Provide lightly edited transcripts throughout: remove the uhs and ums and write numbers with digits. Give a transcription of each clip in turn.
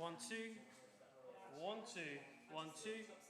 1, 2, 1, 2, 1, 2.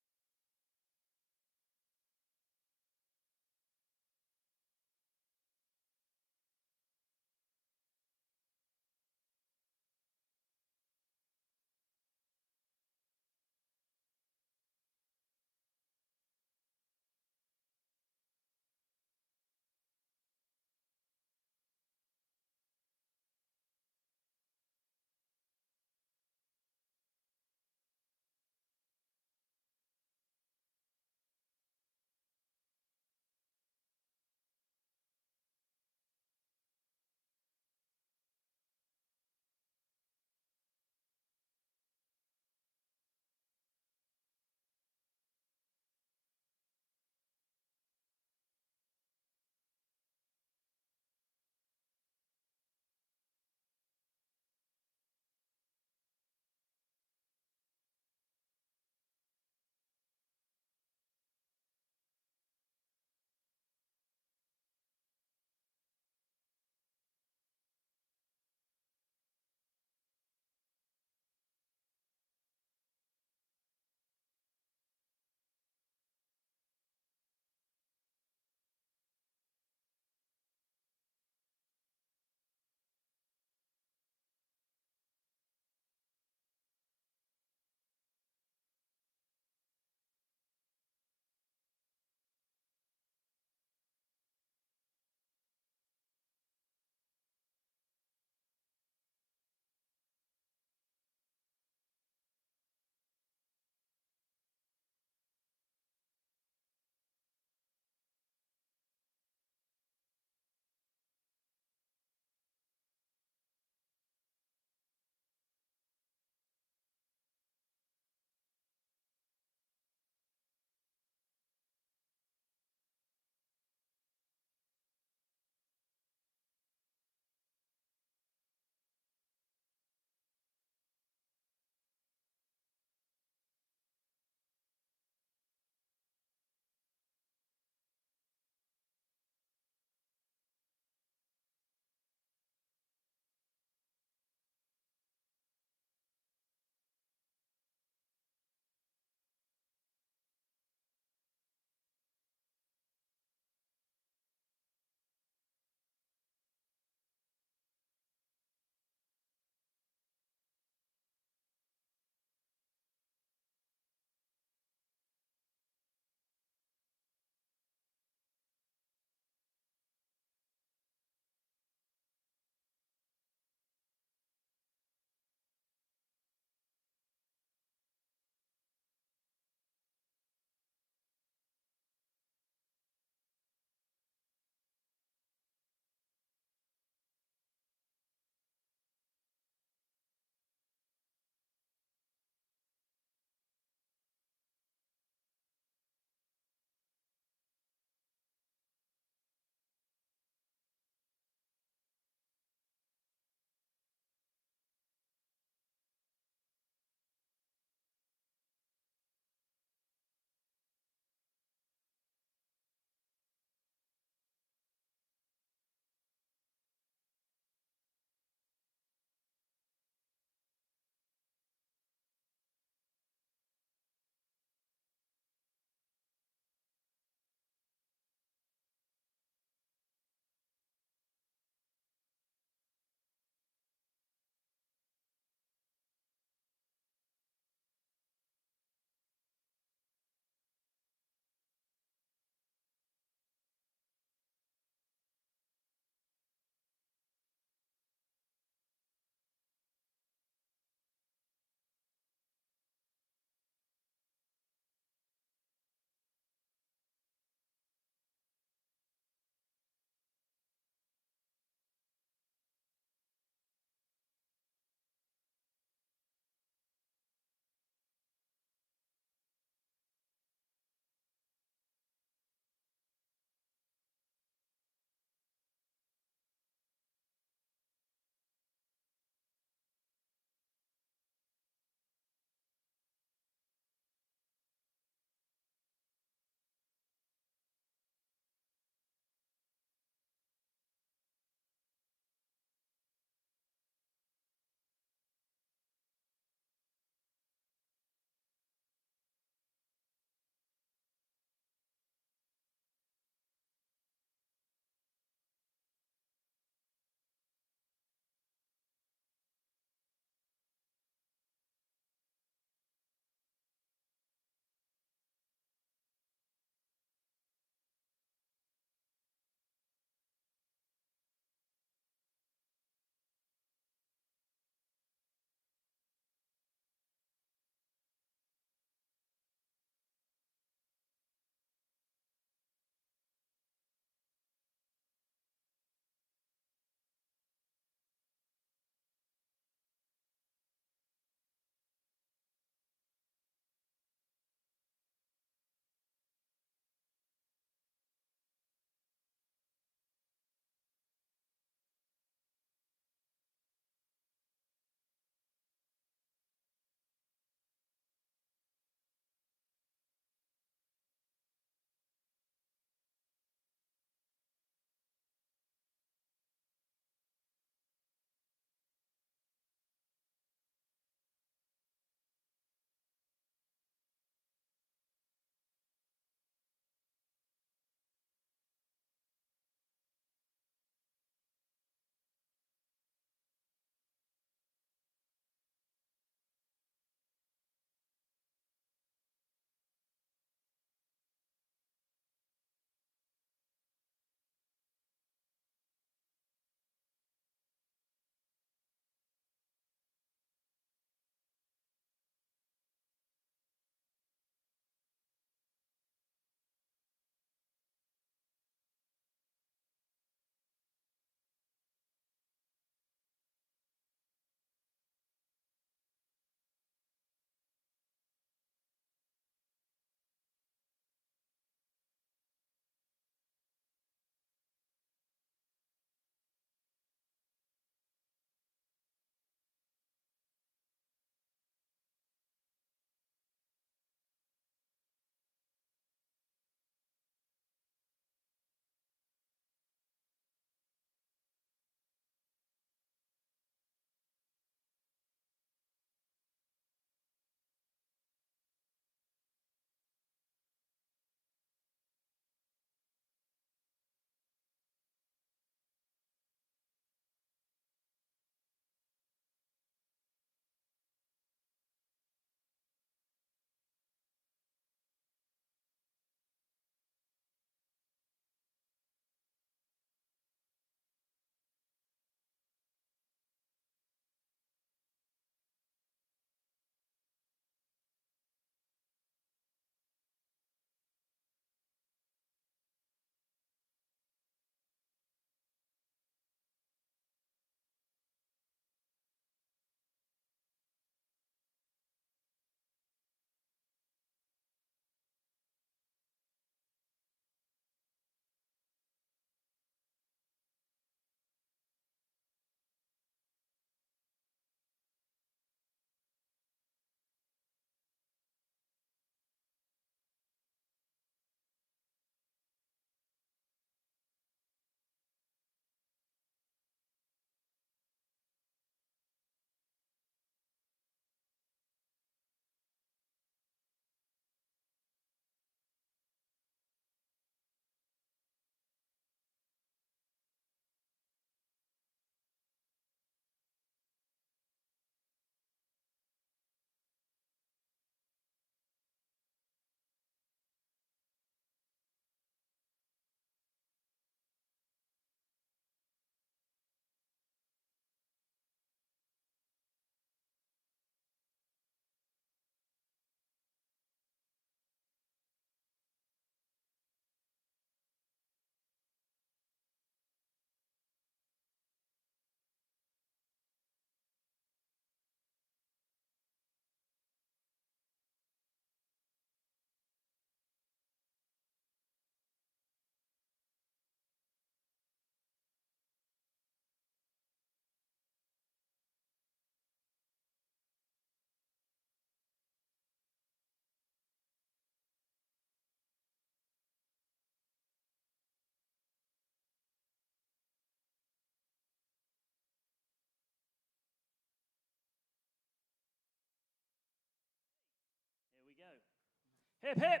Hip hip!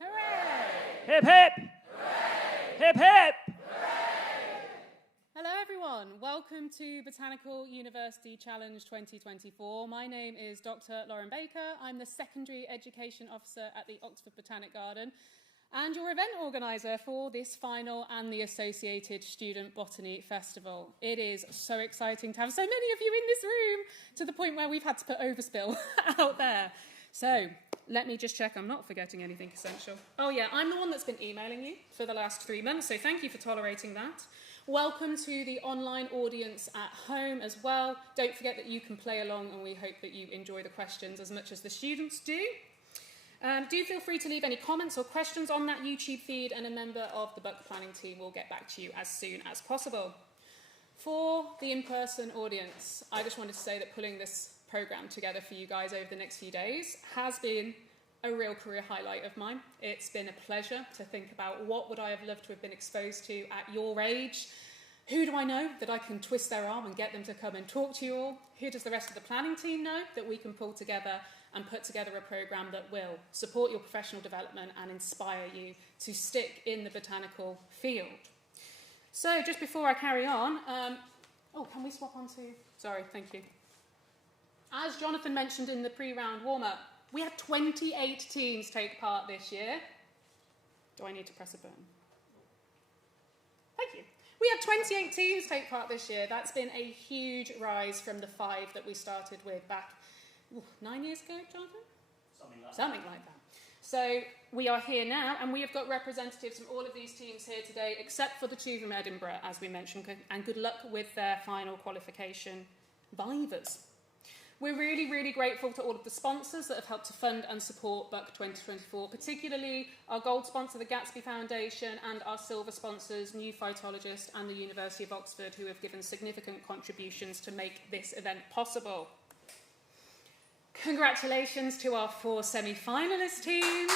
Hooray! Hip hip! Hooray! Hip hip! Hello everyone, welcome to Botanical University Challenge 2024. My name is Dr. Lauren Baker. I'm the Secondary Education Officer at the Oxford Botanic Garden and your event organiser for this final and the associated Student Botany Festival. It is so exciting to have so many of you in this room, to the point where we've had to put overspill out there. So, let me just check I'm not forgetting anything essential. Oh yeah, I'm the one that's been emailing you for the last 3 months, so thank you for tolerating that. Welcome to the online audience at home as well. Don't forget that you can play along, and we hope that you enjoy the questions as much as the students do. Do feel free to leave any comments or questions on that YouTube feed, and a member of the book planning team will get back to you as soon as possible. For the in-person audience, I just wanted to say that pulling this programme together for you guys over the next few days has been a real career highlight of mine. It's been a pleasure to think about what would I have loved to have been exposed to at your age. Who do I know that I can twist their arm and get them to come and talk to you all? Who does the rest of the planning team know that we can pull together and put together a programme that will support your professional development and inspire you to stick in the botanical field? So just before I carry on, can we swap on to... Sorry, thank you. As Jonathan mentioned in the pre-round warm-up, we had 28 teams take part this year. Do I need to press a button? Thank you. We had 28 teams take part this year. That's been a huge rise from the 5 that we started with back 9 years ago, Jonathan? Something like that. So we are here now, and we have got representatives from all of these teams here today, except for the 2 from Edinburgh, as we mentioned, and good luck with their final qualification vivas. We're really, really grateful to all of the sponsors that have helped to fund and support BUCK 2024, particularly our gold sponsor, the Gatsby Foundation, and our silver sponsors, New Phytologist and the University of Oxford, who have given significant contributions to make this event possible. Congratulations to our 4 semi-finalist teams.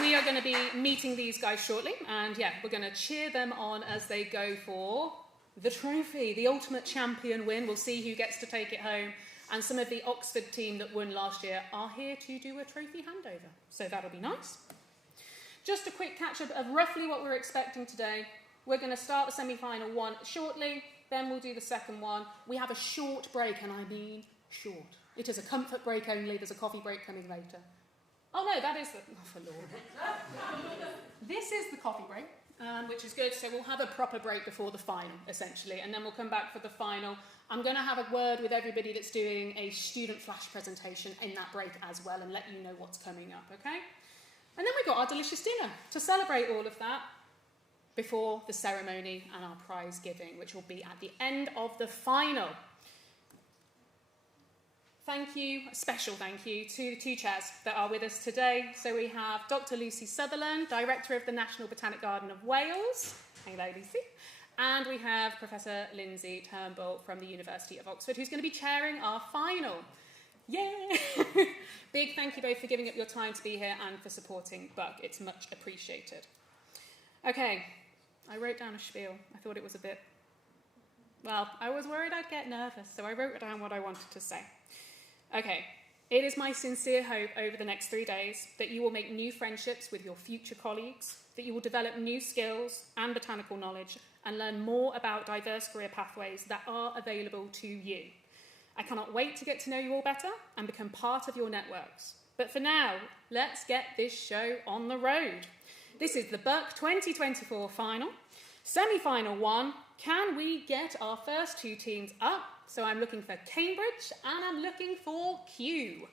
We are going to be meeting these guys shortly, and yeah, we're going to cheer them on as they go for the trophy, the ultimate champion win. We'll see who gets to take it home, and some of the Oxford team that won last year are here to do a trophy handover, so that'll be nice. Just a quick catch-up of roughly what we're expecting today. We're going to start the semi-final one shortly, then we'll do the second one. We have a short break, and I mean short. It is a comfort break only. There's a coffee break coming later. Oh no, that is the... Oh, for Lord. This is the coffee break, which is good. So we'll have a proper break before the final, essentially, and then we'll come back for the final. I'm going to have a word with everybody that's doing a student flash presentation in that break as well, and let you know what's coming up, okay? And then we've got our delicious dinner to celebrate all of that before the ceremony and our prize giving, which will be at the end of the final. Thank you, a special thank you to the 2 chairs that are with us today. So we have Dr. Lucy Sutherland, Director of the National Botanic Garden of Wales. Hello, Lucy. And we have Professor Lindsay Turnbull from the University of Oxford, who's going to be chairing our final. Yay! Big thank you both for giving up your time to be here and for supporting BUCK. It's much appreciated. Okay, I wrote down a spiel. I thought it was a bit... Well, I was worried I'd get nervous, so I wrote down what I wanted to say. Okay, it is my sincere hope over the next 3 days that you will make new friendships with your future colleagues, that you will develop new skills and botanical knowledge, and learn more about diverse career pathways that are available to you. I cannot wait to get to know you all better and become part of your networks. But for now, let's get this show on the road. This is the BUCK 2024 final. Semi-final 1, can we get our first 2 teams up? So I'm looking for Cambridge and I'm looking for Kew.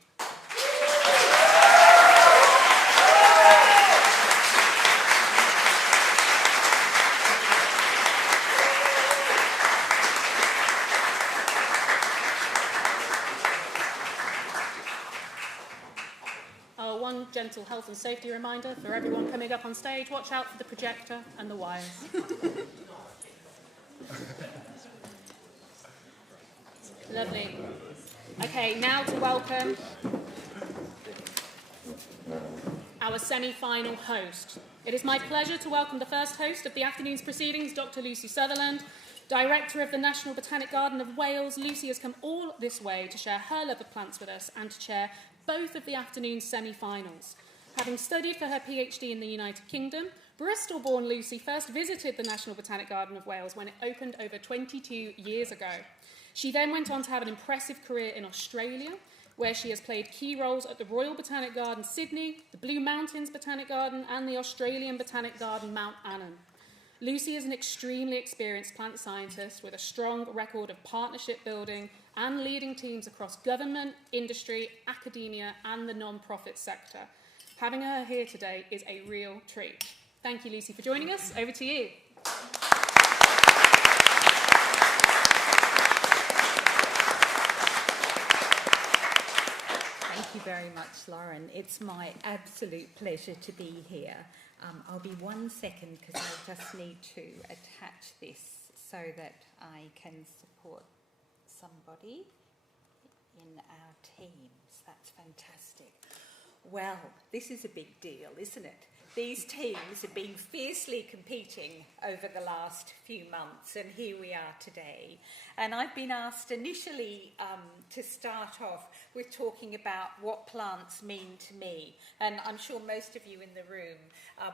One gentle health and safety reminder for everyone coming up on stage: watch out for the projector and the wires. Lovely. Okay, now to welcome our semi-final host. It is my pleasure to welcome the first host of the afternoon's proceedings, Dr. Lucy Sutherland, Director of the National Botanic Garden of Wales. Lucy has come all this way to share her love of plants with us and to chair both of the afternoon's semi-finals. Having studied for her PhD in the United Kingdom, Bristol-born Lucy first visited the National Botanic Garden of Wales when it opened over 22 years ago. She then went on to have an impressive career in Australia, where she has played key roles at the Royal Botanic Garden Sydney, the Blue Mountains Botanic Garden, and the Australian Botanic Garden Mount Annan. Lucy is an extremely experienced plant scientist with a strong record of partnership building and leading teams across government, industry, academia, and the non-profit sector. Having her here today is a real treat. Thank you, Lucy, for joining us. Over to you. Thank you very much, Lauren. It's my absolute pleasure to be here. I'll be 1 second because I just need to attach this so that I can support somebody in our teams. That's fantastic. Well, this is a big deal, isn't it? These teams have been fiercely competing over the last few months, and here we are today. And I've been asked initially to start off with talking about what plants mean to me. And I'm sure most of you in the room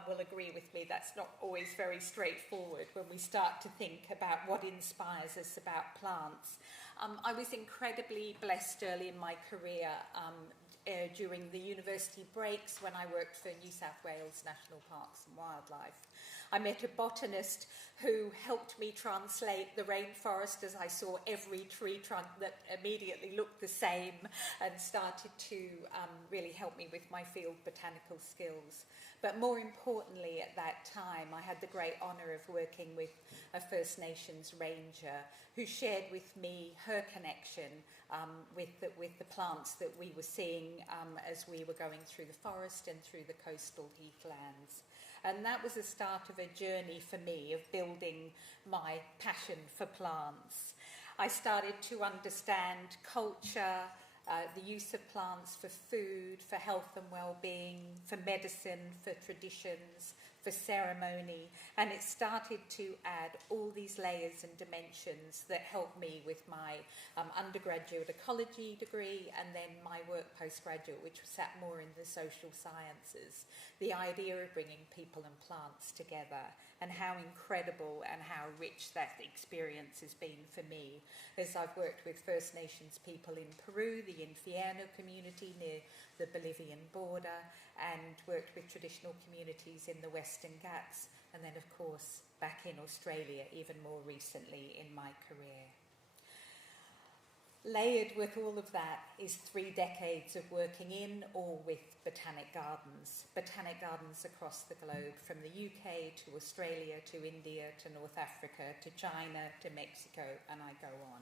will agree with me that's not always very straightforward when we start to think about what inspires us about plants. I was incredibly blessed early in my career during the university breaks when I worked for New South Wales National Parks and Wildlife. I met a botanist who helped me translate the rainforest as I saw every tree trunk that immediately looked the same and started to really help me with my field botanical skills. But more importantly, at that time, I had the great honour of working with a First Nations ranger who shared with me her connection with the plants that we were seeing as we were going through the forest and through the coastal heathlands. And that was the start of a journey for me of building my passion for plants. I started to understand culture, the use of plants for food, for health and well-being, for medicine, for traditions, for ceremony, and it started to add all these layers and dimensions that helped me with my undergraduate ecology degree and then my work postgraduate, which sat more in the social sciences. The idea of bringing people and plants together, and how incredible and how rich that experience has been for me as I've worked with First Nations people in Peru, the Infierno community near the Bolivian border, and worked with traditional communities in the Western Ghats, and then of course back in Australia even more recently in my career. Layered with all of that is 3 decades of working in or with botanic gardens across the globe, from the UK to Australia to India to North Africa to China to Mexico, and I go on.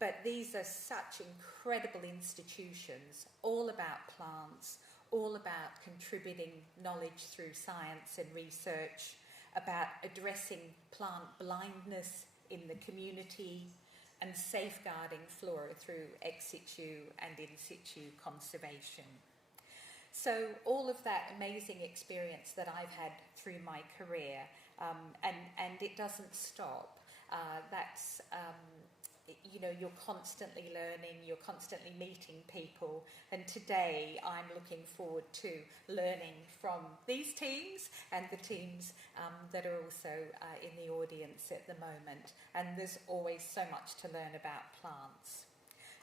But these are such incredible institutions, all about plants, all about contributing knowledge through science and research, about addressing plant blindness in the community, and safeguarding flora through ex situ and in situ conservation. So all of that amazing experience that I've had through my career, and it doesn't stop. You're constantly learning, you're constantly meeting people, and today I'm looking forward to learning from these teams and the teams that are also in the audience at the moment, and there's always so much to learn about plants.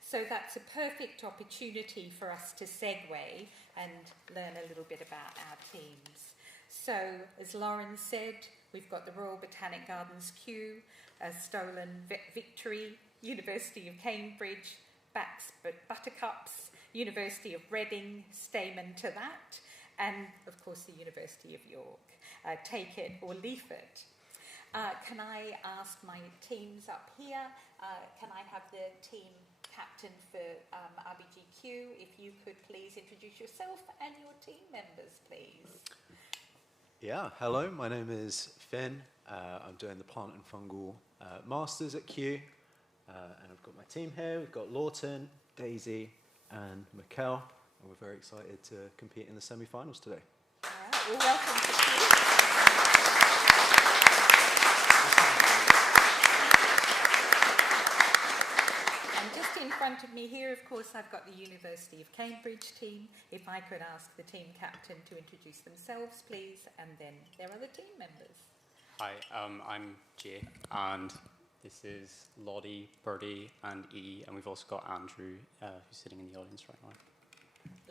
So that's a perfect opportunity for us to segue and learn a little bit about our teams. So, as Lauren said, we've got the Royal Botanic Gardens Kew, a stolen victory, University of Cambridge, Bats but Buttercups, University of Reading, Stamen to that, and of course the University of York. Take it or leave it. Can I ask my teams up here, can I have the team captain for RBGQ, if you could please introduce yourself and your team members, please. Yeah, hello, my name is Finn. I'm doing the Plant and Fungal Masters at Kew. And I've got my team here. We've got Lawton, Daisy and Mikkel. And we're very excited to compete in the semi-finals today. All right. Well, welcome to Kew. And just in front of me here, of course, I've got the University of Cambridge team. If I could ask the team captain to introduce themselves, please, and then their other team members. Hi, I'm Jay, and this is Lottie, Birdie, and E, and we've also got Andrew, who's sitting in the audience right now.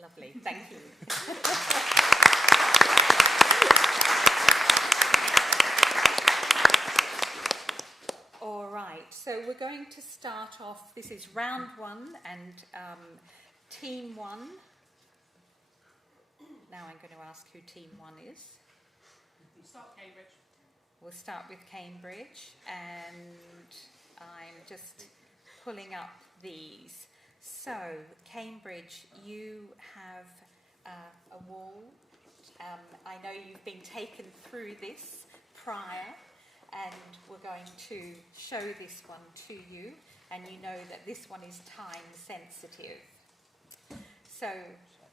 Lovely, thank you. All right, so we're going to start off. This is round one and team one. Now I'm going to ask who team one is. Start Cambridge. We'll start with Cambridge, and I'm just pulling up these. So, Cambridge, you have a wall. I know you've been taken through this prior, and we're going to show this one to you, and you know that this one is time sensitive. So,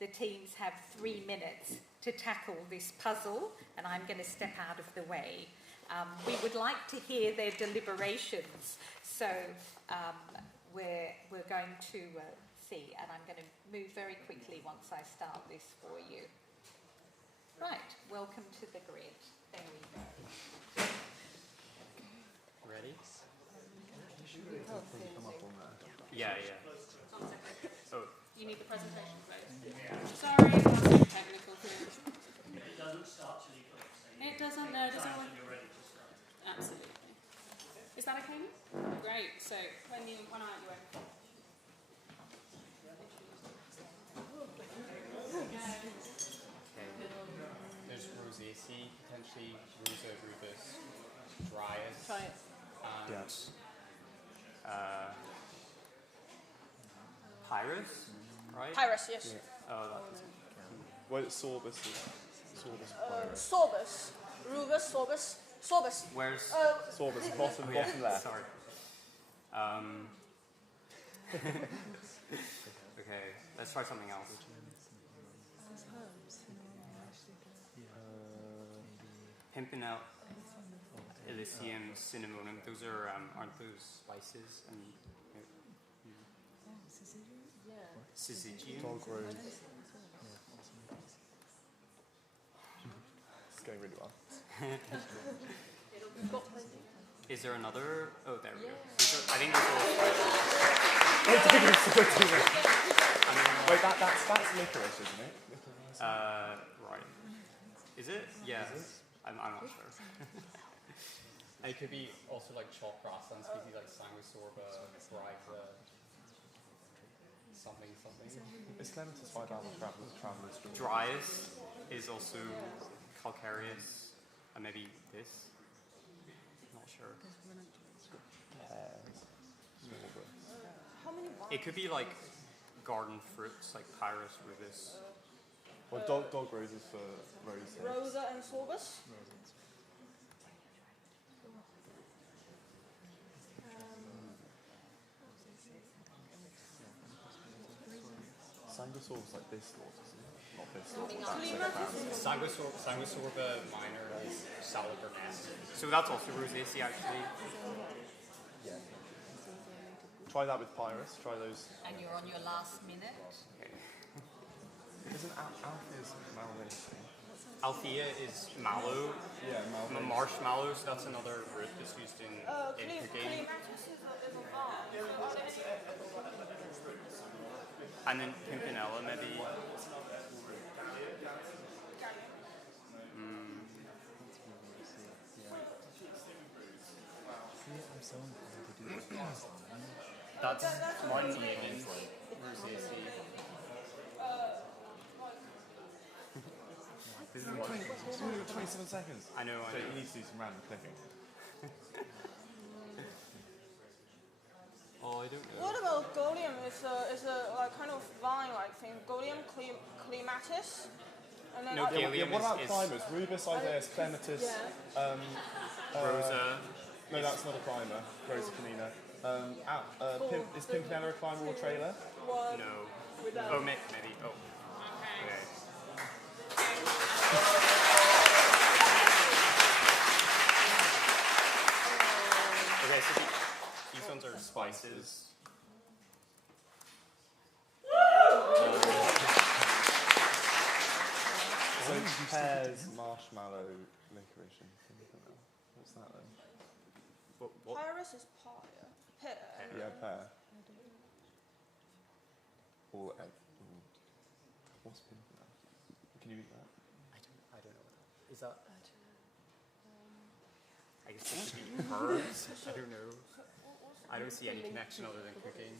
the teams have 3 minutes to tackle this puzzle, and I'm going to step out of the way. We would like to hear their deliberations, so we're going to see, and I'm going to move very quickly once I start this for you. Right, welcome to the grid. There we go. Ready? Yeah. Oh. You need the presentation first. Sorry, I'm technical things. It doesn't start till you put it. It doesn't, no, it doesn't work. You're ready to start. Absolutely. Is that okay? Great. So when are you ready? There's Rosaceae, potentially Rosa rubus, Dryas, Try it. and Pyrus, right? Pyrus, yes. Well, it's Sorbus. Sorbus. Rubus, Sorbus. Sorbus. Where's... Sorbus, bottom left. Sorry. Okay, let's try something else. Pimpinella, Elysium, Cinnamomum, those are, aren't those spices? And Syzygium? Dog rose. It's going really well. Is there another? Oh, there we go. I think there's all spices. Wait, that's licorice, isn't it? Right. Is it? Yeah. I'm not sure. And it could be also like chalk grassland species like Sanguisorba, Bryza, something. It's clematis by travelers. Dryas is also calcareous, and maybe this. Not sure. It could be like garden fruits, like Pyrus rubus. Well, dog rose is for rose. Rosa and Sorbus. Sanguisorba's like this lot, isn't it? Not this lot. Sanguisorba minor is Saliburness. So that's also Rosaceae actually. Yeah. Try that with Pyrus. Try those. And you're on your last minute. Isn't Althea's malvaceae? Althea is mallow. Yeah, malvaceae. Marshmallow, so that's another root that's used in cooking. Clematis is a vine. And then Pimpinella maybe. That's Martin Yeaman's Rosaceae. This is what? 27 seconds. I know. So you need to do some random clicking. Oh, I don't know. What about Golium? It's a like kind of vine-like thing. Golium, clematis, and then No, Galium What about is climbers? Rubus, Idaeus, clematis. Rosa. No, that's not a climber. Rosa canina. Is Pimpinella a climber or trailer? One. No. Oh, maybe. Oh. Okay. These ones are spices. So pears, marshmallow, licorice, and something else. What's that then? What? Paris is pear. Yeah, pear. Or egg. What's pimpernel? Can you eat that? I don't know. Is that? I guess it could be herbs. I don't know. I don't see any connection other than cooking.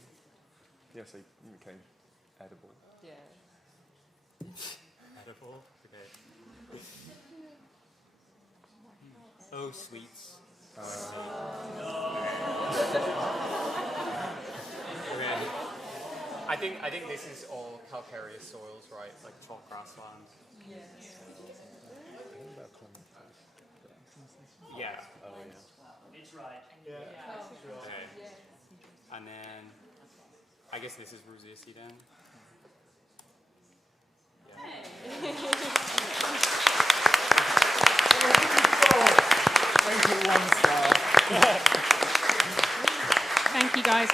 Yeah, so it became edible. Yeah. Edible. Okay. Oh, sweets. Okay. I think this is all calcareous soils, right? Like chalk grasslands. Yeah. Oh, yeah. It's right. Okay. And then I guess this is Rosaceae then. Thank you, guys.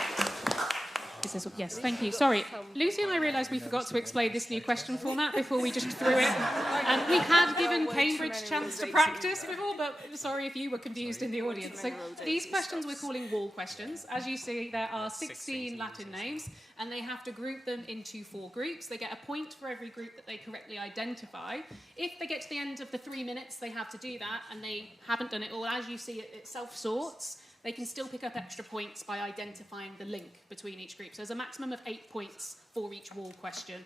Yes, thank you. Sorry, Lucy and I realised we forgot to explain this new question format before we just threw it. And we had given Cambridge a chance to practice before, but sorry if you were confused in the audience. So these questions we're calling wall questions. As you see, there are 16 Latin names, and they have to group them into 4 groups. They get a point for every group that they correctly identify. If they get to the end of the 3 minutes, they have to do that, and they haven't done it all. As you see, it self-sorts. They can still pick up extra points by identifying the link between each group. So there's a maximum of 8 points for each wall question.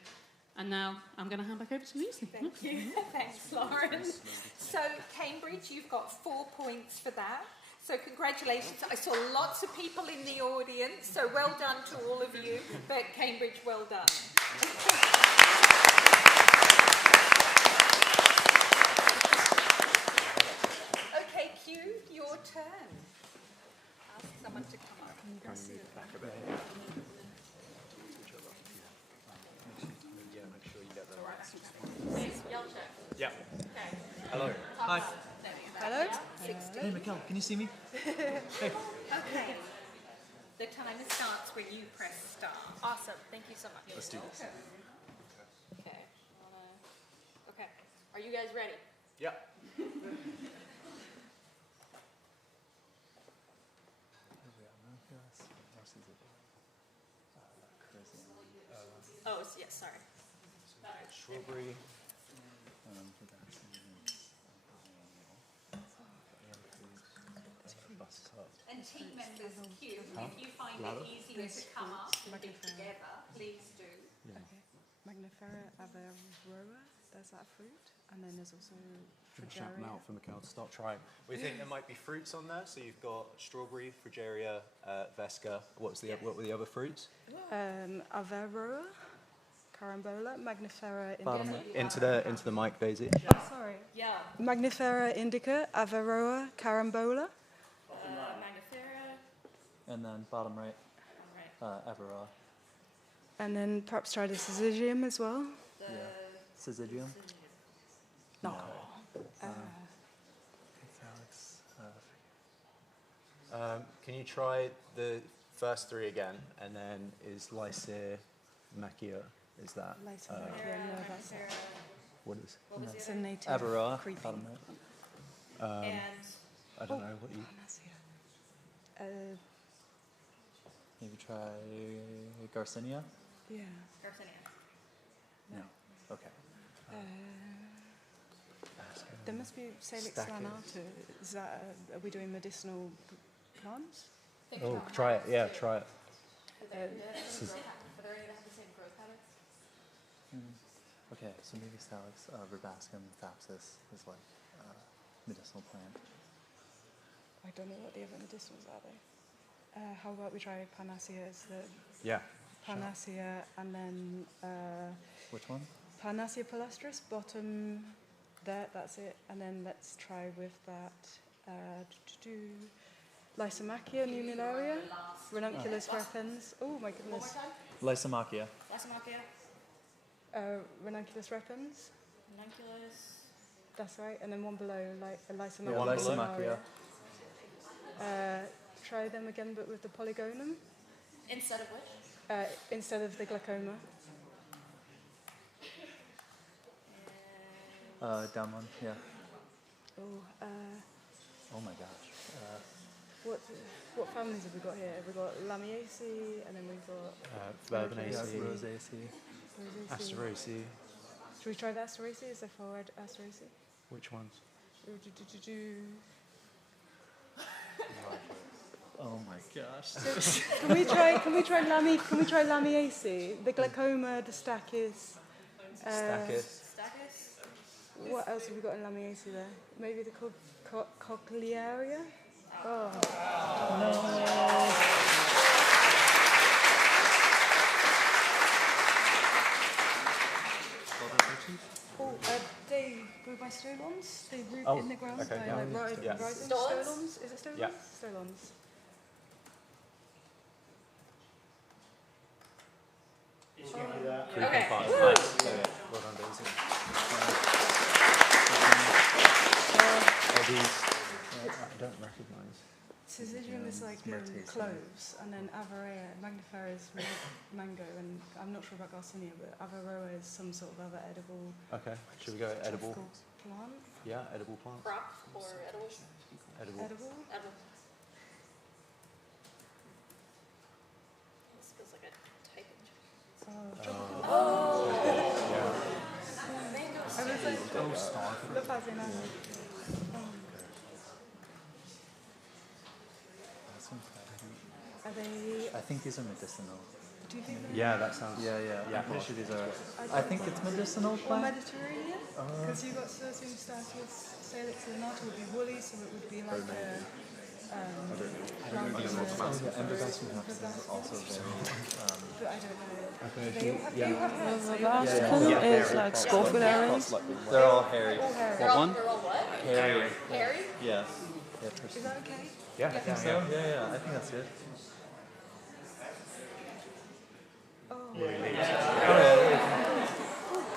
And now I'm going to hand back over to Lucy. Thank you. Thanks, Lauren. So, Cambridge, you've got 4 points for that. So, congratulations. I saw lots of people in the audience, so well done to all of you. But, Cambridge, well done. Okay, Q, your turn. Ask someone to come up. Back a bit. Yeah, make sure you get the right. Yeah. Hello. Hi. Hello? Hey, Mikkel, can you see me? Okay. The timer starts when you press start. Awesome. Thank you so much. Let's do this. Okay. Okay. Are you guys ready? Yeah. Oh, yes, sorry. Strawberry. And team members, Q, if you find it easier to come up and be together, please do. Magnifera Averroa, there's that fruit. And then there's also Shout them Frigeria. out for Mikkel to start trying. We think there might be fruits on there, so you've got strawberry, Frigeria, Vesca. What were the other fruits? Averroa, Carambola, Magnifera Bottom Indica. Into the mic, Daisy. Sorry. Yeah. Magnifera Indica, Averroa, Carambola. Magnifera. and then bottom right, Everard. And then perhaps try the Syzygium as well. Yeah. Syzygium? No. Can you try the first three again, and then is Lysimachia, is that? Lysimachia, no, that's it. What is? It's a native Everard, creeping. bottom right. And I don't know what you. Maybe try Garcinia? Yeah. Garcinia. No. Okay. There must be Salix Stack it. lanata. Is that, are we doing medicinal plants? Oh, try it. Yeah, try it. Okay, so maybe Salix verbascum thapsus is like medicinal plant. I don't know what the other medicinals are though. How about we try Panacea as the Yeah. Panacea and then Which one? Panacea palustris, bottom there, that's it. And then let's try with that Lysimachia numularia, ranunculus repens. Oh my goodness. Lysimachia. Lysimachia. Ranunculus repens. Ranunculus. That's right. And then one below, like a Yeah, Lysimachia. Lysimachia. try them again, but with the polygonum. Instead of which? Instead of the glaucoma. Down one, yeah. Oh, Oh my gosh. what families have we got here? We've got Lamiaceae, and then we've got Verbanaceae, Rosaceae. Asteraceae. Should we try the Asteraceae? Is there 4 Asteraceae? Which ones? Oh my gosh. So, can we try Lamiaceae? The glaucoma, the Stachys. Stachys. What else have we got in Lamiaceae there? Maybe they're called Cochlearia? Oh. Oh, they were by stolons. They root in the ground okay, by yeah. rising Stolons? stolons. Is it stolons? Yeah. Stolons. Okay. Nice. Well done, Daisy. Are these? I don't recognise. Syzygium is like cloves, and then Avaroa, Magnifera is mango, and I'm not sure about Garcinia, but Avaroa is some sort of other edible. Okay. Should we go edible? Plant. Yeah, edible plant. Crop or edible? Edible. Edible. Edible. This feels like a typing. Tropical. Yeah. I was like, look fascinating. Are they? I think these are medicinal. Do you think? Yeah, that sounds. Yeah. Yeah. I'm pretty sure these are. I think it's medicinal Or plant. Mediterranean? Because you've got Cirsium Stachys, Salix lanata would be woolly, so it would be like a. Embryobasum is also very. But I don't know. Okay. They all have hairs. Botanical is like scrophularians. They're all hairy. All hairy. What one? They're all what? Hairy. Hairy? Yeah. Is that okay? Yeah. I think so. Yeah. I think that's good. Oh.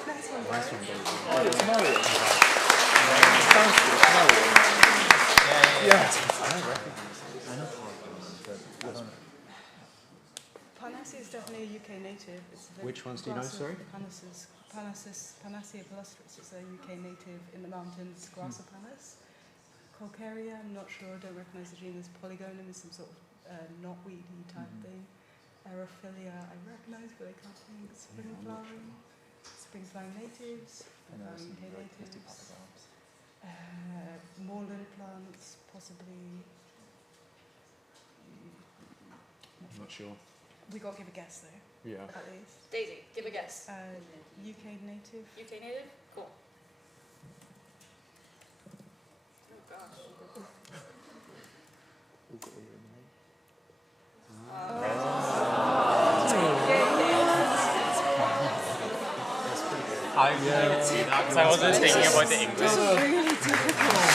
Next one. Nice one, Daisy. Oh, it's Mario. Yeah. I don't recognise these. I know Polygonum, but I don't know. Panacea is definitely a UK native. It's the Which ones do you know, grass of sorry? Panacea palustris is a UK native in the mountains, grass of Panas. Colcaria, I'm not sure, don't recognise the genus. Polygonum is some sort of knotweedy type thing. Aerophilia, I recognise, but I can't think. Spring flowering natives, I know some UK really tasty natives. Polygonums. Moorland plants, possibly. I'm not sure. We got to give a guess though, Yeah. at least. Daisy, give a guess. UK native. UK native? Cool. Oh gosh. I couldn't see that because I wasn't thinking about the English. This is really difficult.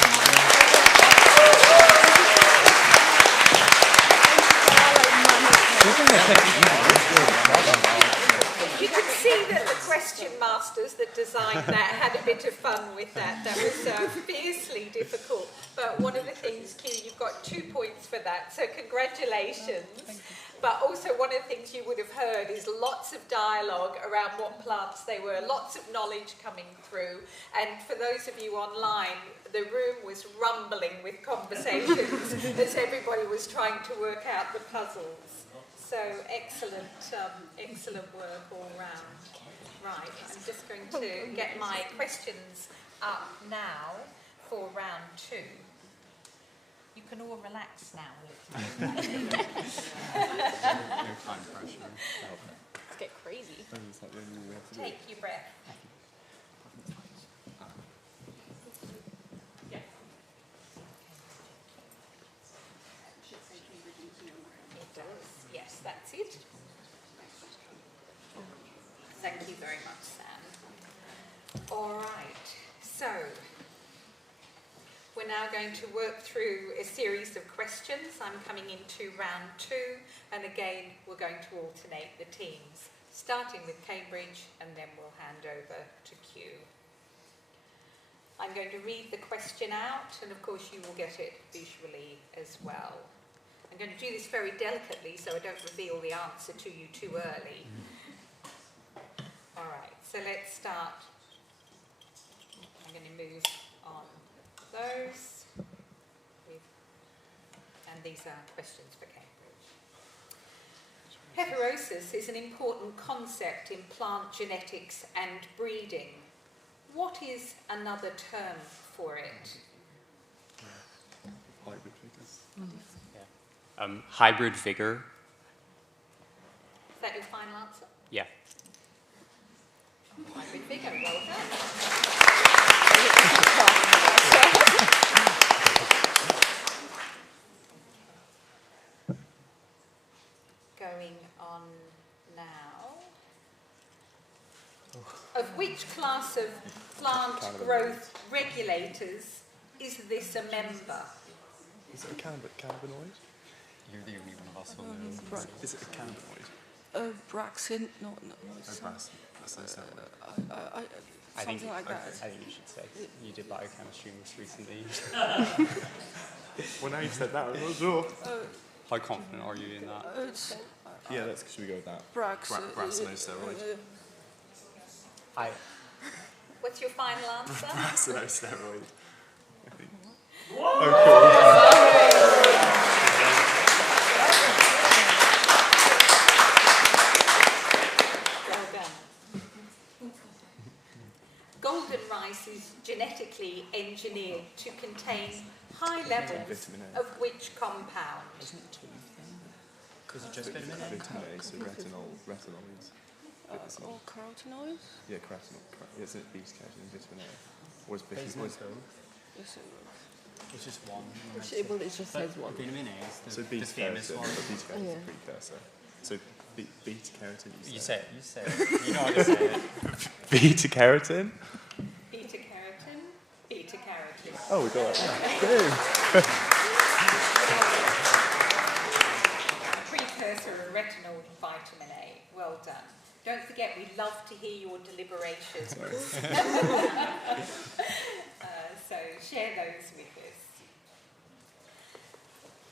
You can see that the question masters that designed that had a bit of fun with that. That was fiercely difficult. But one of the things, Q, you've got 2 points for that, so congratulations. But also one of the things you would have heard is lots of dialogue around what plants they were, lots of knowledge coming through. And for those of you online, the room was rumbling with conversations as everybody was trying to work out the puzzles. So excellent, excellent work all round. Right, I'm just going to get my questions up now for round 2. You can all relax now a little. No time pressure. Let's get crazy. Take your breath. Yeah. It does. Yes, that's it. Thank you very much, Sam. All right. So, we're now going to work through a series of questions. I'm coming into round 2, and again, we're going to alternate the teams, starting with Cambridge, and then we'll hand over to Q. I'm going to read the question out, and of course you will get it visually as well. I'm going to do this very delicately so I don't reveal the answer to you too early. All right, so let's start. I'm going to move on those. And these are questions for Cambridge. Heterosis is an important concept in plant genetics and breeding. What is another term for it? Hybrid figures. Hybrid vigor. Is that your final answer? Yeah. Hybrid vigor, well done. Going on now. Of which class of plant growth regulators is this a member? Is it a cannabinoid? You're the only one of us who knows. Is it a cannabinoid? Braxin, no. That's so sad. Something like that. I think you should say. You did biochemistry most recently. Well, now you've said that, I'm not sure. How confident are you in that? Yeah, should we go with that? Braxinosteroid. What's your final answer? Braxinosteroid, I think. Well done. Golden rice is genetically engineered to contain high levels of which compound? Isn't it two then? Is it just vitamin A? Vitamin A, so retinoids. Or carotenoids? Yeah, carotenoid. Isn't it beta carotene and vitamin A? Or is vitamin A? It's just one. Well, it just says one. Vitamin A is So the beta famous carotene, one. but beta carotene is a precursor. So beta carotene. You say it. You know how to say it. Beta carotene? Beta carotene, beta carotene. Oh, we got it. Boom. Precursor of retinol and vitamin A. Well done. Don't forget, we love to hear your deliberations. So share those with us.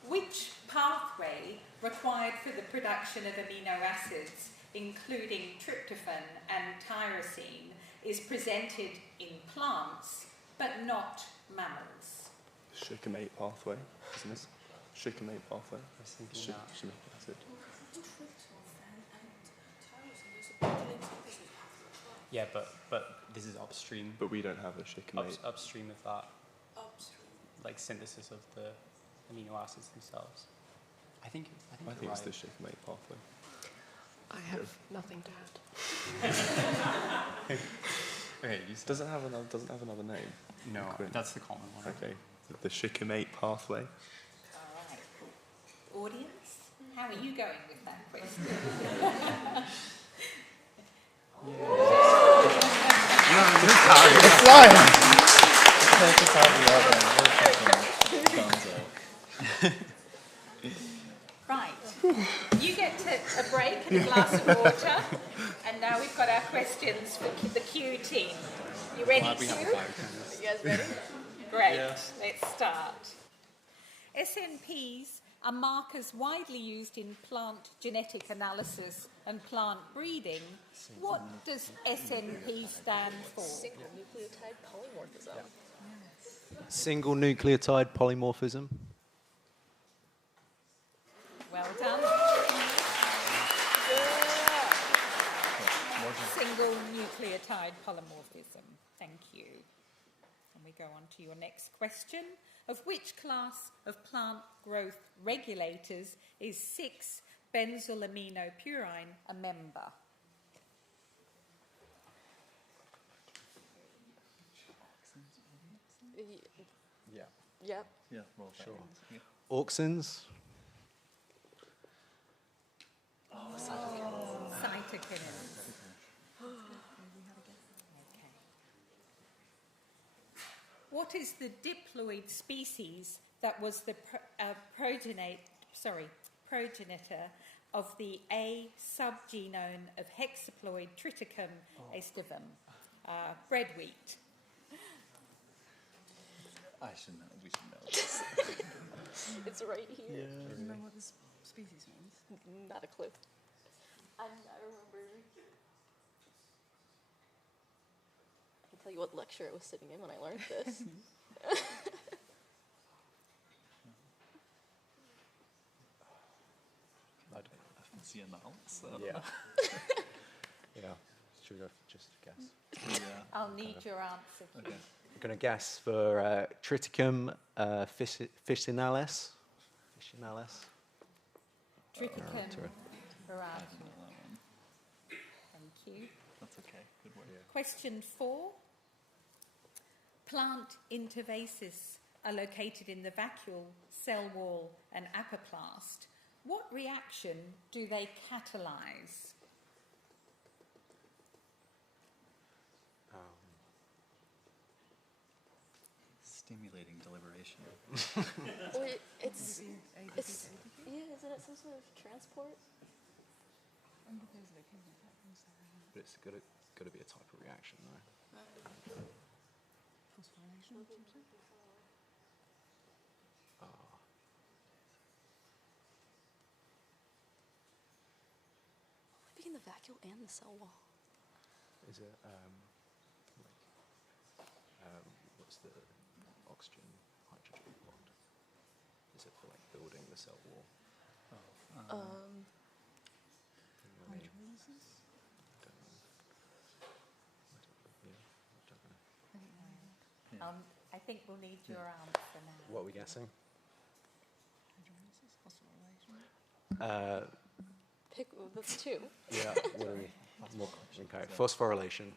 Which pathway required for the production of amino acids, including tryptophan and tyrosine, is presented in plants but not mammals? Shikimate pathway, isn't it? Shikimate pathway. I was thinking that. Shikimic acid. Yeah, but this is upstream. But we don't have a shikimate. Upstream of that. Like synthesis of the amino acids themselves. I think I think you're it's right. the shikimate pathway. I have nothing to add. Okay, you said. Doesn't have another name. No, Equivalent. that's the common one. Okay. The shikimate pathway. All right. Audience, how are you going with that question? It's flying! Take us out the oven. Right. You get a break and a glass of water. And now we've got our questions for the Q team. You ready Glad we have a to? biochemist. You guys ready? Great. Yeah. Let's start. SNPs are markers widely used in plant genetic analysis and plant breeding. What does SNP stand for? Single nucleotide polymorphism. Single nucleotide polymorphism. Well done. Single nucleotide polymorphism. Thank you. And we go on to your next question. Of which class of plant growth regulators is 6-benzylaminopurine a member? Yeah. Yep. Yeah, well, sure. Auxins. Cytokinins. Okay. What is the diploid species that was the progenitor of the A subgenome of hexaploid triticum aestivum, bread wheat? I should know. We should know this. It's right here. Do you know what this species means? Not a clue. I remember. I can tell you what lecture I was sitting in when I learned this. I can see a null, so Yeah. Yeah. Should we go for just a guess? yeah. I'll need your answer. Okay. I'm going to guess for Triticum officinalis. Triticum Sorry. variegatum. I know that one. Thank you. That's okay. Good work. Question 4. Plant intervases are located in the vacuole, cell wall, and apoplast. What reaction do they catalyse? Stimulating deliberation. Wait, it's ADP it's to ATP? yeah. Isn't it some sort of transport? But it's got to be a type of reaction, though. Phosphorylation, something? Would it be in the vacuole and the cell wall? Is it what's the oxygen hydrogen bond? Is it for like building the cell wall? You know what I mean? Hydrolysis? I don't know. I think we'll need your answer now. What are we guessing? Hydrolysis? Phosphorylation? Pick that's two. Yeah. What are we? Okay. Phosphorylation.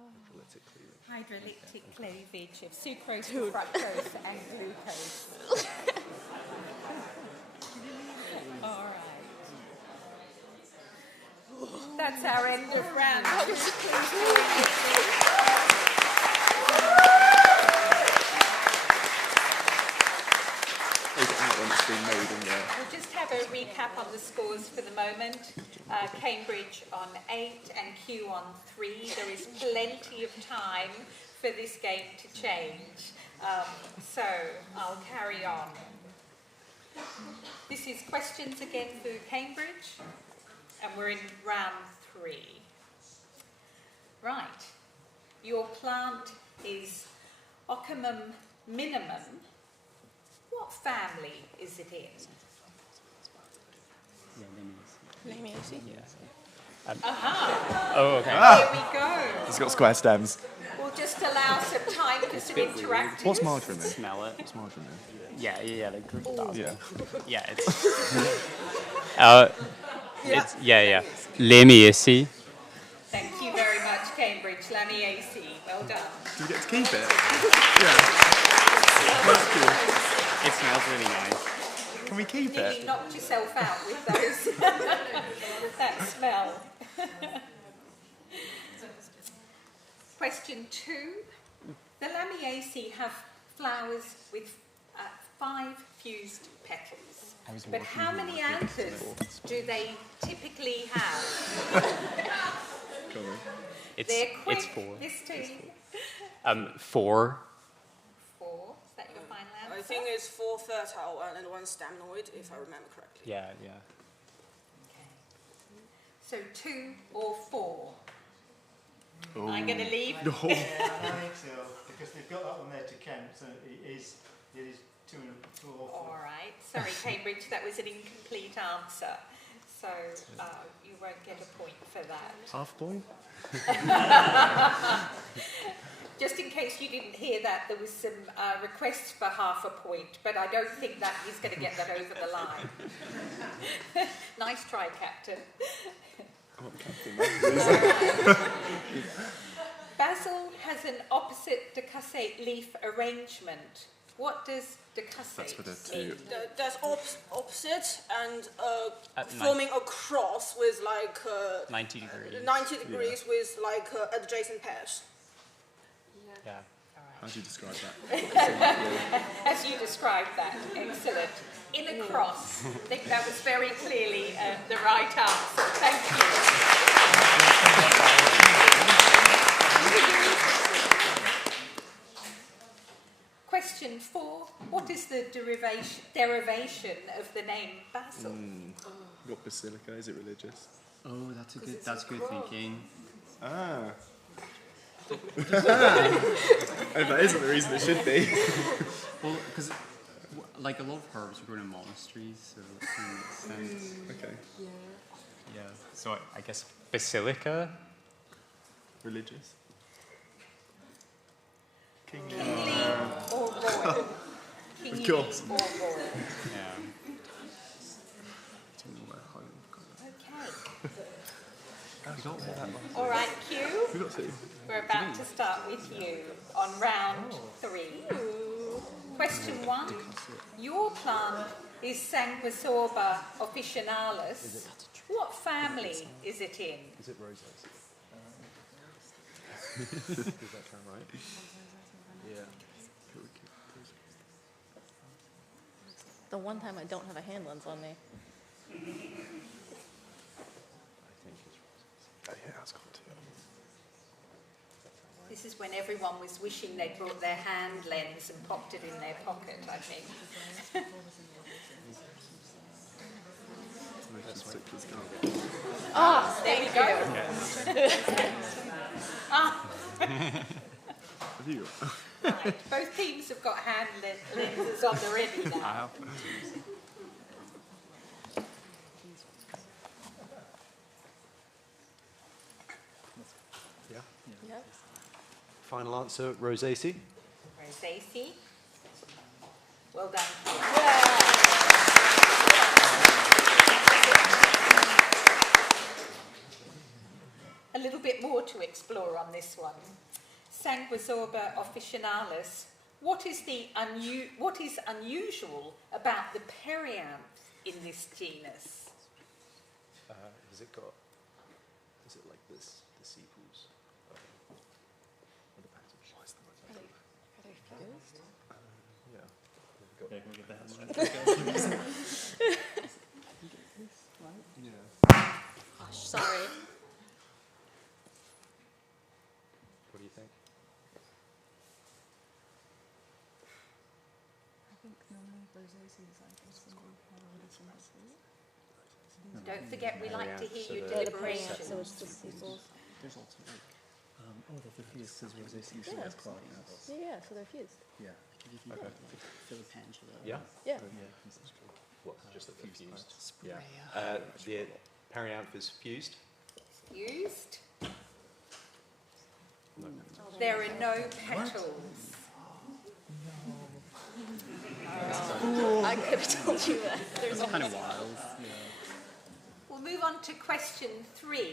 Hydrolytic cleavage. Hydrolytic cleavage of sucrose, fructose, and glucose. All right. That's our end of round. We'll just have a recap on the scores for the moment. Cambridge on 8 and Kew on 3. There is plenty of time for this game to change. So I'll carry on. This is questions again for Cambridge, and we're in round 3. Right. Your plant is Ocimum minimum. What family is it in? Lamiaceae? Yeah. Aha! Oh, okay. Here we go. It's got square stems. We'll just allow some time for some interactivity. What's margarine then? Smell it. What's margarine then? Yeah, like Yeah. yeah, it's it's yeah. Lamiaceae. Thank you very much, Cambridge. Lamiaceae. Well done. Do we get to keep it? Yeah. That's cool. It smells really nice. Can we keep Nearly it? knocked yourself out with those. That smell. Question 2. The Lamiaceae have flowers with 5 fused petals. But how many anthers do they typically have? They're quick, It's 4. this team. 4. 4. Is that your final answer? I think it's 4 fertile and 1 staminoid, if I remember correctly. Yeah. Okay. So 2 or 4? I'm going to leave. I think so, because they've got that one there to count, so it is 2 or 4. All right. Sorry, Cambridge, that was an incomplete answer. So you won't get a point for that. Half point? Just in case you didn't hear that, there was some requests for half a point, but I don't think that is going to get that over the line. Nice try, Captain. Basil has an opposite decussate leaf arrangement. What does decussate mean? There's opposite and At forming a cross with like 90 degrees. 90 degrees with like adjacent pairs. Yeah. How do you describe that? As you described that, excellent. In a cross. I think that was very clearly the right answer. Thank you. Question What is the derivation of the name basil? You've got basilica, is it religious? Oh, that's good thinking. Ah. If that isn't the reason it should be. Well, because like a lot of herbs are grown in monasteries, so that kind of makes sense. Okay. Yeah. So I guess basilica. Religious. Kingly. Kingly or royal? Kingly Of course. or royal? Yeah. Okay. All right, Q. We got two. We're about to start with you on round 3. Question 1. Your plant is Sanguisorba officinalis. What family is it in? Is it roses? Does that sound right? Yeah. The one time I don't have a hand lens on me. I think it's roses. Yeah, it's got two. This is when everyone was wishing they'd brought their hand lens and popped it in their pocket, I think. Ah, there you go. Have you got? Right. Both teams have got hand lenses on the ready now. I have. Yeah. Yep. Final answer, rosaceae. Rosaceae. Well done. A little bit more to explore on this one. Sanguisorba officinalis. What is unusual about the perianth in this genus? Has it got? Is it like this? The sepals? Or the patterns? Are they fused? Yeah. Yeah, can we get that? Gosh, sorry. What do you think? I think normally rosaceae is like a single Don't forget, we like to hear your Yeah, the perianth, deliberations. so it's just sepals. There's also like, the fused because rosaceae usually Yeah. has clogging apples. Yeah, so they're fused. Yeah. Okay. Yeah. Yeah. What? Just that they're fused? Spray. Yeah. The perianth is fused. Fused. There are no petals. I could have told you that. There's Kind of wild. We'll move on to question 3.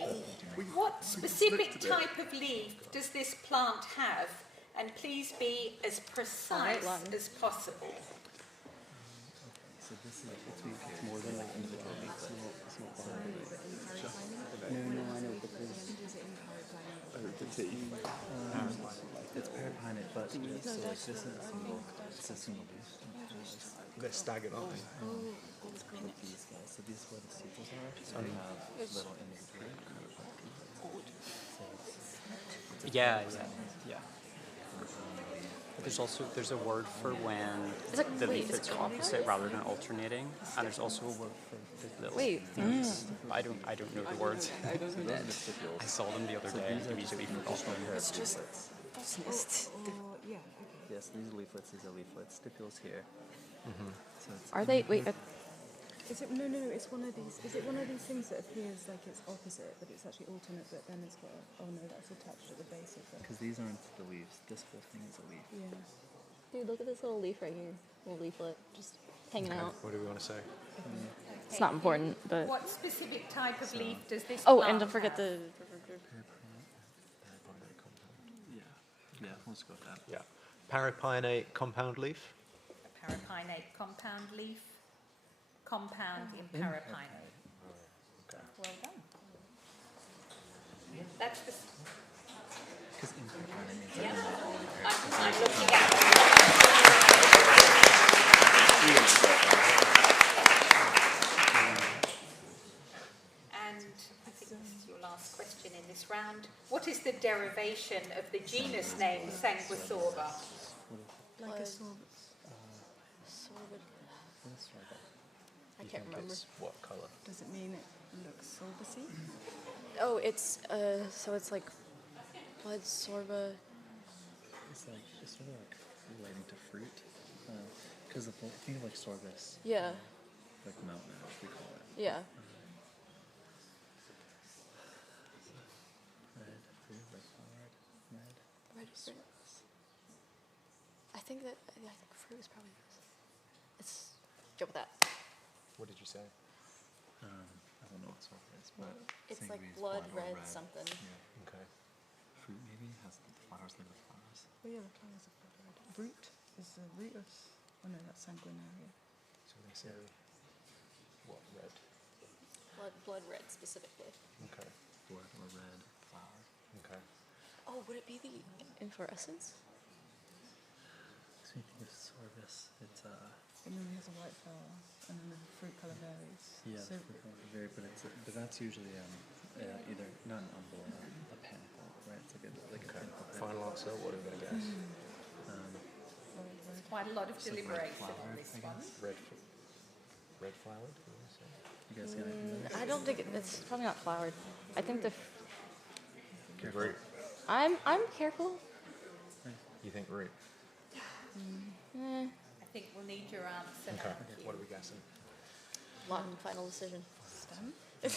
What specific type of leaf does this plant have? And please be as precise as possible. So this is it's more than like individual leaves. It's not No, I know, but there's The tea. it's parapinate, but so like this is a single. It's a single leaf. They're staggered, aren't they? These guys. So these are where the sepals are. So they have little individual. Yeah. There's a word for when the leaflets are opposite rather than alternating, and there's also a word for the little things. I don't know the words. I saw them the other day and immediately forgot them. It's just botanist. yeah, Yes, these leaflets. These are leaflets. Stipules here. So it's Are they? Wait. Is it no? It's one of these. Is it one of these things that appears like it's opposite, but it's actually alternate, but then it's got? Oh no, that's attached at the base of it. because these aren't the leaves. This whole thing is a leaf. Yeah. Dude, look at this little leaf right here. Little leaflet, just hanging out. What do we want to say? It's not important, but. What specific type of leaf does this Oh, plant and don't forget have? Yeah, let's go with that. Yeah. Parapinate compound leaf. A parapinate compound leaf. Compound in parapinate. Well done. That's the... Because in parapinate means Yeah. that I'm looking at And I think this is your last question in this round. What is the derivation of the genus name Sanguisorba? Like a sorbus. this or that? I can't remember. What colour? Does it mean it looks sorbusy? Oh, it's so it's like blood sorba. It's like it's sort of like relating to fruit, because think of like sorbus, Yeah. like mountain ash we call it. Yeah. Red fruit, red flowered, red. Red fruit. I think fruit is probably this. Let's go with that. What did you say? I don't know what sorb is, but It's think like of it as blood or red something. Yeah. Okay. Fruit maybe has the flowers like the flowers. Oh yeah, the flowers are blood red. Root is the root of. Oh no, that's sanguinaria. So they say what, red? Blood red specifically. Okay. Blood or red flower. Okay. Oh, would it be the inflorescence? So you think of sorbus, it's It normally has a white flower, and then the fruit colour varies. yeah, So very, but that's usually either not an umbrella, a panicle, right? It's like a panicle. Final answer. What are we going to guess? There's quite a lot of It's like red deliberation flower, on this I one. guess. Red flowered. What did you say? You guys got anything? I don't think it's probably not flowered. I think Root. I'm careful. You think root? Eh, I think we'll need your answer. Okay. Matthew. What are we guessing? final decision. stem. Red.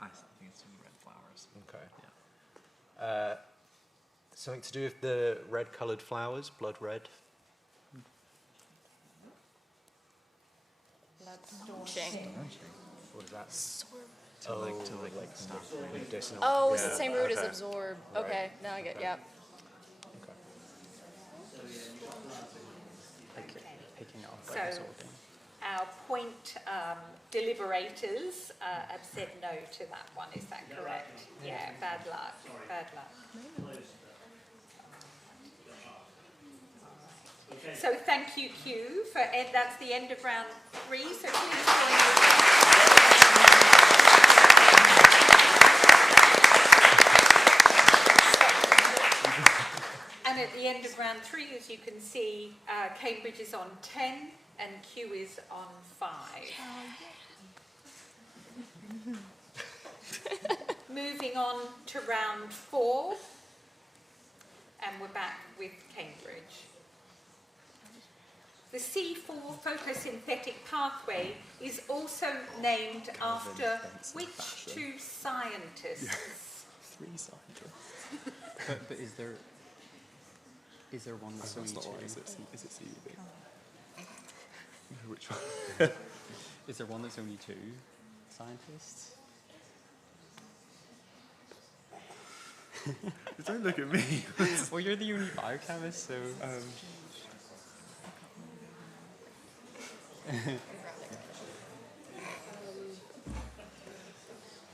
I think it's some red flowers. Okay. Yeah. Something to do with the red-coloured flowers, blood red. Launching. What is that? To like stop. Medicinal. Oh, it's Yeah, the same root as okay. absorb. Right. Okay, now I get. Yeah. Okay. Like picking up, So- like absorbing. Our point deliberators have said no to that one, is that correct? Yeah, bad luck, bad luck. So thank you, Q, for that's the end of round 3, so please join And at the end of round 3, as you can see, Cambridge is on 10 and Q is on 5. Moving on to round 4, and we're back with Cambridge. The C4 photosynthetic pathway is also named after which two scientists? 3 scientists. but is there one that's only 2? Is it CUV? Which one? Is there one that's only 2 scientists? Don't look at me. Well, you're the only biochemist, so.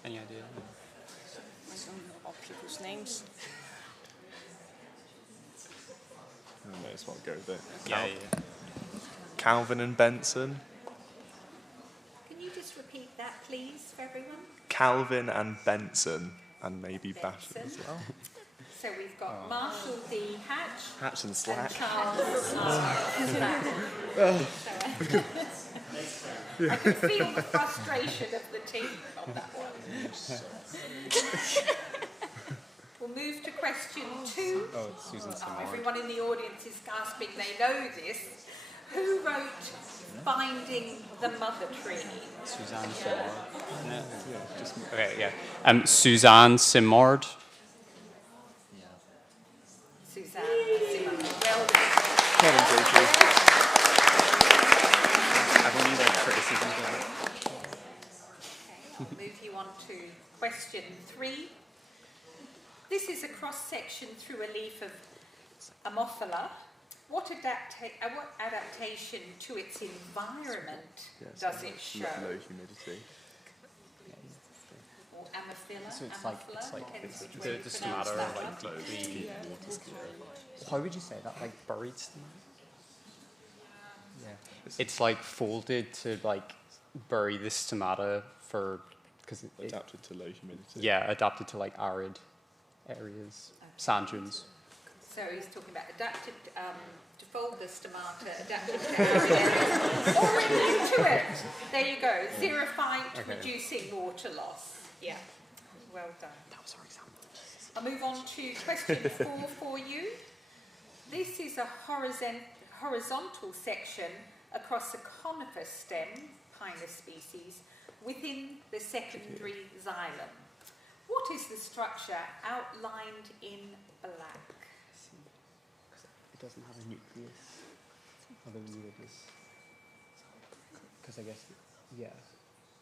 Any idea? I don't know about people's names. I may as well go with it. Yeah. Calvin and Benson. Can you just repeat that, please, for everyone? Calvin and Benson. And maybe Baffin as Benson. well. So we've got Marshall D. Hatch Hatch and and Slack. Charles Slack. I can feel the frustration of the team on that one. We'll move to question 2. Oh, it's Susan Simard. Everyone in the audience is gasping, they know this. Who wrote Finding the Mother Tree? Suzanne Simard. Okay, yeah. Suzanne Simard. Suzanne Simard. Well done. I've only like criticisms of it. I'll move you on to question 3. This is a cross-section through a leaf of Ammophila. What adaptation to its environment does it show? Low humidity. Or Ammophila? So it's Ammophila? like Depends which way the you pronounce stomata that are one. like deeply. How would you say that? Like buried stomata? Yeah. It's like folded to like bury the stomata for because Adapted to low humidity. yeah, adapted to like arid areas, sand dunes. So he's talking about adapted to vulgar stomata adapted to areas already into it. There you go. Xerophyte reducing water loss. Yeah, well done. That was our example. I'll move on to question 4 for you. This is a horizontal section across a conifer stem, Pinus species, within the secondary xylem. What is the structure outlined in black? It doesn't have a nucleus. Although you would just... Because I guess, yeah.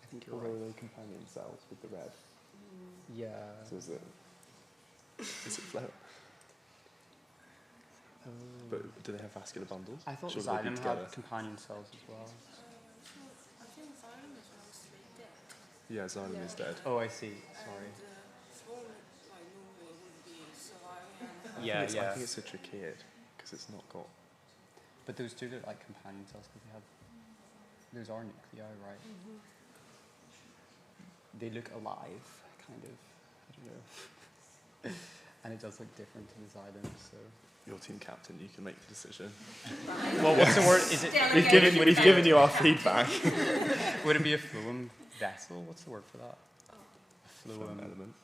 I think you're right. They companion cells with the red. Yeah. So is it flow? But do they have vascular bundles? I thought Surely xylem they'd be together. had companion cells as well. I think xylem is mostly dead. Yeah, xylem is dead. Oh, I see. Sorry. Swarm, like, normally would be surviving. Yeah, I think it's a trichid because it's not got. But those two look like companion cells because they have. Those are nuclei, right? They look alive, kind of. I don't know. And it does look different to the xylem, so. Your team captain, you can make the decision. Well, what's the word? Is it? We've given you our feedback. Would it be a phloem vessel? What's the word for that? A phloem element.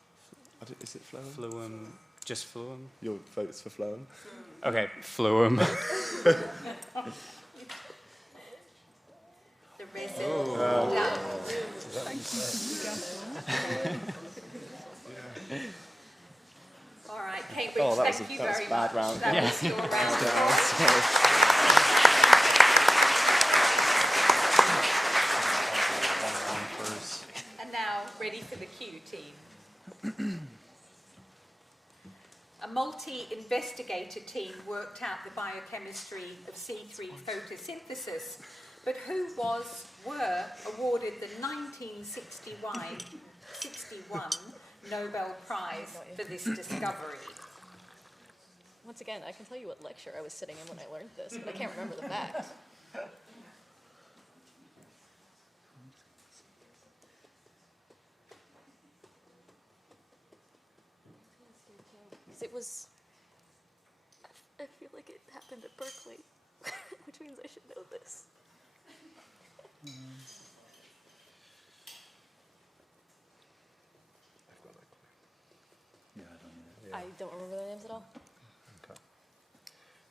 Is it phloem? Phloem. Just phloem. Your vote's for phloem. Okay, phloem. The resin. All right, Cambridge, thank you very much. Round. That was your round. And now, ready for the Q team. A multi-investigator team worked out the biochemistry of C3 photosynthesis, but who were awarded the 1961 Nobel Prize for this discovery? Once again, I can tell you what lecture I was sitting in when I learned this, but I can't remember the facts. It was, I feel like it happened at Berkeley, which means I should know this. I've got no clue. Yeah, I don't know. I don't remember their names at all. Okay.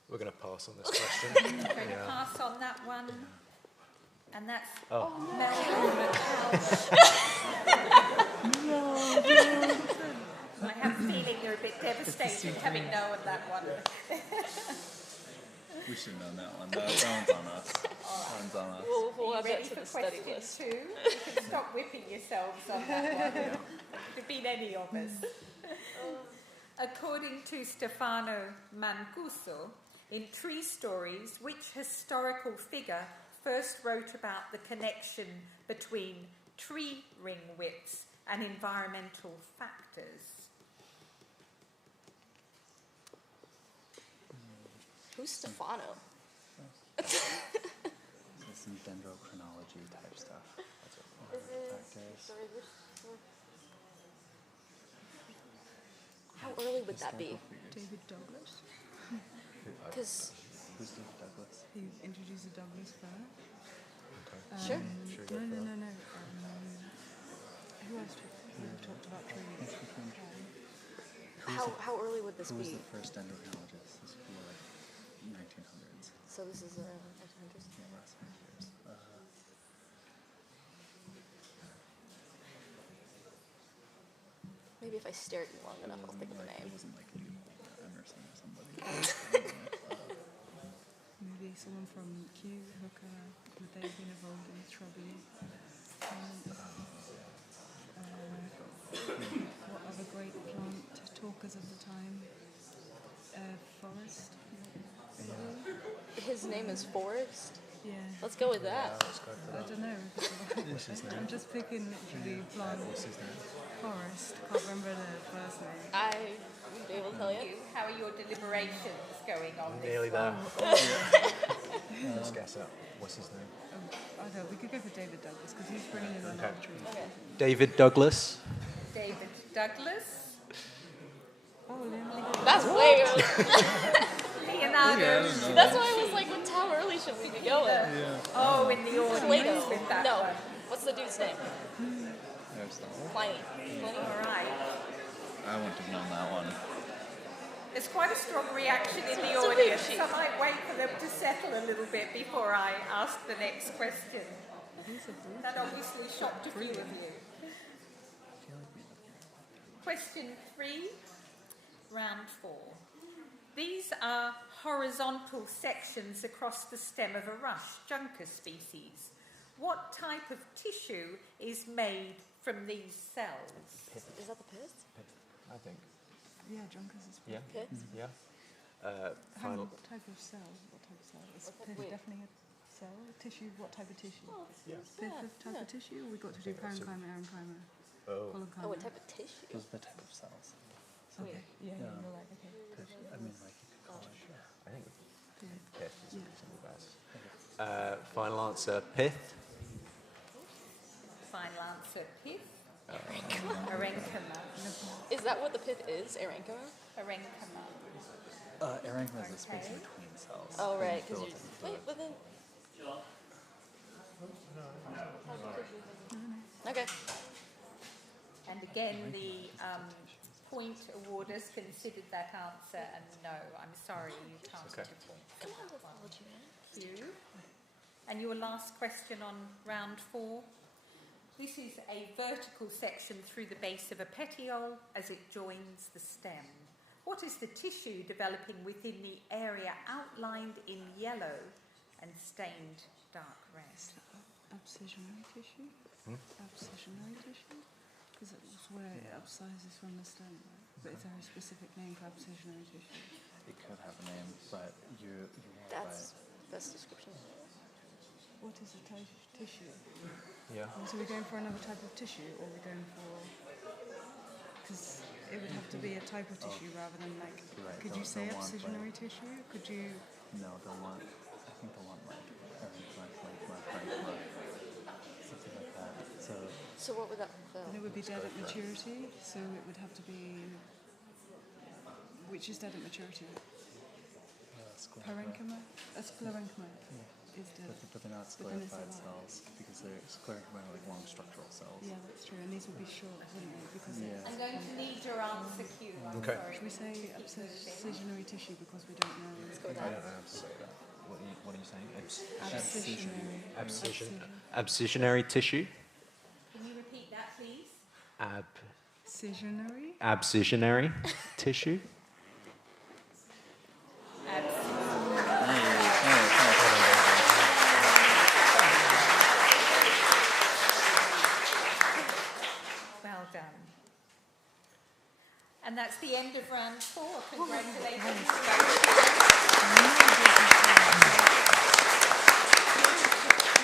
We're going to pass on this question. I'm going to pass on that one. And that's I have a feeling you're a bit devastated having known that one. We should have known that one. That one's on us. That one's on us. We'll add Ready that to for the study question list. 2? You can stop whipping yourselves on that one. It could have been any of us. According to Stefano Mancuso, in Tree Stories, which historical figure first wrote about the connection between tree ring widths and environmental factors? Who's Stefano? Some dendrochronology type stuff. How early would that be? David Douglas. Because Who's David Douglas? He introduced the Douglas fir. Sure. No. Who else talked about trees? How early would this Who was be? the first dendrochronologist? This would be like 1900s. So this is 1900s. Yeah, last 100 years. Maybe if I stare at you long enough, I'll think of the It name. wasn't like Emerson or somebody. Maybe someone from Kew, Hooker, would they have been involved in trouble? What other great plant talkers of the time? Forrest? His name is Forrest. Yeah. Let's go with that. I don't know. I'm just picking literally plant. Forrest. Can't remember the first name. I would be able to tell you. How are your deliberations going on this Nearly there. one? Let's guess it. What's his name? I don't know. We could go for David Douglas because he's bringing in a lot of trees. Okay. David Douglas. David Douglas. Oh, Leonardo. That's way early. Naga. That's why I was like, how early should we be going? Oh, in the audience Plato. with that No. one. What's the dude's name? Pliny. All right. I wouldn't have known that one. There's quite a strong reaction in the So audience, wait, so I might wait for them to settle a little bit before I ask the next question. That obviously shocked a few of you. Question 3, round 4. These are horizontal sections across the stem of a rush, Juncus species. What type of tissue is made from these cells? Is that the pith? I think. Yeah, Juncus is Yeah. Pith? Yeah. Hang on, what type of cell? What type of cell? Is pith Wait. definitely a cell? Tissue? What type of tissue? Oh, Yeah. Pith of type of tissue? Or we got to do parenchyma, arenchyma, Oh. collonchyma? Oh, what type of tissue? Those are the type of cells. Okay. Yeah, Yeah. you're right. Okay. I mean, like, you could call it. I think pith is the best. Final answer, pith. Final answer, pith. Parenchyma. Is that what the pith is? Arenchyma? Parenchyma. Arenchyma is the space Okay. between cells. Oh, right. Fill Because it you're. in Wait, fluid. but then. Okay. And again, the point awarders considered that answer, and no, I'm sorry, you can't get a point for Come on, that one. let's man. You. And your last question on round 4. This is a vertical section through the base of a petiole as it joins the stem. What is the tissue developing within the area outlined in yellow and stained dark red? Abscissionary tissue? Abscissionary tissue? Because it's where it abscisses from the stem, right? But is there a specific name for abscissionary tissue? It could have a name, but you want That's best description. What is a type of tissue? Yeah. So we're going for another type of tissue, or we're going for... Because it would have to be a type of tissue rather than like... Right, Could you don't say want, abscissionary tissue? Could you... No, they'll want, I think they'll want like parenchyma, something like that. So what would that Then it would be dead at maturity, so it would have to be... Which is dead at maturity? Parenchyma? Sclerenchyma is dead. But they're not But then it's sclerified alive. cells because they're sclerenchyma are like long structural cells. Yeah, that's true. And these would be short, wouldn't they? Because Yeah. I'm going to need your answer cue. I'm Okay. sorry. should we say abscissionary tissue because we don't know? Let's go with I that. don't know how to say that. What are you saying? Abscissionary. Abscissionary tissue. Can you repeat that, please? Abscissionary? Abscissionary tissue. Well done. And that's the end of round 4. Congratulations.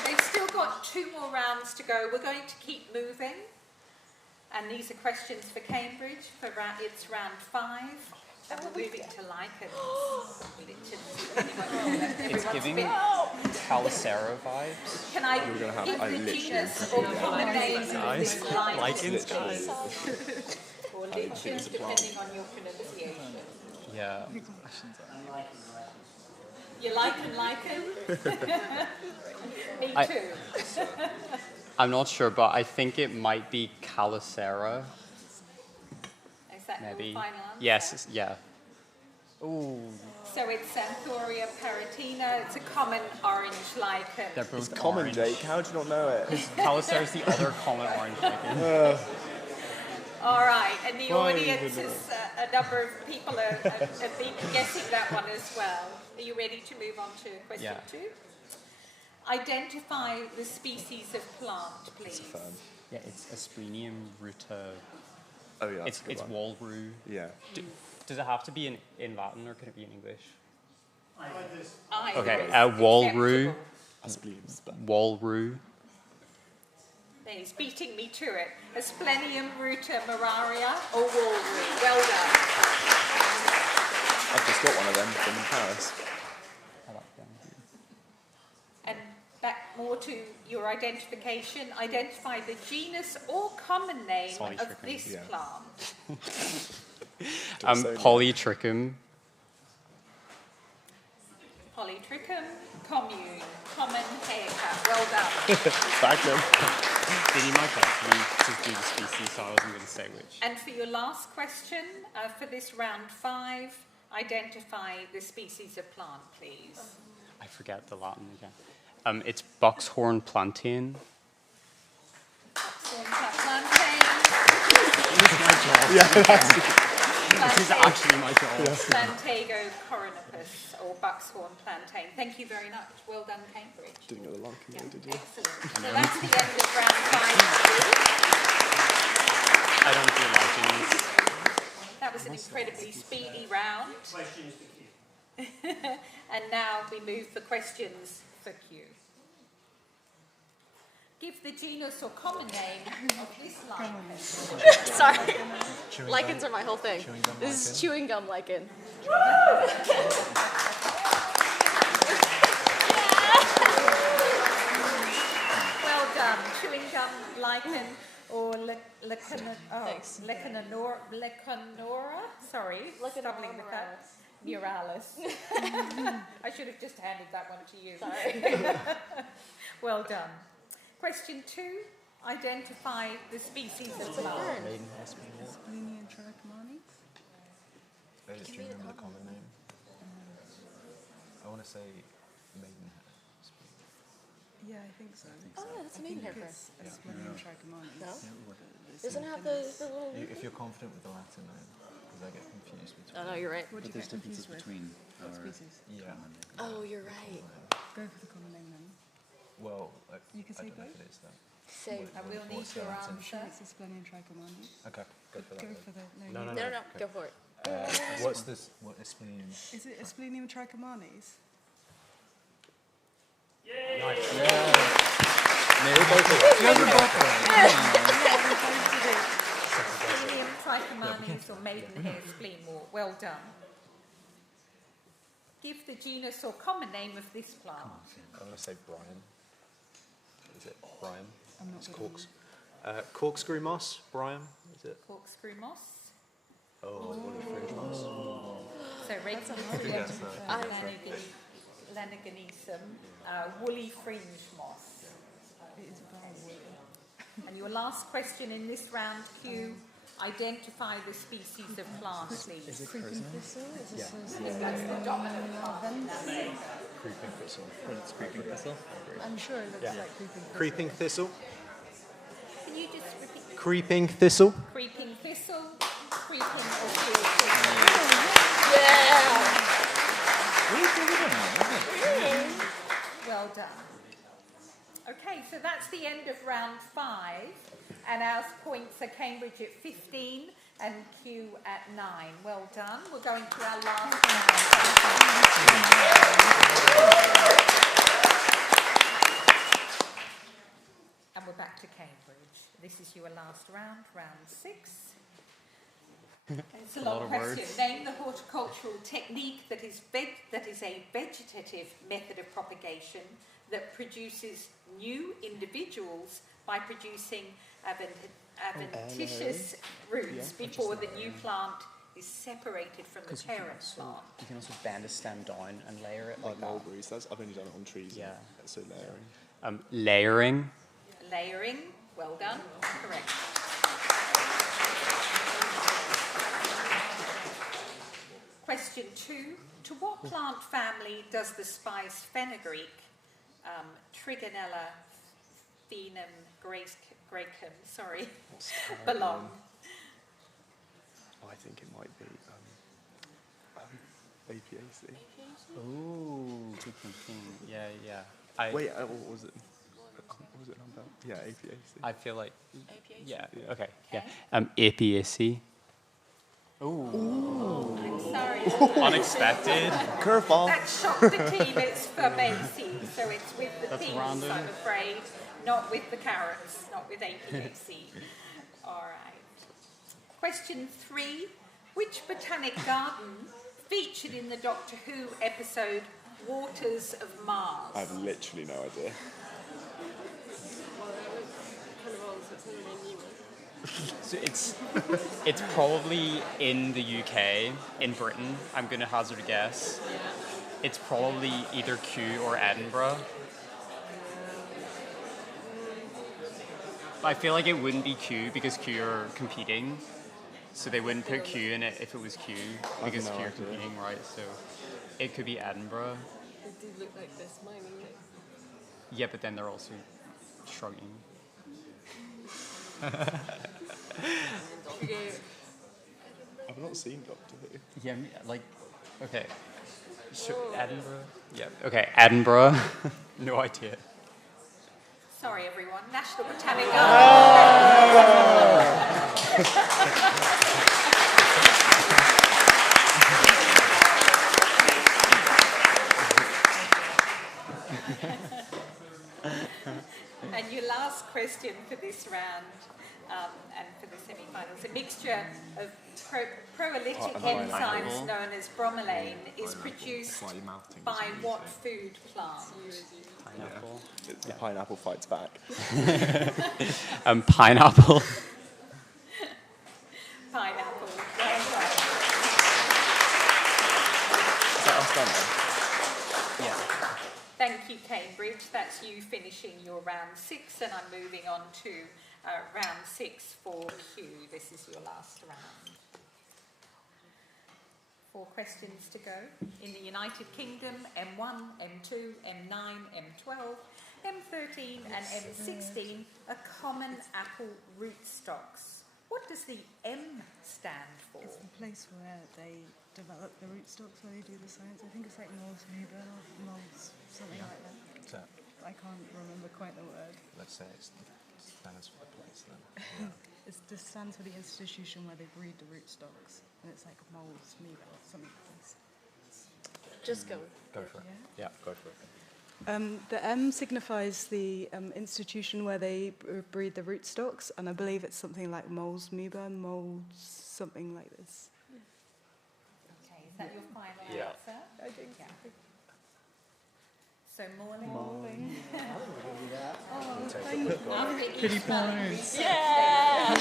They've still got 2 more rounds to go. We're going to keep moving. And these are questions for Cambridge. It's round 5. And we're moving to lichens. It's giving Calicera vibes. Can I You're gonna have, give like, the literally genus or common name of Guys, this lichen? lichens, guys. Or lichens, depending on your pronunciation. Yeah. You lichen? Me I- too. I'm not sure, but I think it might be Calicera. Is that Maybe. your final answer? Yes, yeah. Ooh, So it's Xanthoria paratina. It's a common orange lichen. they're both It's common, orange. Jake. How do you not know it? Calicera is the other common orange lichen. All right, and the Why audience would is a number of people have been guessing that one as well. Are you ready to move on to question Yeah. 2? Identify the species of plant, please. Yeah, it's Asplenium ruta. Oh yeah, It's that's a good one. Walrue. Yeah. Does it have to be in Latin or could it be in English? Either Okay, is Walrue. acceptable. Walrue. He's beating me to it. Asplenium ruta muraria or Walrue. Well done. I've just got one of them from Paris. I like them. And back more to your identification. Identify the genus or common name of Polytrichum, this yeah. plant. Polytrichum. Polytrichum, commune, common haircut. Well done. Back then. Did you might actually just do the species, so I wasn't going to say which. And for your last question, for this round 5, identify the species of plant, please. I forget the Latin again. It's boxhorn plantain. Boxhorn plantain. This is my job. Yeah, that's This is actually my job. Plantago coronapus, or buckshorn plantain. Thank you very much. Well done, Cambridge. Didn't get the luck again, did you? Excellent. So that's the end of round 5. I don't do legends. That was an incredibly speedy round. And now we move for questions for Q. Give the genus or common name of this lichen. Sorry. Lichens are my whole thing. This is chewing gum lichen. Well done. Chewing gum lichen or lecanora. Sorry, stumbling with that. Muralis. I should have just handed that one to you. Sorry. Well done. Question 2. Identify the species of plant. Splenium trichomanes. Do you remember the common name? I want to say maidenhair. Yeah, I think so. Oh, yeah, that's a maidenhair for us. Splenium trichomanes. No? It's Doesn't it have the little... If you're confident with the Latin name, because I get confused between... Oh, no, you're right. What do you There's get differences confused with? between What our species? Yeah. common name. Oh, you're right. Go for the common name then. Well, You can I say don't know both? if it is that. Say... And we'll need What's the your Latin? I'm sure answer. it's a Splenium trichomanes. Okay, go for that. Go then. for the... No, No, no, go for it. What's this? What is splenium? Is it a Splenium trichomanes? Splenium trichomanes or maidenhair spleenwort. Well done. Give the genus or common name of this plant. I'm going to say Brian. Is it Brian? I'm not It's good at corkscrew moss, Brian, is it? Corkscrew moss. Oh, woolly fringe moss. So Regulus Yes, laniganisum, woolly fringe moss. It is brown wool. And your last question in this round, Q. Identify the species of plant, please. Creeping thistle? Is this That's the dominant plant. Creeping thistle. It's creeping thistle. I'm sure it looks Yeah. like creeping thistle. Creeping thistle. Can you just repeat? Creeping thistle. Creeping thistle, creeping or field thistle. Well done. Okay, so that's the end of round 5, and our points are Cambridge at 15 and Q at 9. Well done. We're going to our last round. And we're back to Cambridge. This is your last round, round 6. It's a long question. Name the horticultural technique that is a vegetative method of propagation that produces new individuals by producing adventitious roots before the new plant is separated from the parent plant. You can also bend a stem down and layer it like that. mulberries. I've only done it on trees. Yeah. So layering. Layering. Layering, well done, correct. Question 2. To what plant family does the spice fenugreek, Trigonella phenum graecum, belong? I think it might be APAC. Ooh, good thinking. Yeah. Wait, what was it? What was it about? Yeah, APAC. I feel like... APH? Yeah, okay. Yeah. APAC. I'm sorry. Unexpected. Curveball. That shocked the team. It's Fabaceae, so it's with the That's peas, random. I'm afraid, not with the carrots, not with APAC. All right. Question 3. Which botanic garden featured in the Doctor Who episode Waters of Mars? I have literally no idea. So it's probably in the UK, in Britain. I'm going to hazard a guess. It's probably either Kew or Edinburgh. But I feel like it wouldn't be Kew because Kew are competing. So they wouldn't put Kew in it if it was Kew because Kew are competing, right? So it could be Edinburgh. They do look like this, mining it. Yeah, but then they're also shrugging. I've not seen Doctor Who. Yeah, like, okay. Edinburgh? Yeah, okay, Edinburgh. No idea. Sorry, everyone. National Botanic Garden. And your last question for this round and for the semi-finals, a mixture of prolytic enzymes known as bromelain is produced by what food plant? Pineapple. The pineapple fights back. Pineapple. Pineapple. Is that us done then? Yeah. Thank you, Cambridge. That's you finishing your round 6, and I'm moving on to round 6 for Q. This is your last round. 4 questions to go. In the United Kingdom, M1, M2, M9, M12, M13 and M16 are common apple rootstocks. What does the M stand for? It's the place where they develop the rootstocks, where they do the science. I think it's like moles, something like that. So, I can't remember quite the word. let's say it stands for the place then. It stands for the institution where they breed the rootstocks. And it's like moles, something like this. Just go. Go for it. Yeah, go for it. The M signifies the institution where they breed the rootstocks, and I believe it's something like moles, something like this. Okay, is that your final answer? I think. Yeah. So morning. Pretty points. Yeah!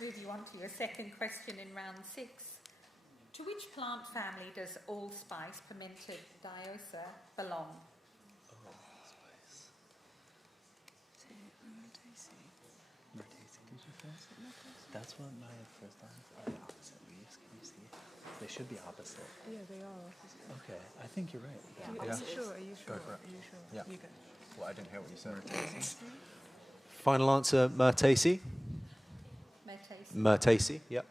Move you on to your second question in round 6. To which plant family does allspice, pimenta dioica, belong? That's what my first lines are. The opposite leaves. Can you see? They should be opposite. Yeah, they are opposite. Okay, I think you're right. Are you sure? Are you sure? Go for it. Are you sure? Yeah. You go. Well, I didn't hear what you said. Final answer, Myrtaceae. Myrtaceae. Myrtaceae, yep.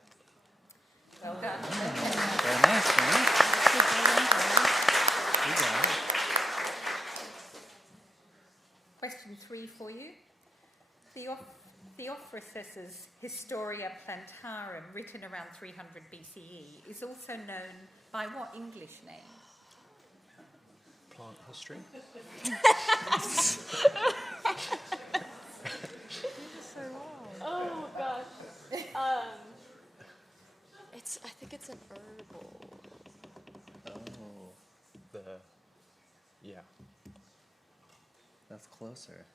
Well done. Very nice, very nice. You got it. Question 3 for you. Theophrastus's Historia Plantarum, written around 300 BCE, is also known by what English name? Plant history. Oh gosh. I think it's an herbal. Oh, Yeah. that's closer.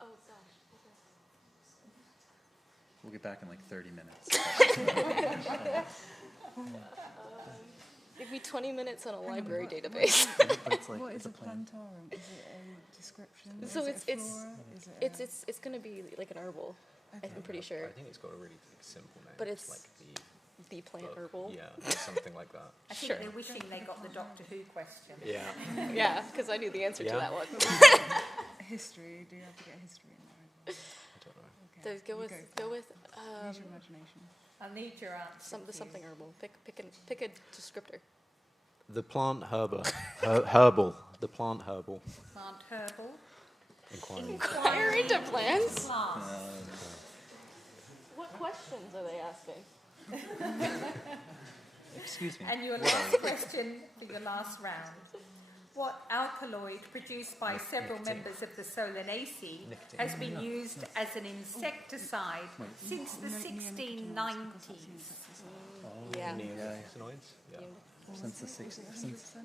Oh gosh. We'll get back in like 30 minutes. Give me 20 minutes on a library database. But it's like, What it's is a a plant. plantarum? Is it a description? So is it's- it a flora? Is it It's going to be like an herbal. I'm pretty sure. I think it's got a really simple name. But it's like the plant book. herbal. Yeah, or something like that. I think they're wishing they got the Doctor Who question. Yeah. Yeah, because I knew the answer to Yeah. that one. history? Do you have to get history in there? I don't know. Okay. So go with Use your imagination. I'll need your answer. something herbal. Pick a descriptor. The plant herbal. The plant herbal. Plant herbal. Inquiry. Inquire into plants. Plant. What questions are they asking? Excuse me. And your last question for your last round. What alkaloid produced by several members of the Solanaceae has been used as an insecticide since the 1690s? Yeah. Neonicotinoids? Yeah. Since the 60s.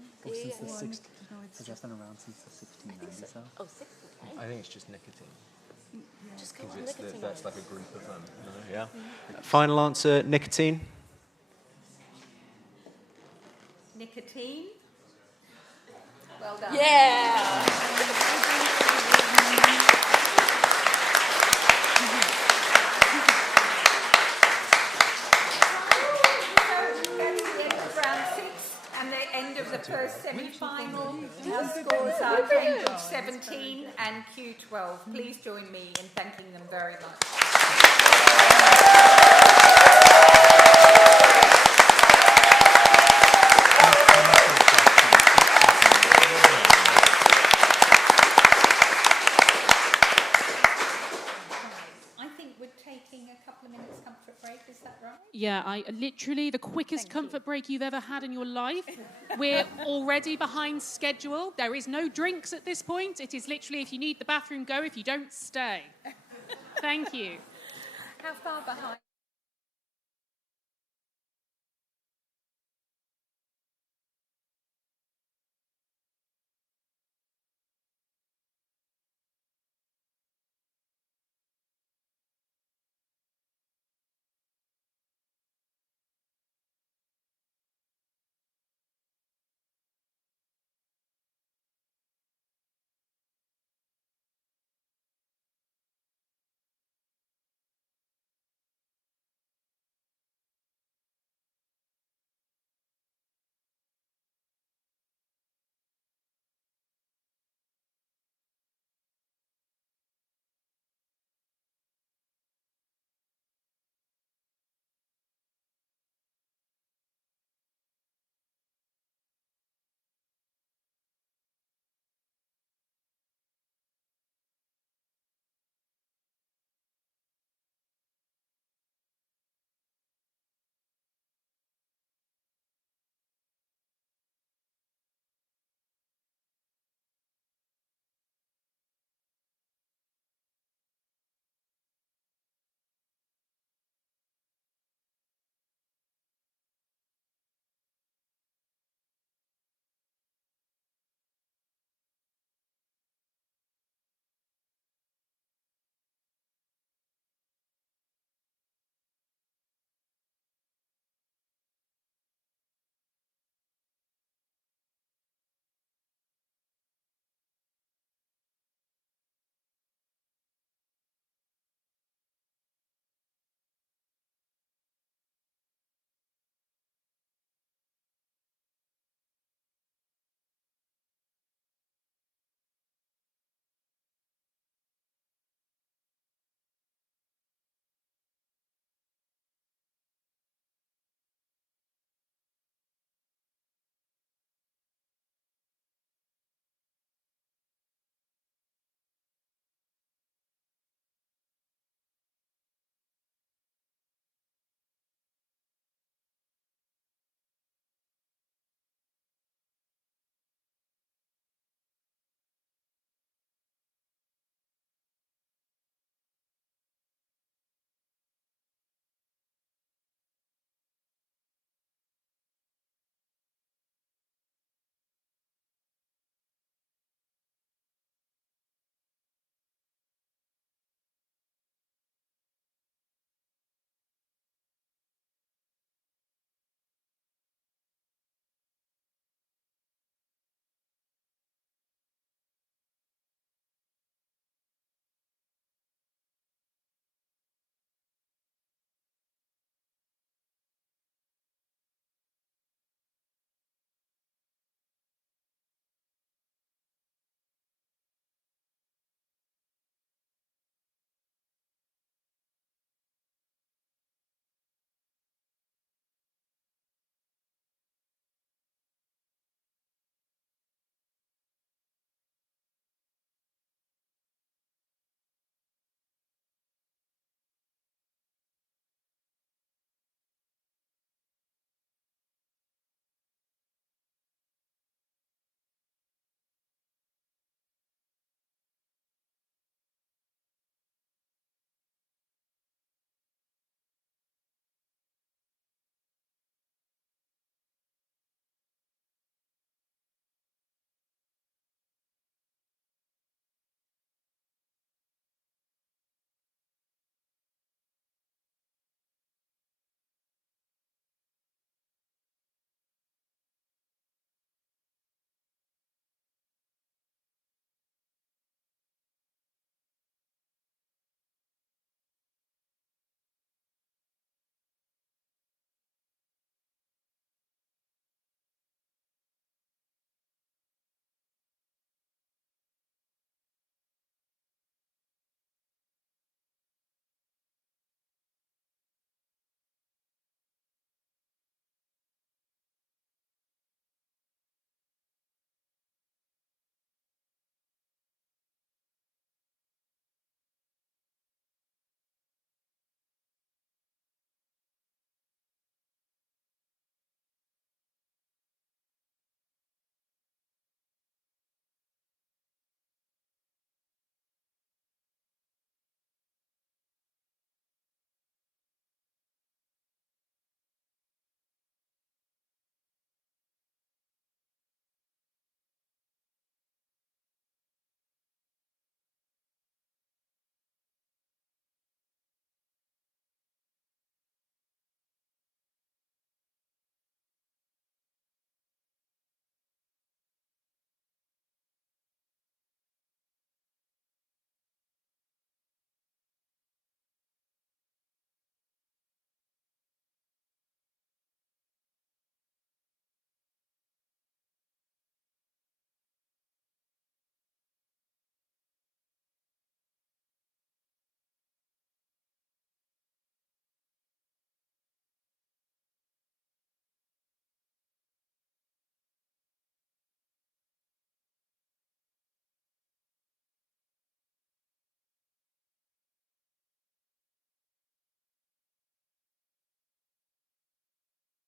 So just been around since the 1690s, though. Oh, 69. I think it's just nicotine. Just go Because on nicotine. that's like a group of them. Yeah. Final answer, nicotine. Nicotine. Well done. Yeah. And the end of the first semi-final. Our scores are Cambridge 17 and Q12. Please join me in thanking them very much. I think we're taking a couple of minutes comfort break, is that right? Yeah, I literally the quickest comfort break you've ever had in your life. We're already behind schedule. There is no drinks at this point. It is literally if you need the bathroom, go. If you don't, stay. Thank you. How far behind?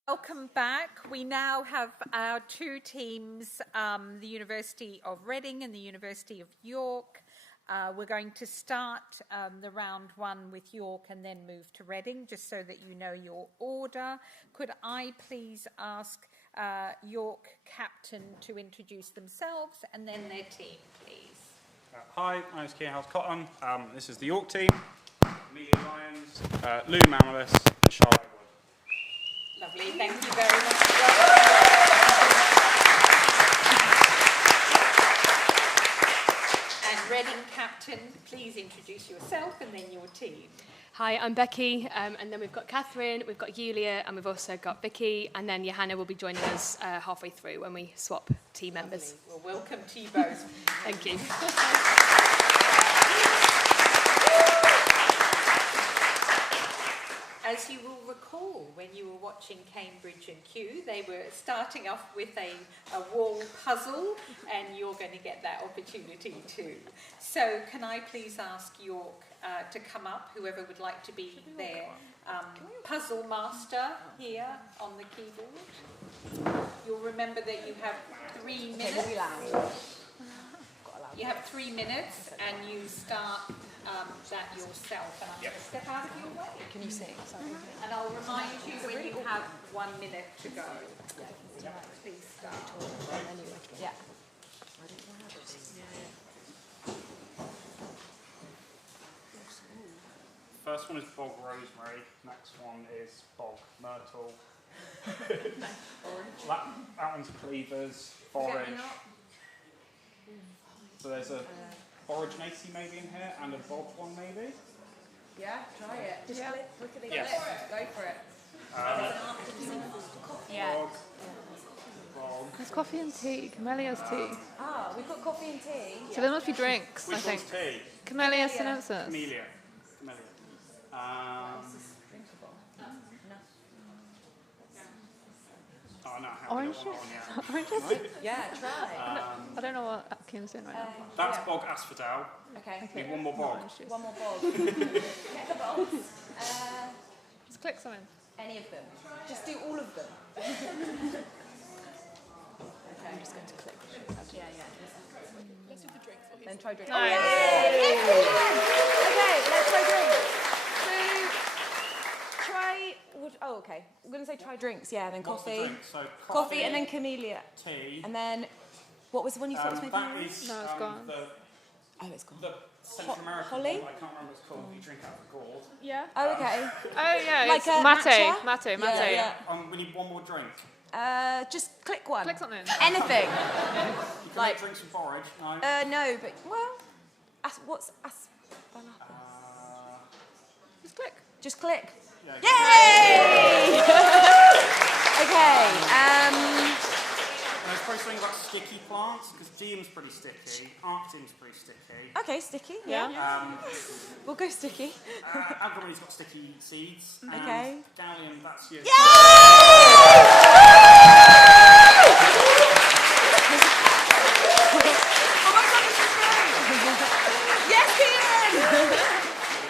Welcome back. We now have our two teams, the University of Reading and the University of York. We're going to start the round one with York and then move to Reading, just so that you know your order. Could I please ask York captain to introduce themselves and then their team, please? Hi, my name's Keir House-Cotton. This is the York team. Amelia Lyons, Lou Mamalis, and Charlotte Wood. Lovely, thank you very much. And Reading captain, please introduce yourself and then your team. Hi, I'm Becky, and then we've got Catherine, we've got Yulia, and we've also got Vicky, and then Johanna will be joining us halfway through when we swap team members. Well, welcome to you both. Thank you. As you will recall, when you were watching Cambridge and Kew, they were starting off with a wall puzzle, and you're going to get that opportunity too. So can I please ask York to come up, whoever would like to be their puzzle master here on the keyboard. You'll remember that you have 3 minutes. You have 3 minutes, and you start that yourself. And I'm going to step out of your way. Can you sing? Sorry. And I'll remind you when you have 1 minute to go. Please start. Yeah. First one is bog rosemary. Next one is bog myrtle. that one's cleavers, forage. So there's a originaceae maybe in here, and a bog one maybe. Yeah, try it. Just click at the Yes. Go for it. Bog. There's coffee and tea. Camellia's tea. Ah, we've got coffee and tea. So there must be drinks, Which I think. one's tea? Camellia sinensis. Camellia. Oh no, I Orange haven't juice? got one on Orange yet. juice? Yeah, try. I don't know what Kim's doing right now. That's bog asphodel. Okay. Need one more bog. One more bog. Get the bogs. Just click something. Any of them. Just do all of them. Okay. I'm just going to click. Yeah. Let's do the drink for you. Then try drink. Nice. Okay, let's try drinks. So, try. Okay. I'm going to say try drinks. Yeah, then What's the coffee. drink? So Coffee and then camellia. tea. And then, what was the one you thought was maybe? That is No, it's gone. It's gone. The Central American Holly? one, I can't remember what it's called. You drink out of a gourd. Yeah. Oh, okay. Oh, yeah. Like It's a mate. matcha? Mate. Yeah. We need one more drink. Just click one. Click something. Anything. You can make drinks from forage. No. No, but what's Just click. Just click. Yeah, Yay! Okay. There's probably something about sticky plants because Geum's pretty sticky. Arctim's pretty sticky. Okay, sticky. Yeah. We'll go sticky. Agramini's got sticky seeds. Okay. Gallium, that's you.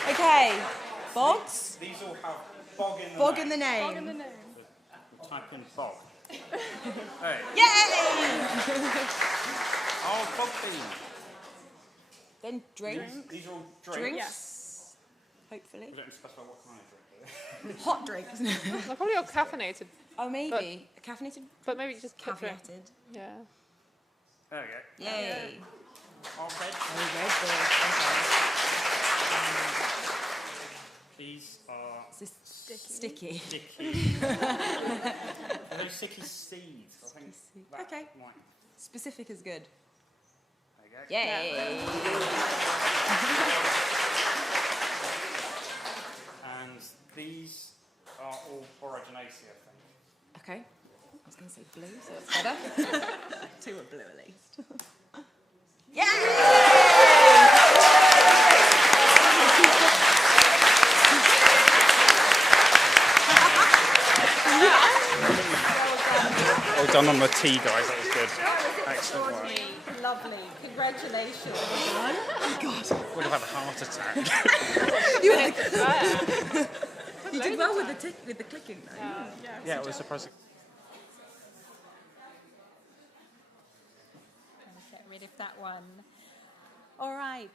Okay. Bogs. These all have bog in the Bog name. in the name. Bog in the name. Type in bog. Hey. Yay! Oh, bog bean. Then drinks. These are all drinks. Drinks. Yes. Hopefully. We don't specify what kind of drink. Hot drinks. They're probably all caffeinated. Oh, maybe. Caffeinated? But maybe just put drink. Caffeinated. Yeah. There we go. Yay. All red. Oh, Red Bull. These are Sticky. sticky. They're sticky seeds. I think that Okay. might. Specific is good. There you go. Yay. And these are all originaceae, I think. Okay. I was going to say blue, so it's better. Two are blue at least. Well done on the tea, guys. That was good. Excellent work. Lovely. Congratulations. Would have had a heart attack. You You did well with the clicking though. Yeah, it was surprising. Get rid of that one. All right.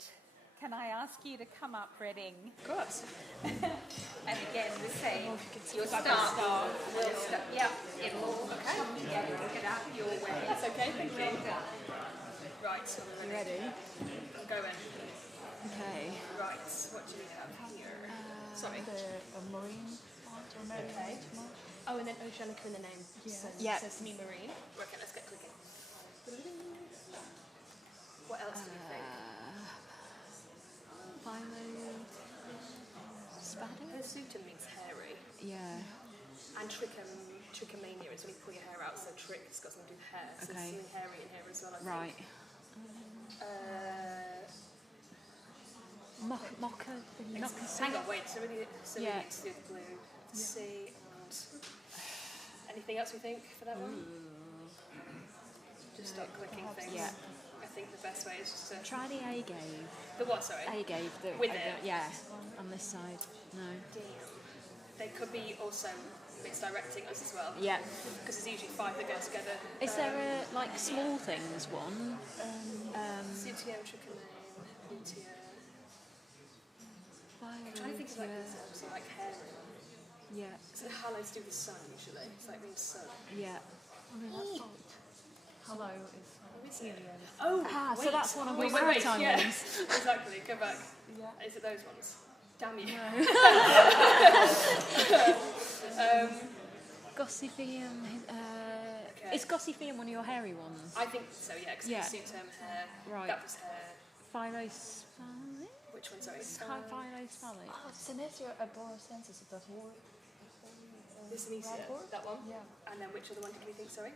Can I ask you to come up, Reading? Of course. And again, the same. Your start will start. Yeah, it will come. Yeah, pick it up your way. That's okay, thank you. Right, so You ready? I'm going. Okay. Right, what do we have here? Sorry. The marine font or marine Okay. font. Oh, and then Oceanica in the name. Yeah. So Yeah. it says to me marine. Okay, let's get clicking. What else do you think? Hirsutum means hairy. Yeah. And trichomania is when you pull your hair out, so trick has got something to do with hair. So Okay. there's something hairy in here as well, I think. Right. Mocha. Hang on, wait, so we need to do the blue. C and anything else we think for that one? Just start clicking things. Yeah. I think the best way is just to Try the agave. The what, sorry? Agave. With it? Yeah. On this side. No. Damn. They could be also misdirecting us as well. Yeah. Because there's usually 5 that go together. Is there a like small things one? Luteum, trichomane, luteum. I'm trying to think of like these so like hair. Yeah. Because it halos do the sun usually. It's like means sun. Yeah. Hello is helium. Oh, so that's one of wait, our maritime yeah. ones. Exactly, go back. Yeah. Is it those ones? Damn you. Gossypium. Okay. Is Gossypium one of your hairy ones? I think so, yeah, because Yeah. hirsutum hair, Right. that was hair. Phylosphalis? Which one, sorry? Phylosphalis. Senecio arboricensis, the whole. This Senecio, that one? Yeah. And then which other one did we think, sorry?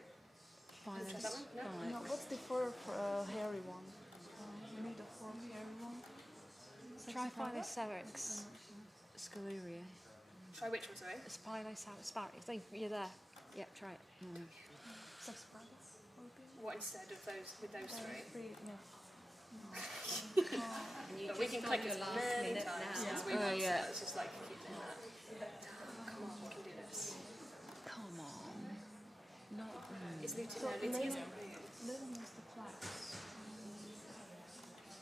Let's try that one? No? No, what's the fourth hairy one? We need a fourth hairy one. Try Phylocerix. Scaleria. Try which one, sorry? Phylocerix. You're there. Yep, try it. What instead of those, with those three? No. But we can click it many times as we want, yeah. so it's just like keep doing that. Come on, we can do this. Come on. Not. It's luteum, no, luteum isn't Living is the flax.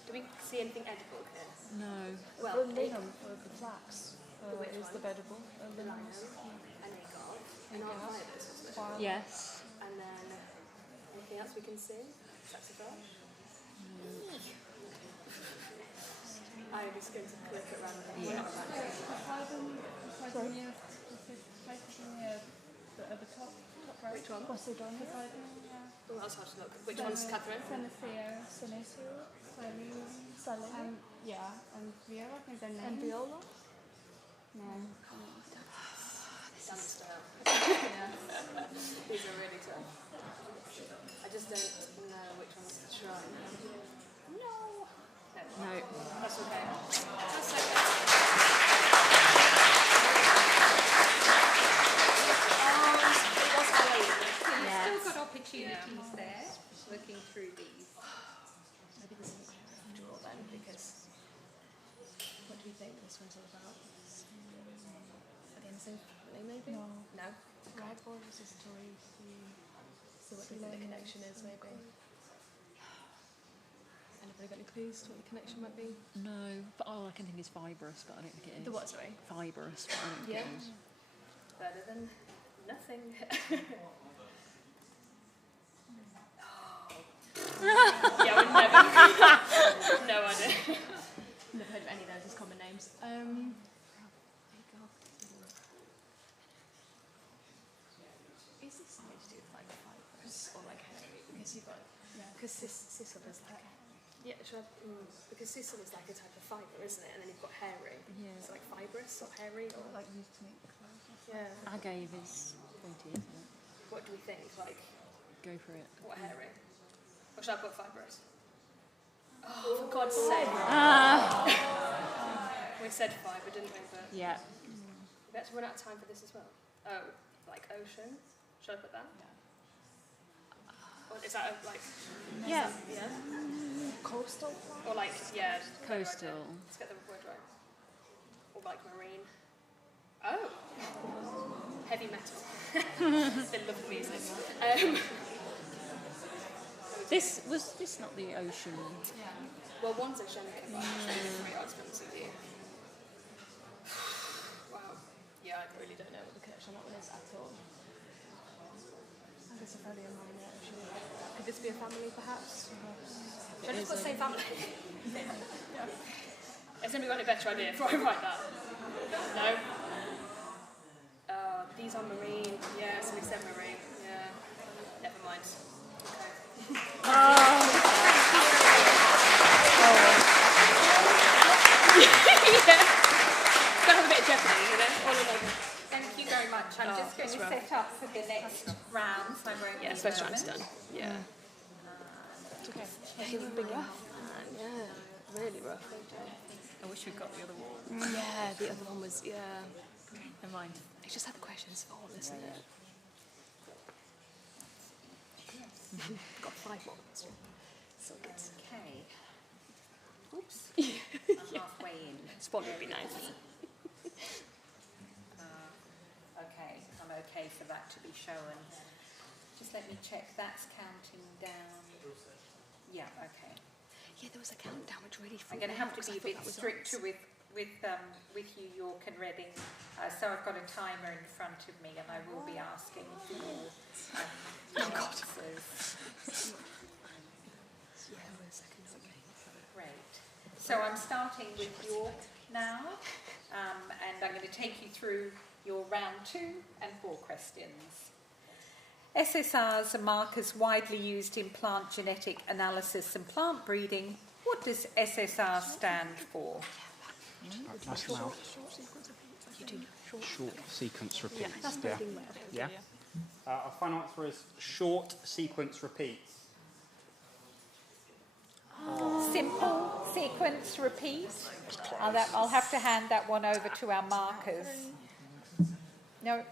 Do we see anything edible here? No. Well, The linum, the flax, which is one? the edible. The lion, and agave, and our fibres, wasn't it? Yes. And then anything else we can see? Saxifrage? I'm just going to click it randomly. Yeah. At the top right. Which one? Posidonia. Oh, that's hard to look. Which one's Catherine? Senecio. Salem. Yeah, and Viola, I think their name. And viola. No. Stand still. These are really tough. I just don't know which ones to try. No. No. That's okay. That's okay. It was Halloween. You've still got opportunities there, looking through these. Maybe this is after all then, because what do we think this one's all about? Again, same maybe? No. No? Right border is a story. So what do you think the connection is, maybe? Anybody got any clues to what the connection might be? No. But all I can think is fibrous, but I don't think it is. The what, sorry? Fibrous, but I don't think Yeah. it is. Better than nothing. Yeah, we'd never. No idea. Never heard of any of those as common names. Is this something to do with like fibers or like hairy? Because you've got, because sisal is like, because sisal is like a type of fibre, isn't it? And then you've got hairy. Yeah. It's like fibrous or hairy or Like used to make clothes. yeah. Agave is pointy, isn't it? What do we think? Like Go for it. what hairy? Or should I put fibrous? Oh, for God's sake! We said fibre, didn't we? But Yeah. we had to run out of time for this as well. Oh, like ocean. Should I put that? Or is that like? Yeah. Yeah. Coastal. Or like yeah. Coastal. Let's get the word right. Or like marine. Oh. Heavy metal. They love the music. Was this not the ocean? Well, one's oceanic, but it's pretty expensive. Wow. Yeah, I really don't know what the connection on that one is at all. I guess a fairly minor ocean. Could this be a family, perhaps? Should I just got to say family? Has anybody got any better idea before I write that? No? These are marine. Yeah, somebody said marine. Yeah. Never mind. That was a bit of jeopardy, you know? All of them. Thank you very much. I'm just going to set up for the next round. So I won't Yeah, first round's done. Yeah. It's okay. They were rough, man. Yeah, really rough. I wish we'd got the other wall. Yeah, the other one was, yeah. Never mind. It's just had the questions for, isn't it? Got 5 more. So good. Okay. Oops. I'm halfway in. Spot would be nice. Okay, I'm okay for that to be shown. Just let me check. That's counting down. Yeah, okay. Yeah, there was a countdown which really I'm going to have to be a bit stricter with you, York and Reading. So I've got a timer in front of me, and I will be asking for your answers. Yeah, wait a second. Okay. Great. So I'm starting with York now, and I'm going to take you through your round 2 and 4 questions. SSRs are markers widely used in plant genetic analysis and plant breeding. What does SSR stand for? Nice mouth. Short sequence repeats. Yeah. Our final answer is short sequence repeats. Simple sequence repeat. I'll have to hand that one over to our markers. No.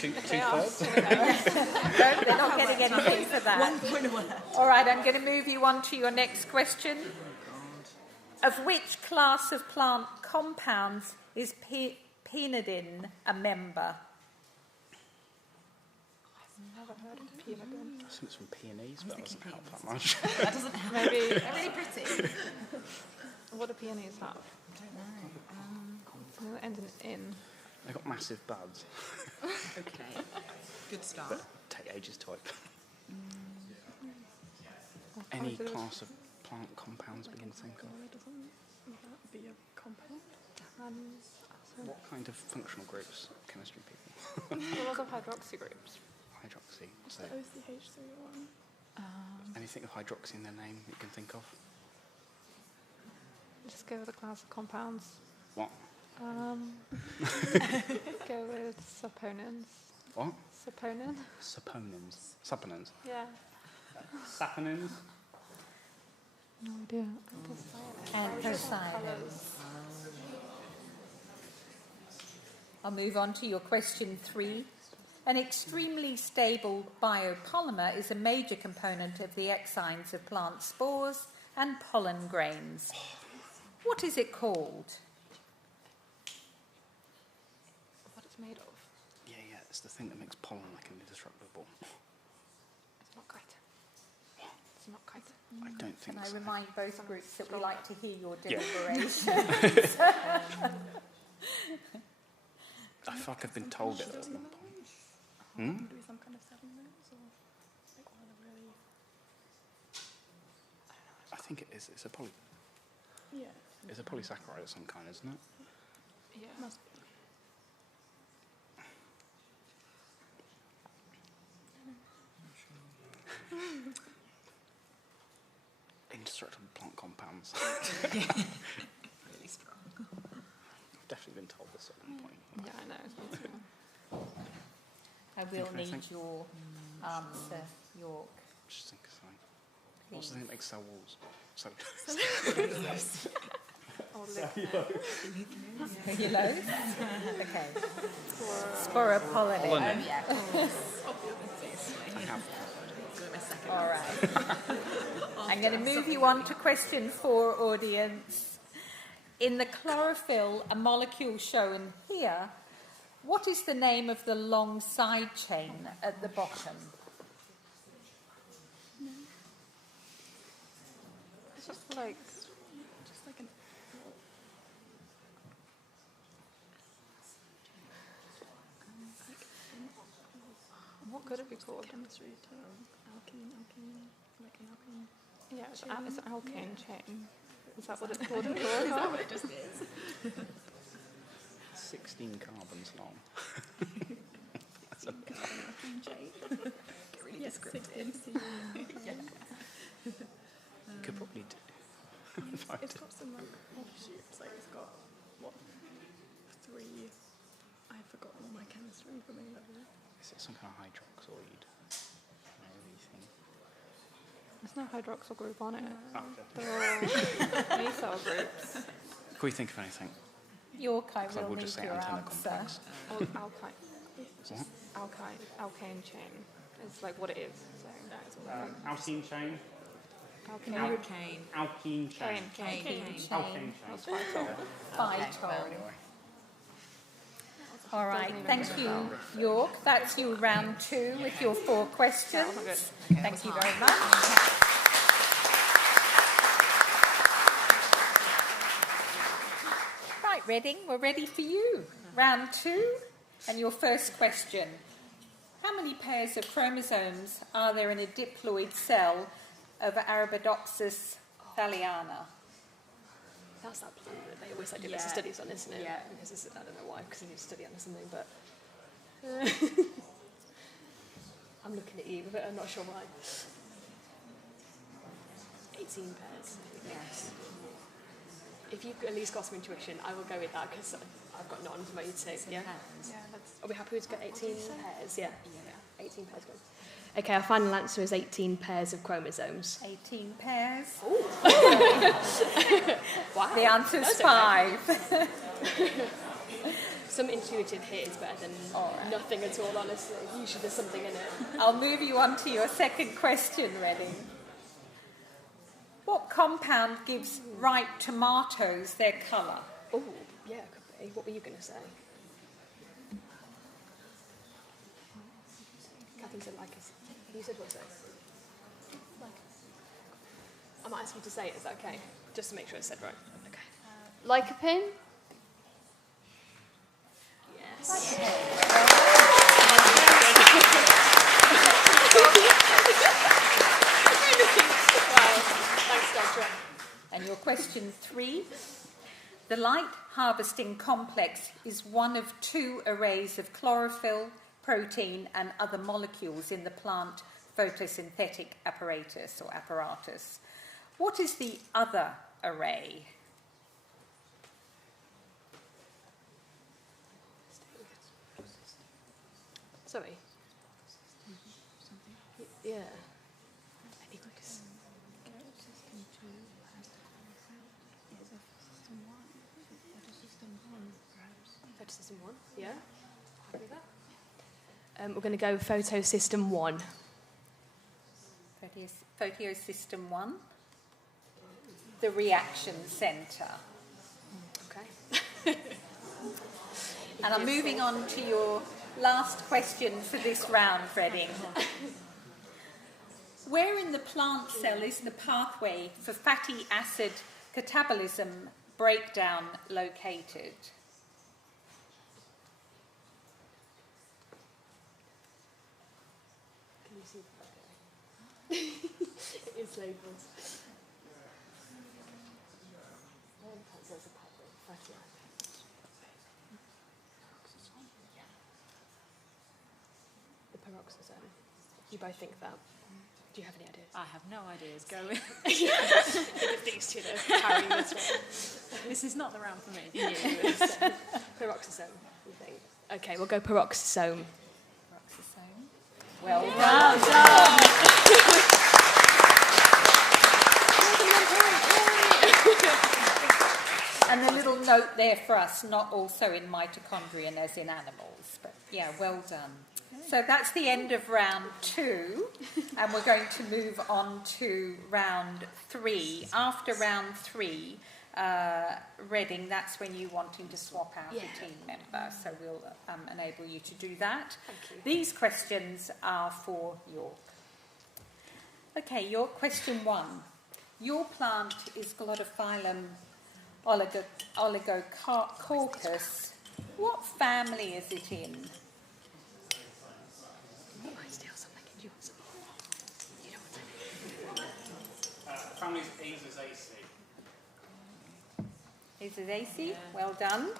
Two-thirds? No, they're not getting anything for that. All right, I'm going to move you on to your next question. Of which class of plant compounds is penidin a member? I've never heard of penidin. I think it's from peonies, but that doesn't help that much. That doesn't help. Maybe. They're really pretty. What do peonies have? I don't know. They end in. They've got massive buds. Okay. Good start. But take ages to open. Any class of plant compounds we can think of. Would that be a compound? What kind of functional groups, chemistry people? A lot of hydroxy groups. Hydroxy. What's So the OCH3 one? anything with hydroxy in their name you can think of? Just go with a class of compounds. What? Go with saponins. What? Saponin. Saponins. Saponins. Yeah. Saponins. No idea. Anthocyanins. I'll move on to your question 3. An extremely stable biopolymer is a major component of the exines of plant spores and pollen grains. What is it called? What it's made of. Yeah, it's the thing that makes pollen like indestructible. It's not kite. It's not kite. I don't think Can I so. remind both groups that we like to hear your Yeah. deliberations? I feel like I've been told it at one point. Hmm? Do some kind of 7 minutes or like one of the really. I think it is. It's a Yeah. It's a polysaccharide of some kind, isn't it? Yeah. Must be. Indestructible plant compounds. Really strong. I've definitely been told this at one point. Yeah, I know. I will Can I need think? your answer, York. Just think of something. What's the thing that makes cell walls? Cellulose? Okay. Sporopollen. I have. All right. I'm going to move you on to question 4, audience. in the chlorophyll, a molecule shown here, what is the name of the long side chain at the bottom? It's just like an. What could it be called? Chemistry term. Alkene, like an alkene. Yeah, it's an alkane chain. Is that what it's called? Is that what it just is? 16 carbons long. That's a alkene chain. Get really descriptive. Could probably do. It's got some like offshoots. Like it's got what? 3. I've forgotten all my chemistry from A level. Is it some kind of hydroxyl? There's no hydroxyl group on it. Oh, They're all methyl groups. Can we think of anything? York, I So will we'll need just say your antenna answer. complex. Alkane chain is like what it is. So that's what Alkene chain. Alkane. Alkene chain. Alkene chain. That's phytol. Phytol. All right, thank you, York. That's you round 2 with your 4 questions. Thank you very much. Right, Reading, we're ready for you. Round 2, and your first question. How many pairs of chromosomes are there in a diploid cell of Arabidopsis thaliana? That's that plant that they always like do lots of studies on, isn't it? Yeah. Because it's, I don't know why, because I need to study on or something, but I'm looking at you, but I'm not sure why. 18 pairs. Yes. If you've at least got some intuition, I will go with that because I've got none for you too. Yeah. Are we happy to get 18 pairs? Yeah. 18 pairs. Good. Okay, our final answer is 18 pairs of chromosomes. 18 pairs. Wow. The answer is 5. Okay. Some intuitive hit is better than nothing at all, honestly. Usually there's something in it. I'll move you on to your second question, Reading. What compound gives ripe tomatoes their colour? Oh, yeah, could be. What were you going to say? Catherine said like you said what's it? I might ask you to say it, is that okay? Just to make sure it's said right. Okay. Lycopene? Yes. Wow. Thanks, Doctor. And your question 3. The light harvesting complex is one of 2 arrays of chlorophyll, protein and other molecules in the plant photosynthetic apparatus or apparatus. What is the other array? Sorry. Yeah. Photosystem 1. Yeah. Happy with that? We're going to go photosystem 1. Photosystem 1. The reaction centre. Okay. And I'm moving on to your last question for this round, Reading. Where in the plant cell is the pathway for fatty acid catabolism breakdown located? Can you see the photo? It's labelled. The peroxisome. You both think that? Do you have any ideas? I have no ideas. Go. These two that are carrying this one. This is not the round for me. Peroxisome, you think? Okay, we'll go peroxisome. Well done. And a little note there for us, not also in mitochondrion as in animals, but yeah, well done. So that's the end of round 2, and we're going to move on to round 3. After round 3, Reading, that's when you're wanting to swap out a team member, so we'll enable you to do that. Thank you. These questions are for York. Okay, York, question 1. Your plant is Glodophyllum oligocorpus. What family is it in? Family's Azaceae. Azaceae, well done.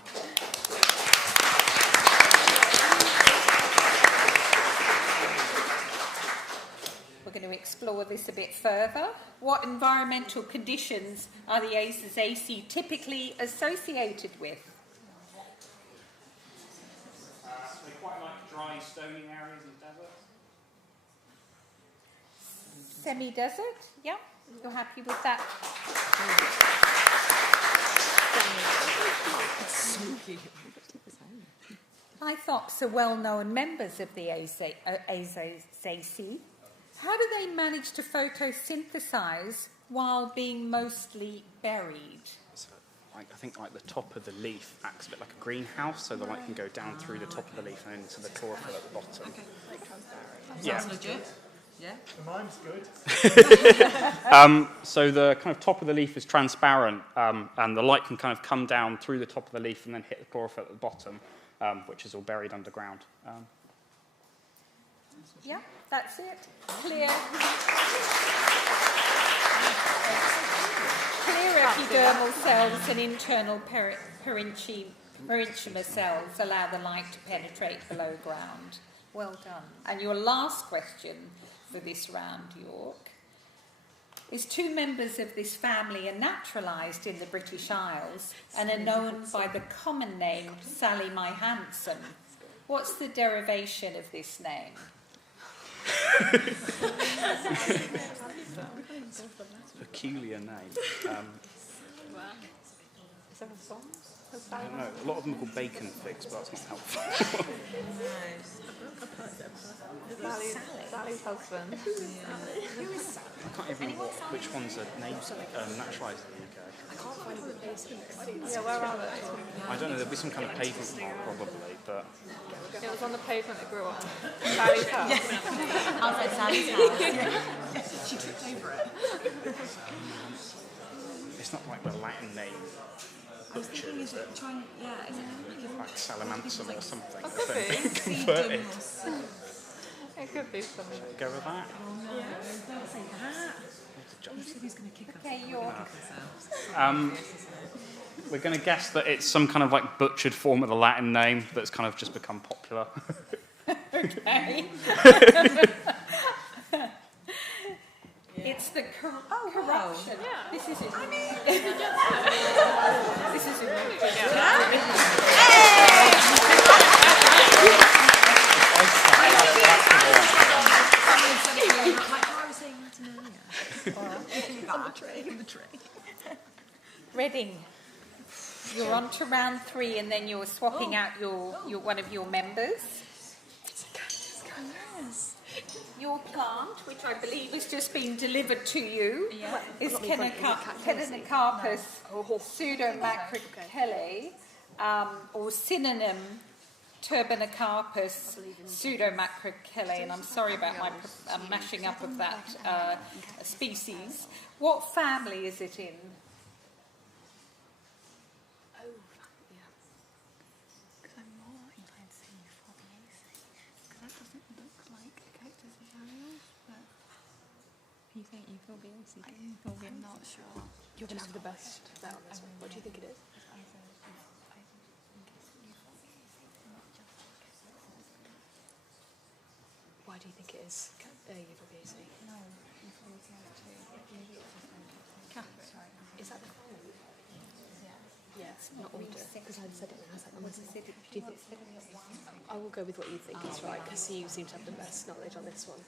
We're going to explore this a bit further. What environmental conditions are the Azaceae typically associated with? They quite like dry, stony areas and deserts. Semi-desert, yeah. You're happy with that? Lithops are well-known members of the Azaceae. How do they manage to photosynthesize while being mostly buried? So, I think the top of the leaf acts a bit like a greenhouse, so the light can go down through the top of the leaf and into the chlorophyll at the bottom. Okay, like transparent. Yeah. Sounds legit. Yeah. Mine's good. So the kind of top of the leaf is transparent, and the light can kind of come down through the top of the leaf and then hit the chlorophyll at the bottom, which is all buried underground. Yeah, that's it. Clear. Clear epidermal cells and internal parenchyma cells allow the light to penetrate below ground. Well done. And your last question for this round, York, is 2 members of this family are naturalised in the British Isles and are known by the common name Sally My Handsome. What's the derivation of this name? It's a peculiar name. Is there a song? I don't know. A lot of them are called bacon figs, but that's not helpful. Sally's husband. I can't even remember which ones are naturalised in the UK. I can't find the basement. Yeah, where are they? I don't know. There'll be some kind of pavement mark probably, but It was on the pavement that grew on. Sally's house. Outside Sally's house. She tripped over it. it's not like the Latin name. I was thinking, is it trying, is it like Salamanca or something? It could be. Converted. It could be something. Go with that? Don't say that. Who's going to kick us? Okay, York. We're going to guess that it's some kind of like butchered form of the Latin name that's kind of just become popular. Okay. It's the corruption. Yeah. This is it. I mean, this is it. Like I was saying Latin earlier. The tray. Reading. You're on to round 3, and then you're swapping out your one of your members. Your plant, which I believe has just been delivered to you, is Ctenocarpus pseudomacrochele, or synonym Turbinocarpus pseudomacrochele, and I'm sorry about my mashing up of that species. What family is it in? You think you feel BAC? I'm not sure. You're going to have the best bet on this one. What do you think it is? Why do you think it is UVBAC? No, Is that the phone? Yeah, not order. Because I said it. I was like, do you think? I will go with what you think is right, because you seem to have the best knowledge on this one.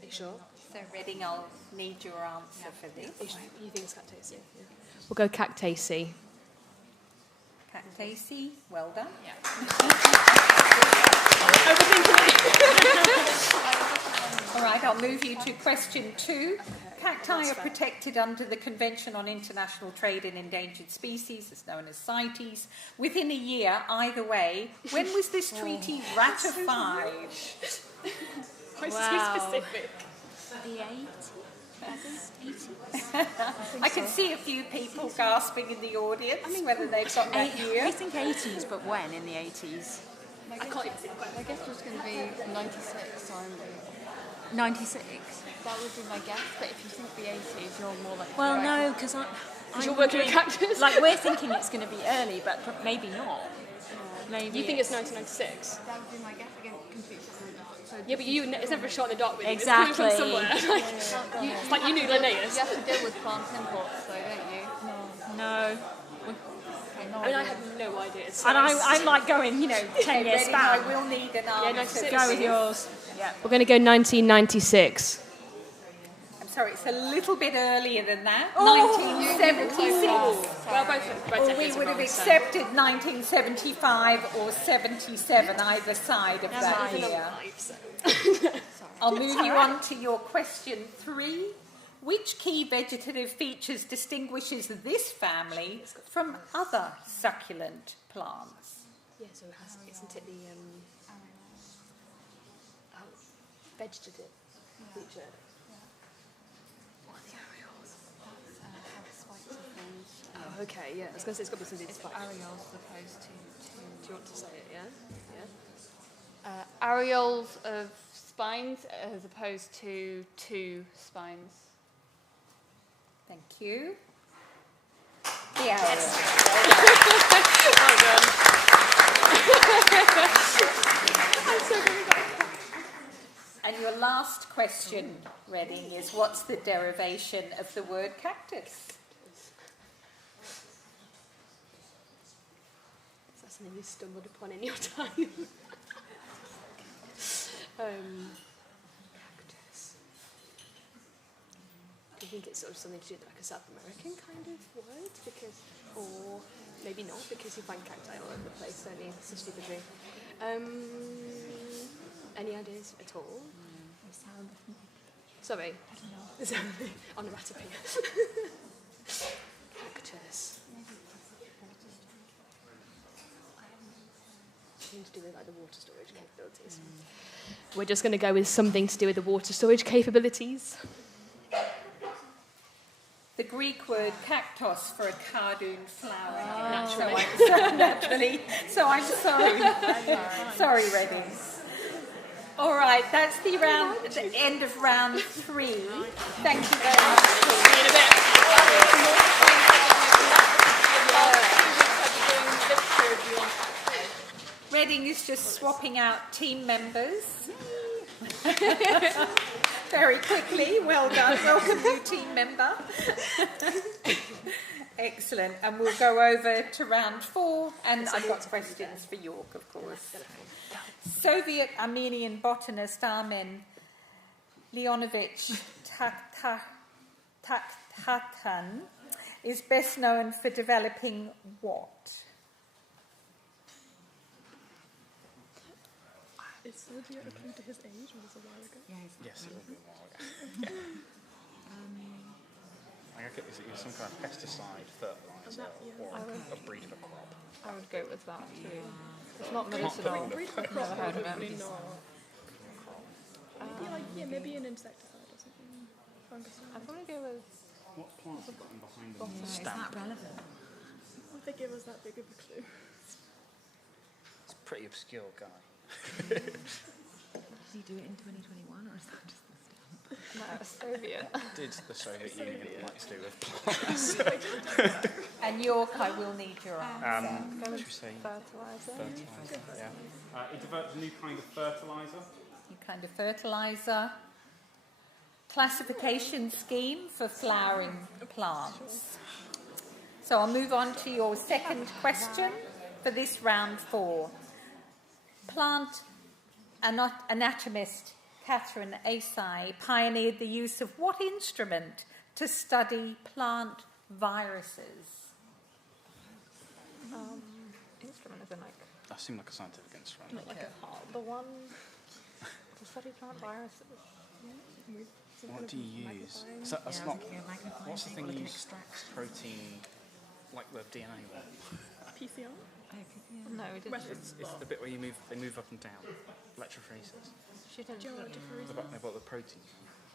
Are you sure? So, Reading, I'll need your answer for this. You think it's Cactaceae? Yeah. We'll go Cactaceae. Cactaceae, well done. All right, I'll move you to to question 2. Cacti are protected under the Convention on International Trade in Endangered Species, it's known as CITES, within a year, either way. When was this treaty ratified? Quite so specific. The 80s? I can see a few people gasping in the audience, whether they've got that year. I think 80s, but when in the 80s? I can't even think about it. I guess it's going to be 96, so I'm 96? That would be my guess, but if you think the 80s, you're more like... Well, no, because I'm you're working with cactus. Like, we're thinking it's going to be early, but maybe not. Maybe You think it's 1996? That would be my guess, again, completely. So Yeah, but it's never a shot in the dark with you. Exactly. It's coming from somewhere. It's like you knew Linnaeus. You have to deal with plant imports, though, don't you? No. I mean, I had no idea. So And I'm like going, 10 years Ready? back. I will need an Yeah, answer. 96. Go with yours. Yeah. We're going to go 1996. I'm sorry, it's a little bit earlier than that. Oh, 1976. Well, both Or we decades are would have wrong, so- accepted 1975 or 77, either side of that Even year. alive, so. I'll move you on to your question 3. Which key vegetative features distinguishes this family from other succulent plants? Yeah, so isn't it the vegetative feature? What are the areoles? Oh, okay, yeah. I was going to say it's got to be something spikes. Areoles as opposed to... Do you want to say it, yeah? areoles of spines as opposed to 2 spines. Thank you. The areoles. Well done. I'm so good at that. And your last question, Redding, is what's the derivation of the word cactus? Is that something you stumbled upon in your time? Cactus. Do you think it's sort of something to do with like a South American kind of word? Or maybe not, because you find cacti all over the place, don't you? It's a stupid thing. Any ideas at all? Sorry. Onomatopoeia. Cactus. Something to do with like the water storage capabilities. We're just going to go with something to do with the water storage capabilities. The Greek word cactos for a cardoon flower. Naturally. So I'm sorry. Sorry, Redding. All right, that's the end of round 3. Thank you very much. See you in a bit. Redding is just swapping out team members. Very quickly. Well done. Welcome, new team member. Excellent. And we'll go over to round 4. And I've got questions for York, of course. Soviet Armenian botanist Armen Leonovich Takhtan is best known for developing what? Is Serbia a clue to his age, or was it a while ago? Yes, it will be a while ago. I think it's some kind of pesticide, fertiliser, or a breed of a crop. I would go with that too. It's not Can't medicinal. believe I've never heard of Probably it. not. Maybe an insecticide or something. Fungicide. I'd probably go with... What plants have got behind them? Is that relevant? Would they give us that big of a clue? It's a pretty obscure guy. Did he do it in 2021 or is that just the stamp? No, Soviet. Did the Soviet Union like to do with plants? And York, I will need your answer. What should we say? Fertiliser. Fertiliser, yeah. It developed a new kind of fertiliser. New kind of fertiliser. Classification scheme for flowering plants. So I'll move on to your second question for this round 4. Plant anatomist Catherine Asai pioneered the use of what instrument to study plant viruses? Instrument is in like... That seemed like a scientific instrument. The one to study plant viruses. What do you use? So that's not. What's the thing you use? Protein, like the DNA one. PCR? No, we didn't. It's the bit where they move up and down. Electrophoresis. She didn't. About the protein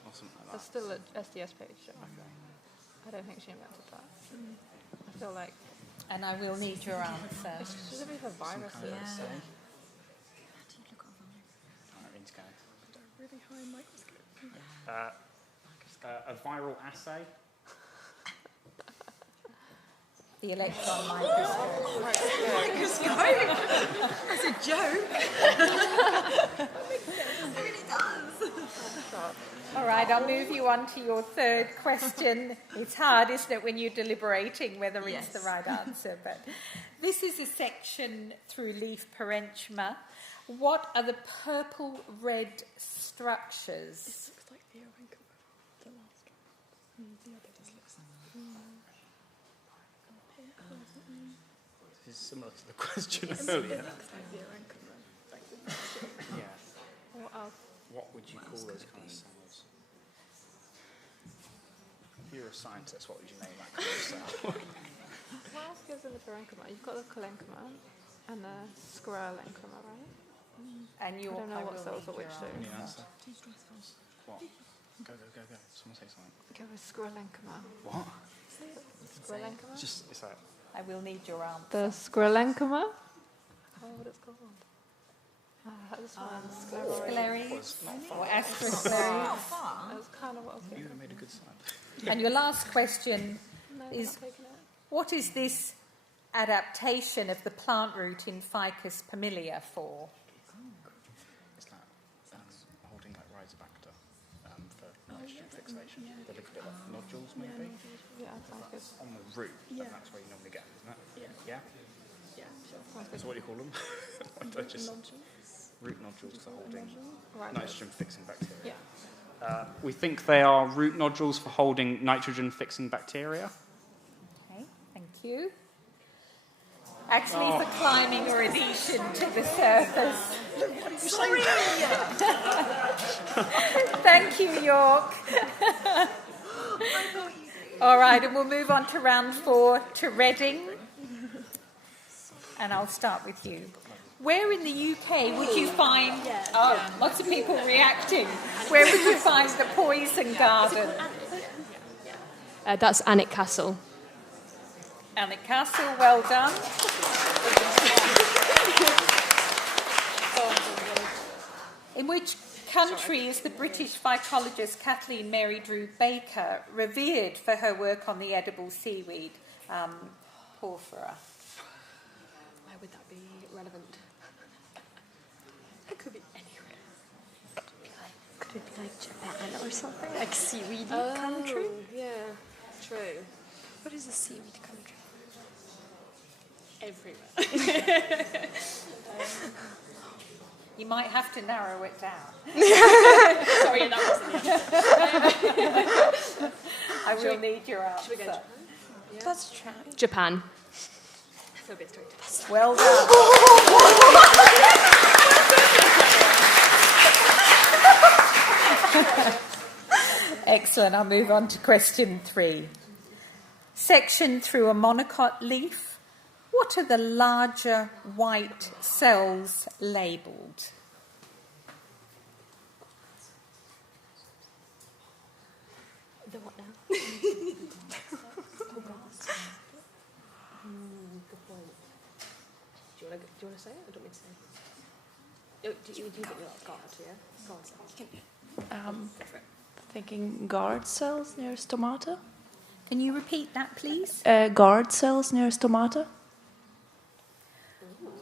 or something like that. That's still an SDS page. So I don't think she invented that. I feel like. And I will need your answer. It's specifically for viruses. Yeah. Really high microscope. A viral assay. The electron microscope. Microscope? That's a joke. It really does. All right, I'll move you on to your third question. It's hard, isn't it, when you're deliberating whether it's the right answer? But this is a section through leaf parenchyma. What are the purple-red structures? This looks like the Orenchyma, the last one. The other just looks This is similar to the question It earlier. looks like the Orenchyma. Yeah. What else? What would you call those kind of cells? If you're a scientist, what would you name that kind of cell? What else goes in the parenchyma? You've got the collenchyma and the sclerenchyma, right? And I don't know what cells are which too. Yeah, answer. What? Go. Someone say something. Go with sclerenchyma. What? Sclerenchyma? It's like. I will need your answer. The sclerenchyma? Oh, what it's called? This one. Scleres or astroscleres. That's kind of what I was You thinking. would have made a good sign. And your last question No, is, not taking it. what is this adaptation of the plant root in Ficus familiar for? It's like holding like Rhizobacter for nitrogen fixation. They look a bit like nodules, maybe. Yeah, ficus. On the root, Yeah. and that's where you normally get them, isn't it? Yeah. Yeah? Yeah. So what do you call them? Root nodules for holding nitrogen-fixing bacteria. Yeah. We think they are root nodules for holding nitrogen-fixing bacteria. Okay, thank you. Actually, for climbing or adhesion to the surface. Sorry. Thank you, York. All right, and we'll move on to round 4, to Reading. And I'll start with you. Where in the UK would you find... lots of people reacting. Where would you find the poison garden? That's Alnwick Castle. Alnwick Castle, well done. In which country is the British phycologist Kathleen Mary Drew Baker revered for her work on the edible seaweed porphyra? Where would that be relevant? It could be anywhere. Could it be like Japan or something? Like seaweedy country? Yeah, true. What is a seaweed country? Everywhere. You might have to narrow it down. Sorry, that wasn't the answer. I will need your answer. Should we go Japan? Yeah. Let's try. Japan. So be straight to this. Well done. Excellent. I'll move on to question 3. Section through a monocot leaf. What are the larger white cells labelled? The what now? Oh God. Good point. Do you want to say it, or do you want me to say it? Do you think that's guard? Yeah. Guard cells. Thinking guard cells near stomata. Can you repeat that, please? Guard cells near stomata.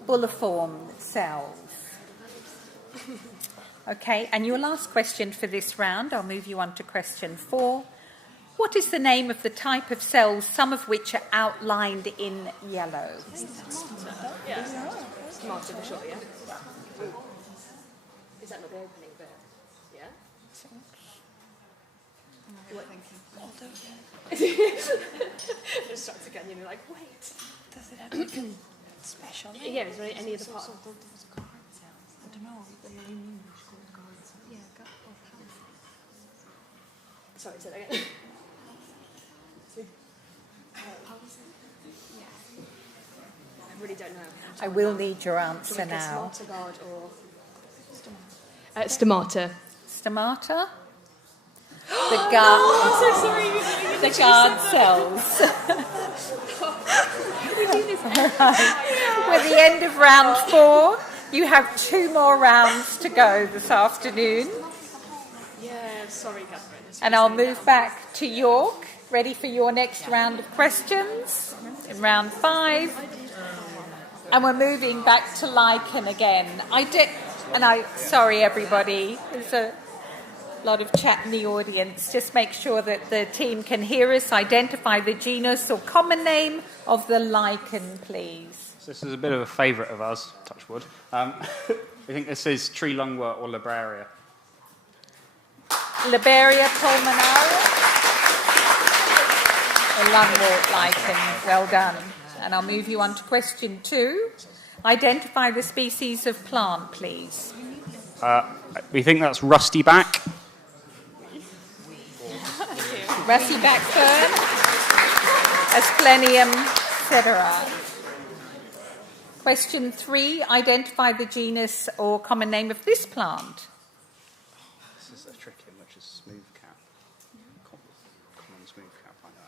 Bulliform cells. Okay, and your last question for this round, I'll move you on to question 4. What is the name of the type of cells, some of which are outlined in yellow? Yeah. Stomata for sure, yeah? Is that not the opening bit? Yeah? It starts again, and you're like, wait. Does it have anything special? Yeah, is there any other part? I don't know. The name English called guard cells. Yeah, Sorry, say that again. I really don't know. I will need your answer now. now. Guard or stomata. Stomata? The guard. I'm so sorry. The guard cells. Right. We're at the end of round 4. You have 2 more rounds to go this afternoon. Yeah, sorry, Catherine. And I'll move back to York, ready for your next round of questions in round 5. And we're moving back to lichen again. Sorry everybody, there's a lot of chat in the audience. Just make sure that the team can hear us. Identify the genus or common name of the lichen, please. So this is a bit of a favourite of ours, touch wood. I think this is tree lungwort or Libraria. Libraria pulmonaria. A lungwort lichen. Well done. And I'll move you on to question 2. Identify the species of plant, please. We think that's rusty back. Rusty back fern. Asplenium cedera. Question 3. Identify the genus or common name of this plant. This is a tricky one, which is smooth cap. Common smooth cap, I know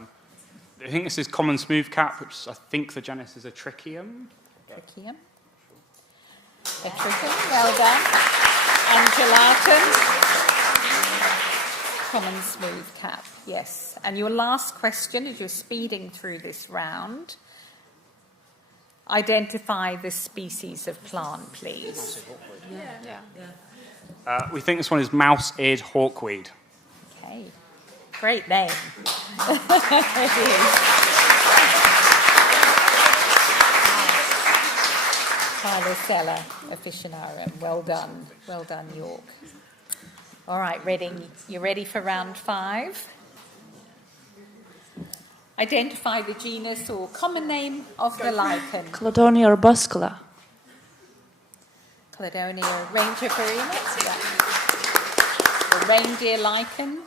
that. I think this is common smooth cap, which I think the genus is a Trichium. Trichium. Etrichum, well done. Angulatum. Common smooth cap, yes. And your last question, as you're speeding through this round, identify the species of plant, please. We think this one is mouse-eared hawkweed. Okay, great name. Phylocella officinarum. Well done, York. All right, Reading, you ready for round 5? Identify the genus or common name of the lichen. Cladonia robuscula. Cladonia rangiferina, yeah. The reindeer lichen.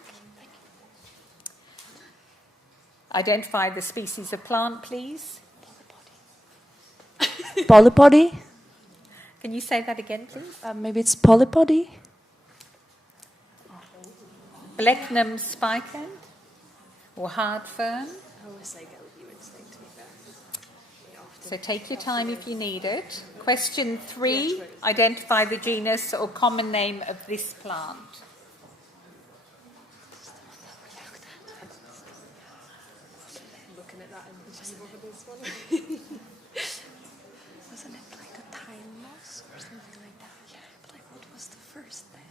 Identify the species of plant, please. Polypody? Can you say that again, please? Maybe it's polypody? Blechnum spicant or hard fern. I always say go with your instinct, to be fair. So take your time if you need it. Question 3. Identify the genus or common name of this plant. Looking at that and just over this one. Wasn't it like a time mouse or something like that? Yeah, but like what was the first thing?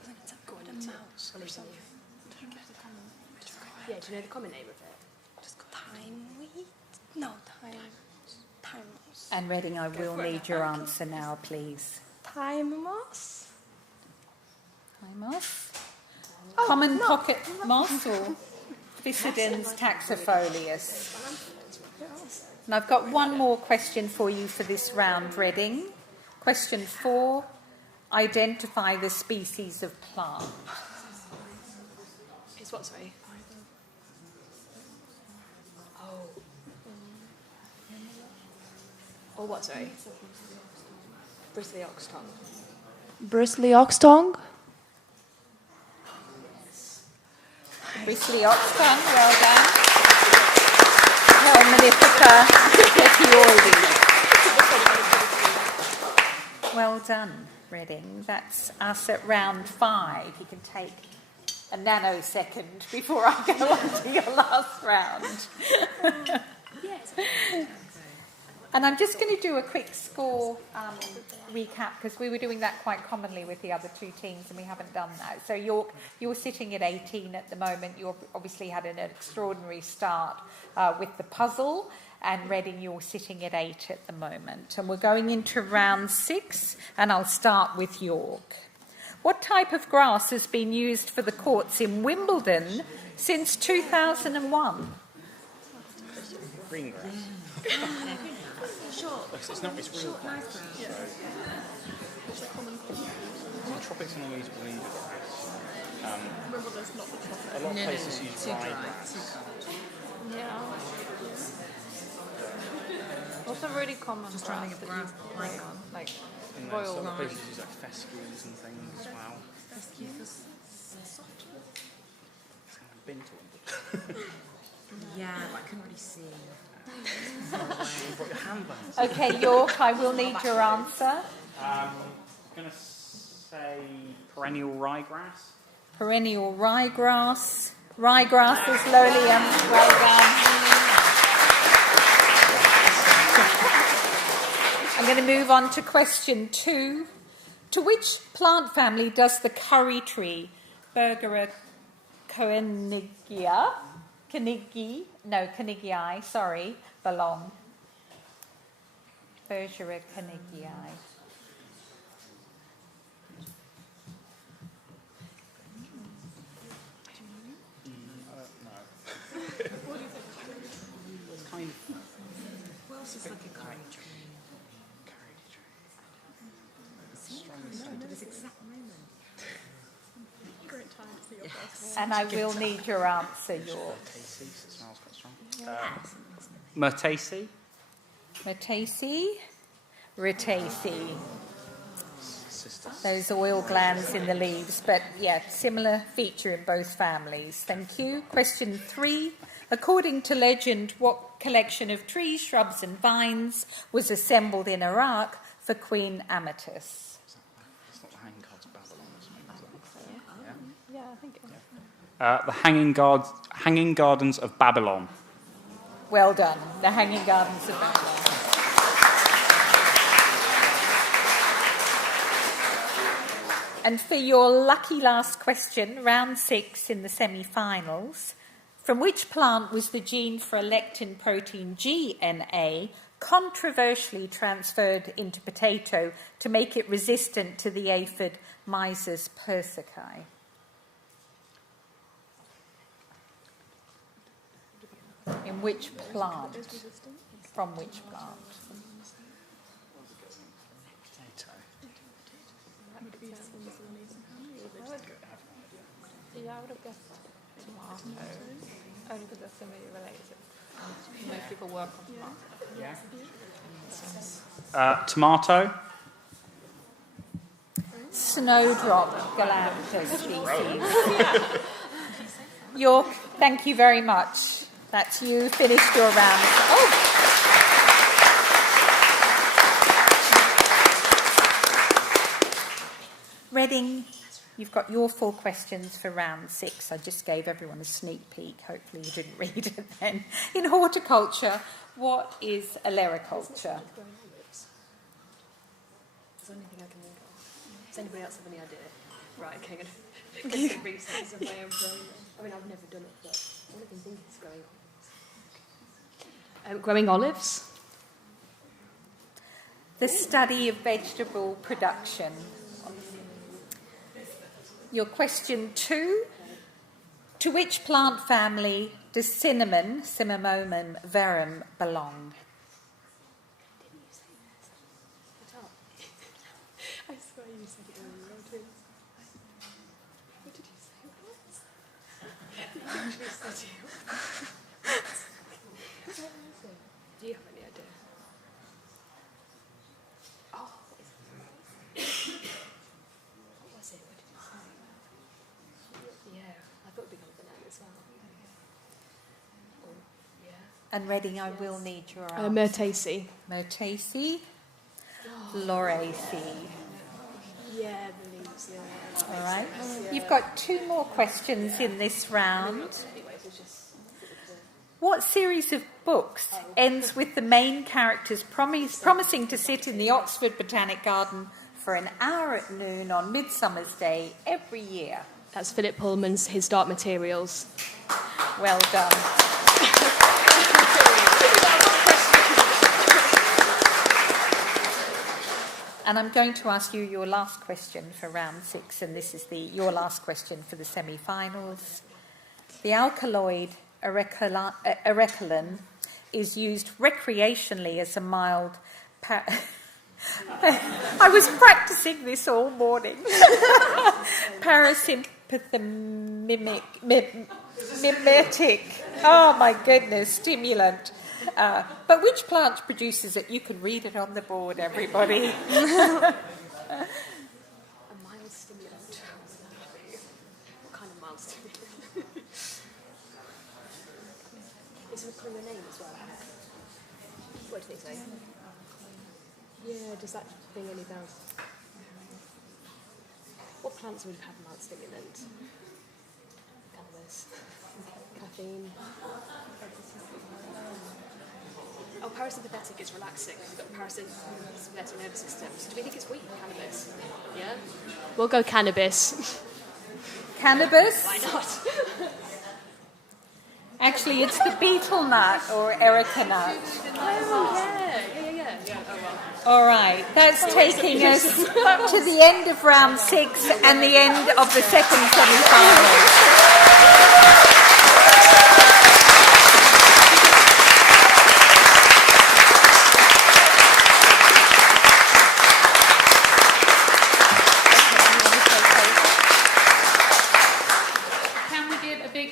Wasn't it some golden mouse or something? Yeah, do you know the common name of it? Just time weed? No, time mouse. And Reading, I will need your answer now, please. Time mouse? Time mouse? Common pocket moss or Physidens taxifolius? And I've got one more question for you for this round, Reading. Question 4. Identify the species of plant. It's what, sorry? Oh. Or what, sorry? Bristly ox tongue. Bristly ox tongue? Bristly ox tongue, well done. Helminifica petioides. Well done, Reading. That's us at round 5. You can take a nanosecond before I go on to your last round. And I'm just going to do a quick score recap because we were doing that quite commonly with the other 2 teams and we haven't done that. So York, you're sitting at 18 at the moment. You obviously had an extraordinary start with the puzzle, and Reading, you're sitting at 8 at the moment. And we're going into round 6, and I'll start with York. What type of grass has been used for the courts in Wimbledon since 2001? Green grass. Short. It's not. It's real Short, plants. nice grass. So It's a common the tropics and always bleed grass. Remember, there's not the tropics. A lot of places use too dry. ryegrass. Yeah. What's a really common Just trying to grass think that of you grass. bring on? Like And then royal some rye. places use like fescues and things as well. Fescue for soft. It's kind of been to them. Yeah, but I couldn't really see. You've got your hand back. Okay, York, I will need your answer. I'm going to say perennial ryegrass. Perennial ryegrass. Ryegrass is lowly well done. I'm going to move on to question 2. To which plant family does the curry tree, Bergera Koenigii, belong? Bergera Koenigii. It's kind of What else is like a curry tree? To this exact moment. Great time to see your first. And I will need your answer, York. Myrtaceae, so it smells quite strong. Myrtaceae. Myrtaceae, Rutaceae. Sisters. Those oil glands in the leaves, but yeah, similar feature in both families. Thank you. Question 3. According to legend, what collection of trees, shrubs and vines was assembled in Iraq for Queen Amatus? It's not the Hanging Gardens of Babylon or something, is it? Yeah, I think it is. The Hanging Gardens of Babylon. Well done. The Hanging Gardens of Babylon. And for your lucky last question, round 6 in the semi-finals, from which plant was the gene for a lectin protein GNA controversially transferred into potato to make it resistant to the aphid Mysis persicae? In which plant? From which plant? Yeah, I would have guessed tomato. Only because they're similarly related. Most people work on tomato. Tomato. Snowdrop galanthus species. York, thank you very much. That's you finished your round. Oh. Reading, you've got your full questions for round 6. I just gave everyone a sneak peek. Hopefully you didn't read it then. In horticulture, what is alericulture? That's the only thing I can think of. Does anybody else have any idea? Right, okay, I'm going to get some research of my own growing. I mean, I've never done it, but all I can think is growing olives. The study of vegetable production. Your question 2. To which plant family does cinnamon, Cinnamomum verum, belong? I swear you said it earlier, too. What did you say it was? You literally said it. Do you have any idea? Oh, what is it? What was it? What did you say? Yeah, I thought it would be called banana as well. Oh, yeah. And Reading, I will need your answer. Myrtaceae. Myrtaceae. Lauraceae. Yeah, the leaves, yeah. All right. Yeah. You've got 2 more questions in this round. Anyways, it's just... What series of books ends with the main characters promising to sit in the Oxford Botanic Garden for an hour at noon on Midsummer's Day every year? That's Philip Pullman's His Dark Materials. Well done. And I'm going to ask you your last question for round 6, and this is your last question for the semi-finals. The alkaloid areculin is used recreationally as a mild... I was practicing this all morning. Parasympathetic. Oh my goodness, stimulant. But which plant produces it? You can read it on the board, everybody. A mild stimulant. What kind of mild stimulant? Is there a cleaner name as well? What do they say? Yeah, does that ring any bells? What plants would have mild stimulant? Cannabis, caffeine. Oh, parasympathetic is relaxing. We've got the parasympathetic nervous system. So do we think it's weak, cannabis? Yeah? We'll go cannabis. Cannabis? Why not? Actually, it's the betel nut or erica nut. Oh, yeah. Oh, well. All right, that's taking us to the end of round 6 and the end of the second semi-final.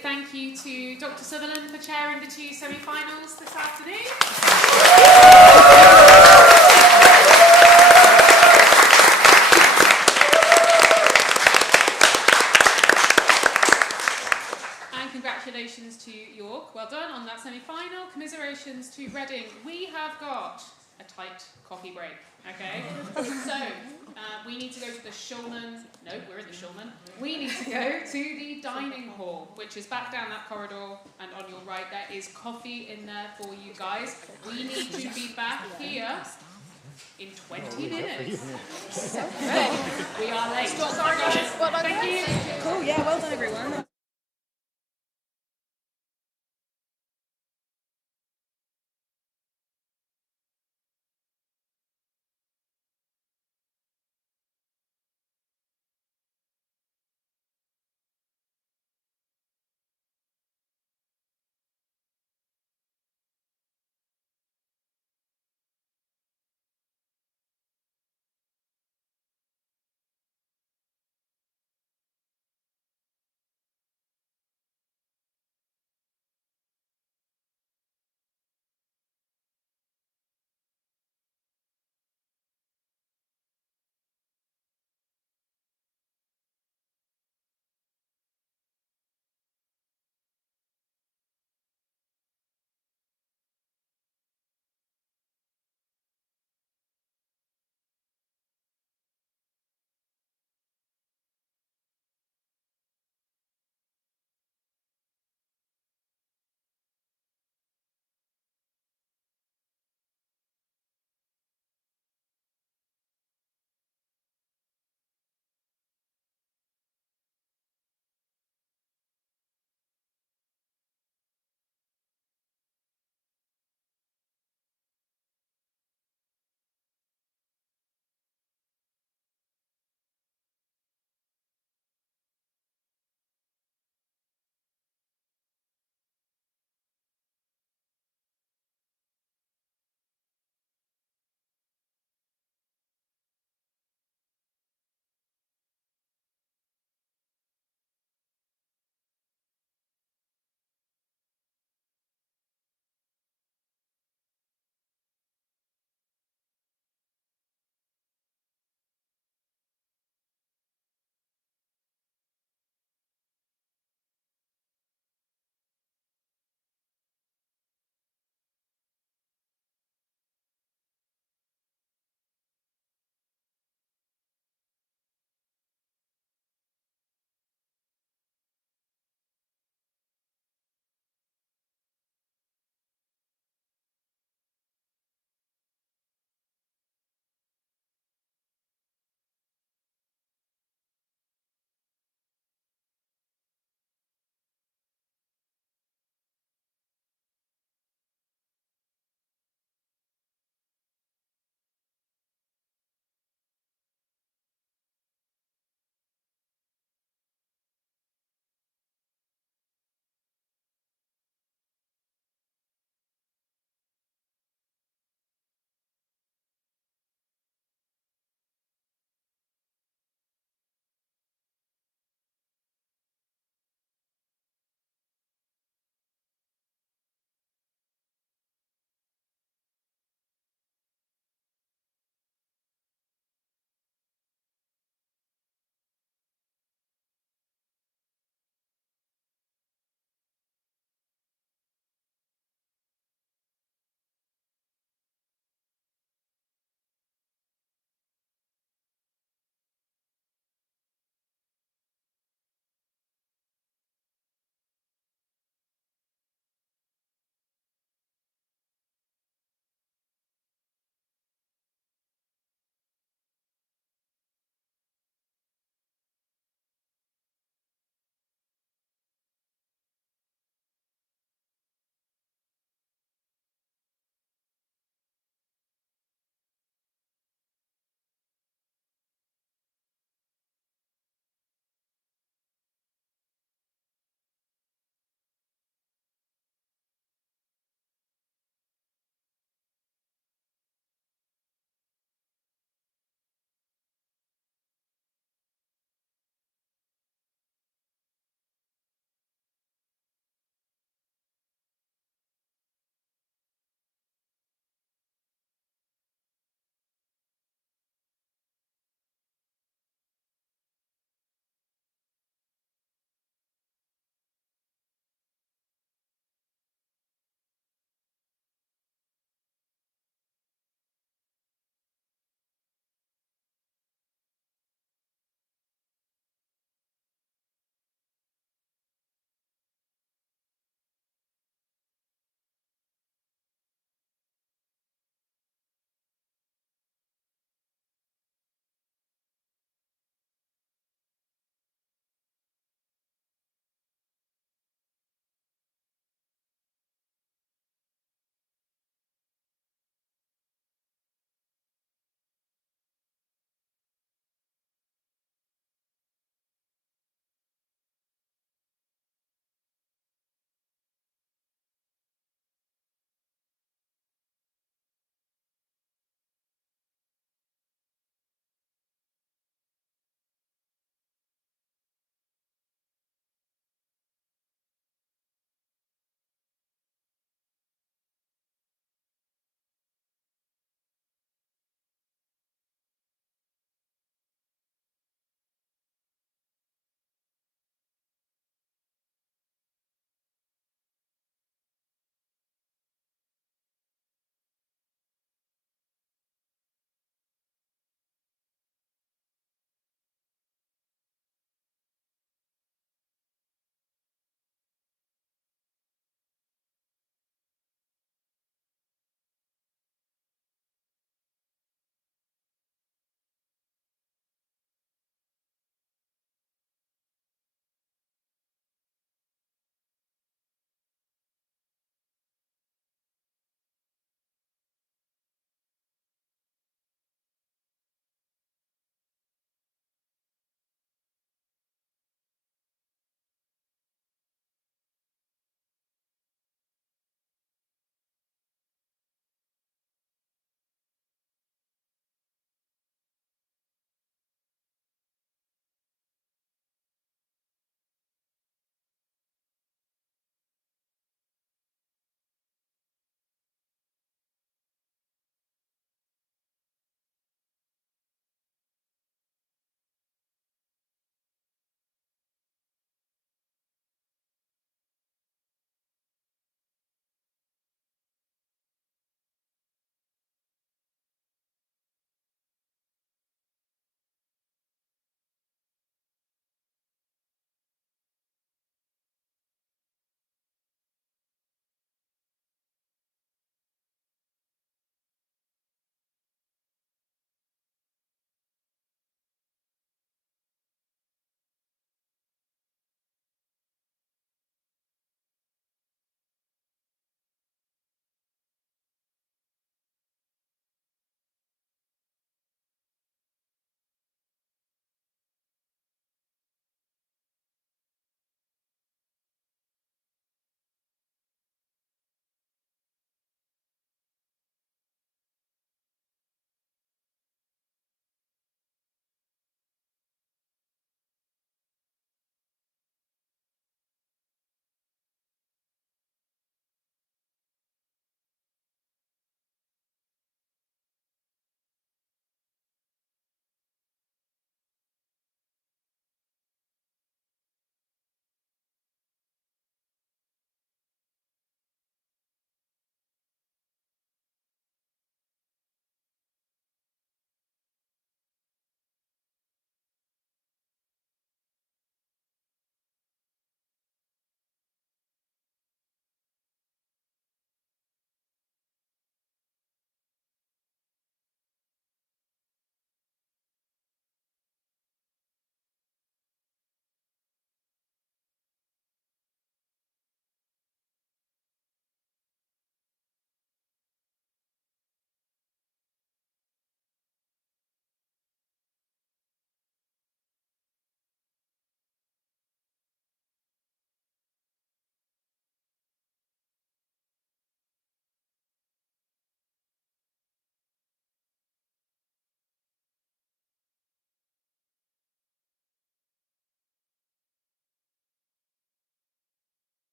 Thank you to Dr. Sutherland for chairing the 2 semi-finals this afternoon. And congratulations to York. Well done on that semi-final. Commiserations to Reading. We have got a tight coffee break, okay? So, we need to go to the Shulman. No, we're in the Shulman. We need to go to the dining hall, which is back down that corridor, and on your right there is coffee in there for you guys. We need to be back here in 20 minutes. So, we are late. Sorry, guys. Well done, Thank you. Cool, yeah, well done, everyone.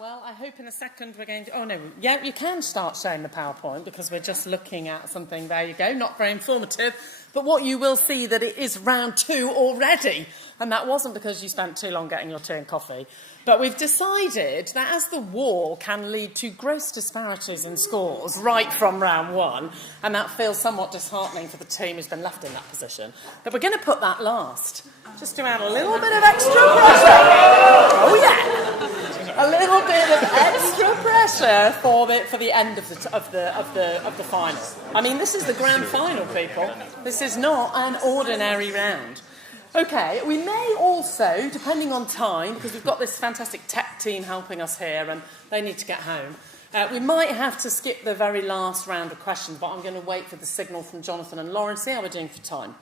Well, I hope in a second we're going to... Oh, no. Yeah, you can start showing the PowerPoint because we're just looking at something. There you go. Not very informative. But what you will see that it is round 2 already. And that wasn't because you spent too long getting your tea and coffee. But we've decided that as the war can lead to gross disparities in scores right from round 1, and that feels somewhat disheartening for the team who's been left in that position, that we're going to put that last, just to add a little bit of extra pressure. Oh, yeah. A little bit of extra pressure for the end of the final. I mean, this is the grand final, people. This is not an ordinary round. Okay, we may also, depending on time, because we've got this fantastic tech team helping us here and they need to get home, we might have to skip the very last round of questions, but I'm going to wait for the signal from Jonathan and Lauren, see how we're doing for time.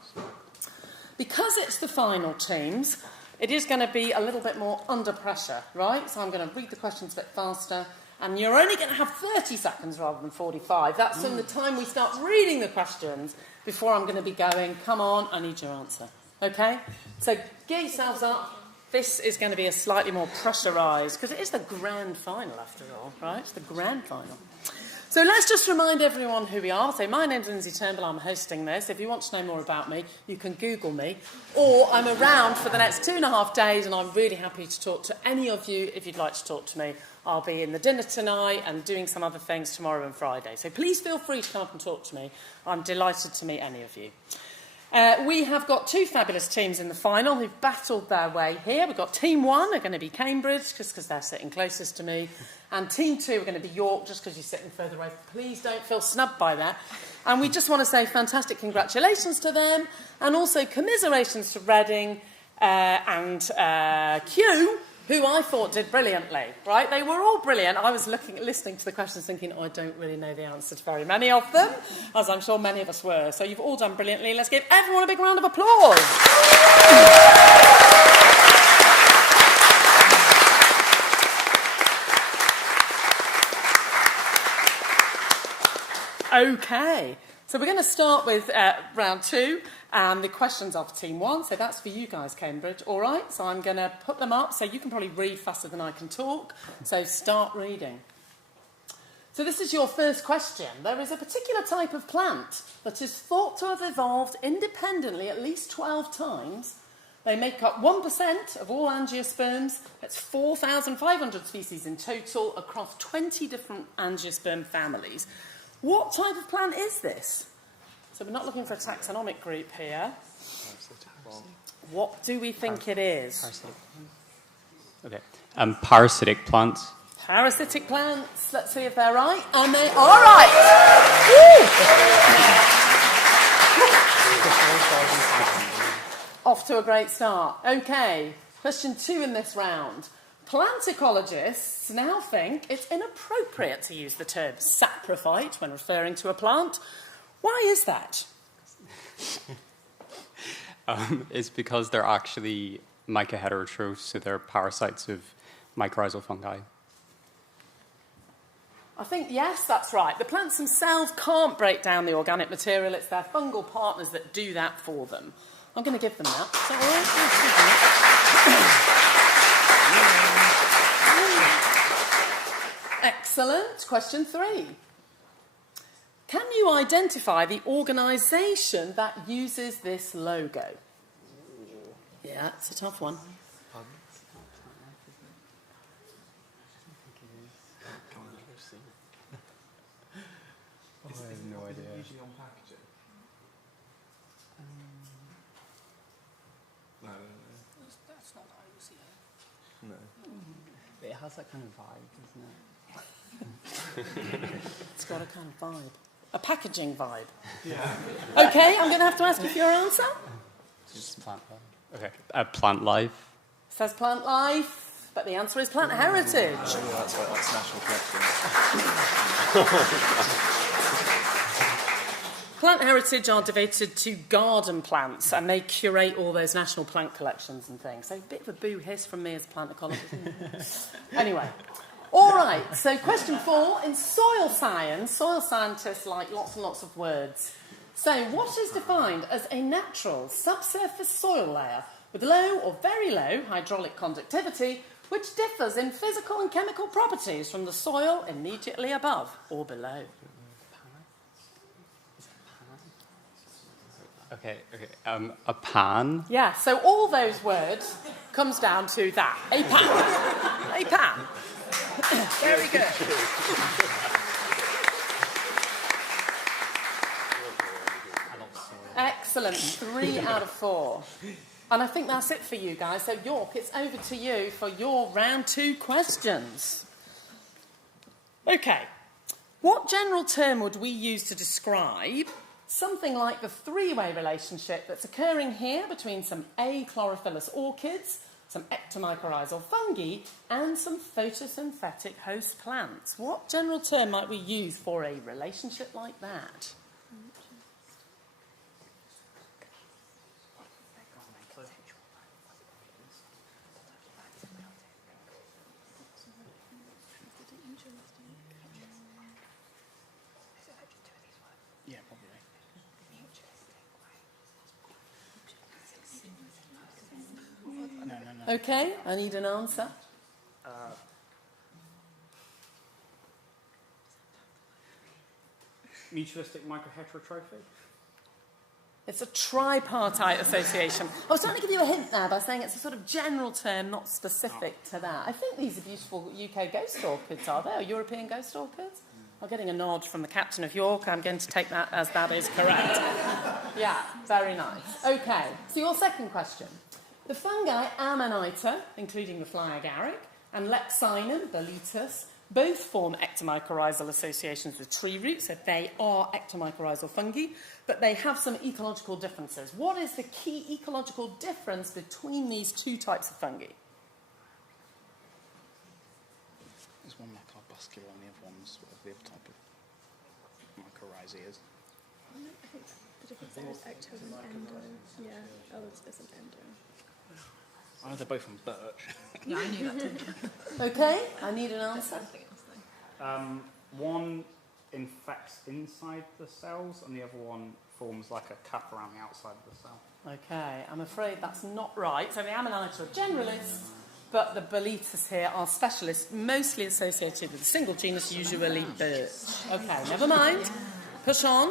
Because it's the final teams, it is going to be a little bit more under pressure, right? So I'm going to read the questions a bit faster, and you're only going to have 30 seconds rather than 45. That's from the time we start reading the questions before I'm going to be going, come on, I need your answer. Okay? So get yourselves up. This is going to be a slightly more pressurised, because it is the grand final after all, right? It's the grand final. So let's just remind everyone who we are. So my name's Lindsay Turnbull, I'm hosting this. If you want to know more about me, you can Google me. Or I'm around for the next 2.5 days, and I'm really happy to talk to any of you if you'd like to talk to me. I'll be in the dinner tonight and doing some other things tomorrow and Friday. So please feel free to come up and talk to me. I'm delighted to meet any of you. We have got 2 fabulous teams in the final who've battled their way here. We've got Team 1 are going to be Cambridge, just because they're sitting closest to me. And Team 2 are going to be York, just because you're sitting further away. Please don't feel snubbed by that. And we just want to say fantastic congratulations to them. And also commiserations to Reading and Kew, who I thought did brilliantly, right? They were all brilliant. I was listening to the questions thinking, I don't really know the answer to very many of them, as I'm sure many of us were. So you've all done brilliantly. Let's give everyone a big round of applause. Okay, so we're going to start with round 2. And the questions are for Team 1, so that's for you guys, Cambridge. All right, so I'm going to put them up, so you can probably read faster than I can talk. So start reading. So this is your first question. There is a particular type of plant that is thought to have evolved independently at least 12 times. They make up 1% of all angiosperms. That's 4,500 species in total across 20 different angiosperm families. What type of plant is this? So we're not looking for a taxonomic group here. What do we think it is? Parasitic. Okay. Parasitic plants. Parasitic plants. Let's see if they're right. And they are right. Off to a great start. Okay. Question 2 in this round. Plant ecologists now think it's inappropriate to use the term saprophyte when referring to a plant. Why is that? It's because they're actually mycoheterotrophs, so they're parasites of mycorrhizal fungi. I think, yes, that's right. The plants themselves can't break down the organic material. It's their fungal partners that do that for them. I'm going to give them that. Is that all right? Excellent. Question 3. Can you identify the organisation that uses this logo? Yeah, it's a tough one. I have no idea. Usually on packaging. No. That's not what I was No. It has that kind of vibe, doesn't it? It's got a kind of vibe. A packaging vibe. Yeah. Okay, I'm going to have to ask you for your answer. Just plant life. Okay. Plant life. It says plant life, but the answer is plant heritage. Yeah, that's right, that's national collection. Plant heritage are devoted to garden plants, and they curate all those national plant collections and things. So a bit of a boo hiss from me as a plant ecologist. Anyway. All right, so question 4. In soil science, soil scientists like lots and lots of words. So what is defined as a natural subsurface soil layer with low or very low hydraulic conductivity which differs in physical and chemical properties from the soil immediately above or below. Okay. A pan. Yeah, so all those words comes down to that. A pan. A pan. Very good. Excellent. 3 out of 4. And I think that's it for you guys. So, York, it's over to you for your round 2 questions. Okay. What general term would we use to describe something like the three-way relationship that's occurring here between some achlorophyllous orchids, some ectomycorrhizal fungi, and some photosynthetic host plants? What general term might we use for a relationship like that? Yeah, probably. No. Okay, I need an answer. Mutualistic microheterotrophy? It's a tripartite association. I was trying to give you a hint there by saying it's a sort of general term, not specific to that. I think these are beautiful UK ghost orchids, are they? Or European ghost orchids? I'm getting a nod from the captain of York. I'm going to take that as that is correct. Yeah, very nice. Okay, so your second question. The fungi Amanita, including the fly agaric, and Lexinum, Boletus, both form ectomycorrhizal associations with tree roots, so they are ectomycorrhizal fungi, but they have some ecological differences. What is the key ecological difference between these two types of fungi? There's one macrobuscular and the other one's the other type of mycorrhizae. I think the difference there is ecto and endo. Yeah, others is an endo. Oh, they're both from birch. Yeah, I knew that too. Okay, I need an answer. One infects inside the cells and the other one forms like a cup around the outside of the cell. Okay, I'm afraid that's not right. So the Amanita are generalists, but the Boletus here are specialists, mostly associated with a single genus, usually birch. Okay, never mind. Push on.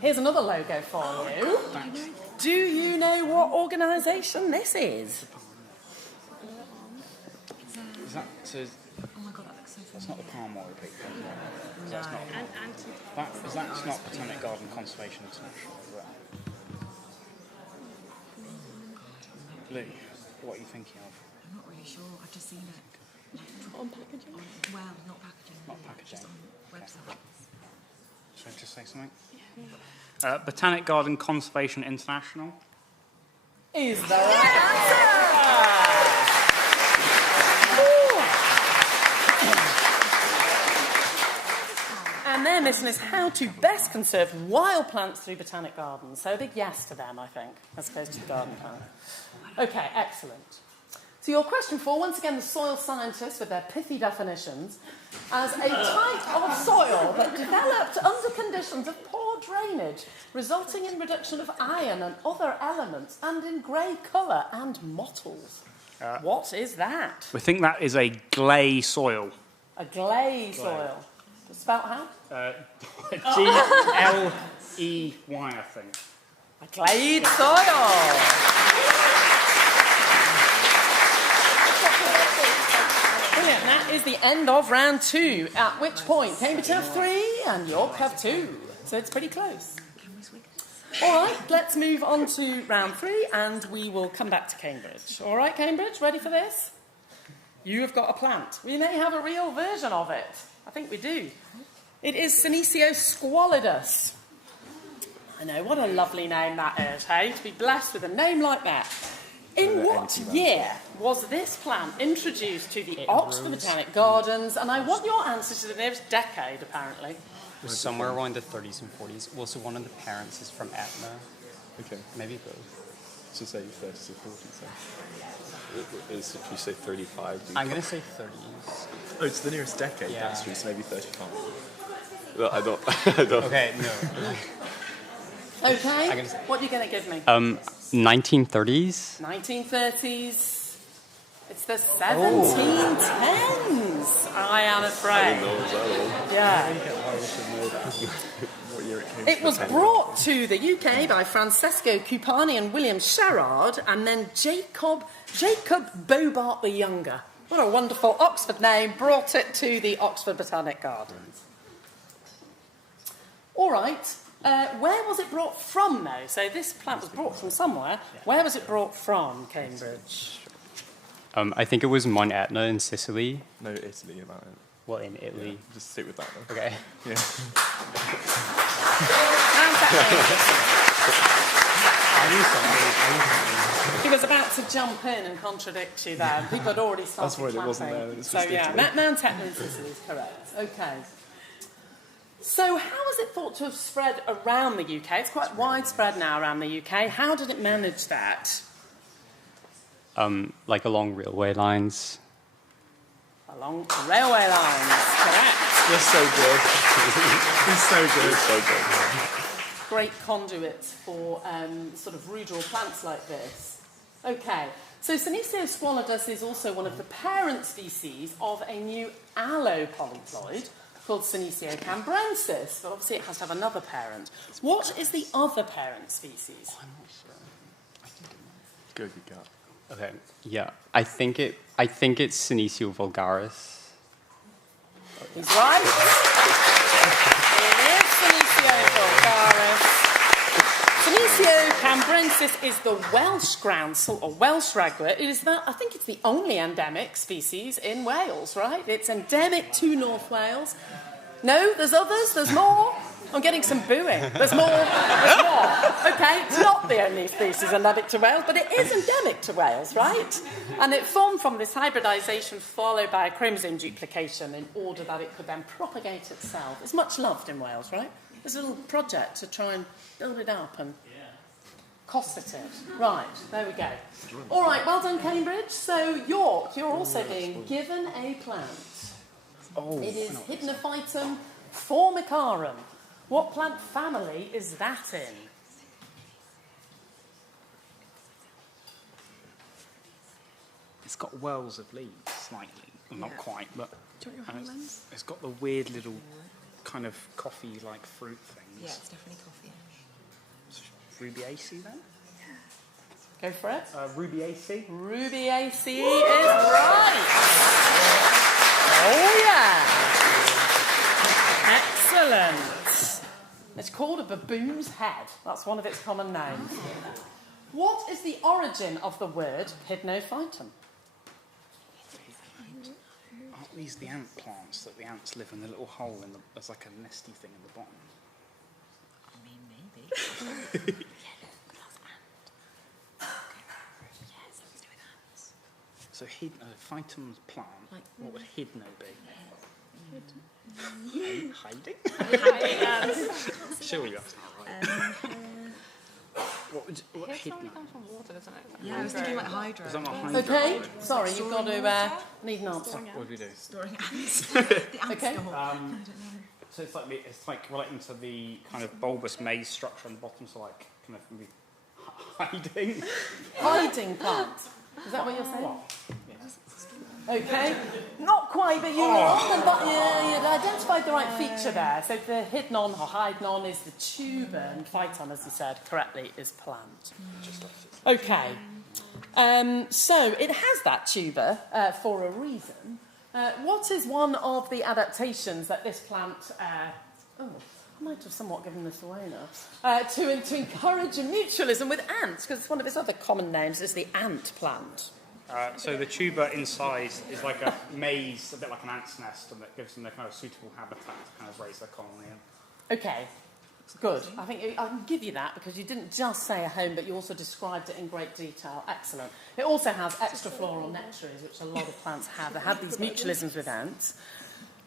Here's another logo for you. Do you know what organisation this is? Is that so? Oh my god, that looks so familiar. That's not the palm oil people. No. That's not Botanic Garden Conservation International, is it? Lou, what are you thinking of? I'm not really sure. I've just seen it. On packaging? Well, not packaging. Not packaging. Just on websites. Should I just say something? Yeah. Botanic Garden Conservation International. Is the right answer! And their mission is how to best conserve wild plants through botanic gardens. So a big yes to them, I think, as opposed to garden plants. Okay, excellent. So your question 4, once again, the soil scientists with their pithy definitions, as a type of soil that developed under conditions of poor drainage, resulting in reduction of iron and other elements, and in grey colour and mottles. What is that? We think that is a gley soil. A gley soil. Spelt how? Gley, I think. A gleyed soil. Brilliant. That is the end of round 2, at which point Cambridge have 3 and York have 2. So it's pretty close. All right, let's move on to round 3 and we will come back to Cambridge. All right, Cambridge, ready for this? You have got a plant. We may have a real version of it. I think we do. It is Senecio squalidus. I know, what a lovely name that is, hey? To be blessed with a name like that. In what year was this plant introduced to the Oxford Botanic Gardens? And I want your answer to the nearest decade, apparently. It was somewhere around the 30s and 40s. Also, one of the parents is from Etna. Okay. Maybe both. So say 30s or 40s. If you say 35, I'm going to say 30s. Oh, it's the nearest decade. Yeah. That's true. So maybe 35. No, I don't. Okay, no. Okay. What are you going to give me? 1930s. 1930s. It's the 1710s, I am afraid. I didn't know it was that old. Yeah. I get why we should know that. What year it came It to was Botanical. brought to the UK by Francesco Cupani and William Sherard, and then Jacob Bobart the Younger. What a wonderful Oxford name, brought it to the Oxford Botanic Gardens. All right, where was it brought from, though? So this plant was brought from somewhere. Where was it brought from, Cambridge? I think it was Mount Etna in Sicily. No, Italy about it. Well, in Italy. Yeah, just stick with that then. Okay. Yeah. He was about to jump in and contradict you there. People had already started That's why it wasn't clapping. there. It's So just yeah, Italy. Mount Etna in Sicily is correct. Okay. So how was it thought to have spread around the UK? It's quite widespread now around the UK. How did it manage that? Like along railway lines. Along railway lines, correct. You're so good. He's so good. He's so good. Great conduit for sort of ruderal plants like this. Okay, so Senecio squalidus is also one of the parent species of a new aloe polyploid called Senecio cambrensis, but obviously it has to have another parent. What is the other parent species? I'm not sure. Go good gut. Okay. Yeah, I think it's Senecio vulgaris. He's right. It is Senecio vulgaris. Senecio cambrensis is the Welsh groundsel, or Welsh ragwort. It is that, I think it's the only endemic species in Wales, right? It's endemic to North Wales. No, there's others, there's more. I'm getting some booing. There's more, there's more. Okay, it's not the only species endemic to Wales, but it is endemic to Wales, right? And it formed from this hybridisation followed by a chromosome duplication in order that it could then propagate itself. It's much loved in Wales, right? There's a little project to try and build it up and cosset it. Right, there we go. All right, well done, Cambridge. So, York, you're also being given a plant. Oh, it is Hypnophytum formicarum. What plant family is that in? It's got whorls of leaves, slightly. Well, not quite, but Do you want your hand lens? it's got the weird little kind of coffee-like fruit things. Yeah, it's definitely coffee. Rubiaceae, then? Go for it. Rubiaceae. Rubiaceae is right. Oh, yeah. Excellent. It's called a baboon's head. That's one of its common names. What is the origin of the word Hypnophytum? Aren't these the ant plants that the ants live in the little hole in the... There's like a nesty thing in the bottom. I mean, maybe. So Hypnophytum's plant, what would Hydno be? Hiding? Surely that's not right. What Hydno Hydno? comes from water, doesn't it? Yeah, I was thinking like hydro. Is that not hydro? Okay, sorry, you've got to need an answer. What do we do? Storing ants. The ant Okay. store. So it's like relating to the kind of bulbous maze structure on the bottom, so like kind of maybe hiding. Hiding plant. Is that what you're saying? Okay, not quite, but you'd identified the right feature there. So the hydnon or hydnon is the tuber, and phyton, as you said correctly, is plant. Okay, so it has that tuber for a reason. What is one of the adaptations that this plant... I might have somewhat given this away now. To encourage a mutualism with ants, because one of its other common names is the ant plant. So the tuber inside is like a maze, a bit like an ant's nest, and that gives them their kind of suitable habitat to kind of raise their colony in. Okay, good. I think I can give you that because you didn't just say a home, but you also described it in great detail. Excellent. It also has extrafloral nectaries, which a lot of plants have. They have these mutualisms with ants.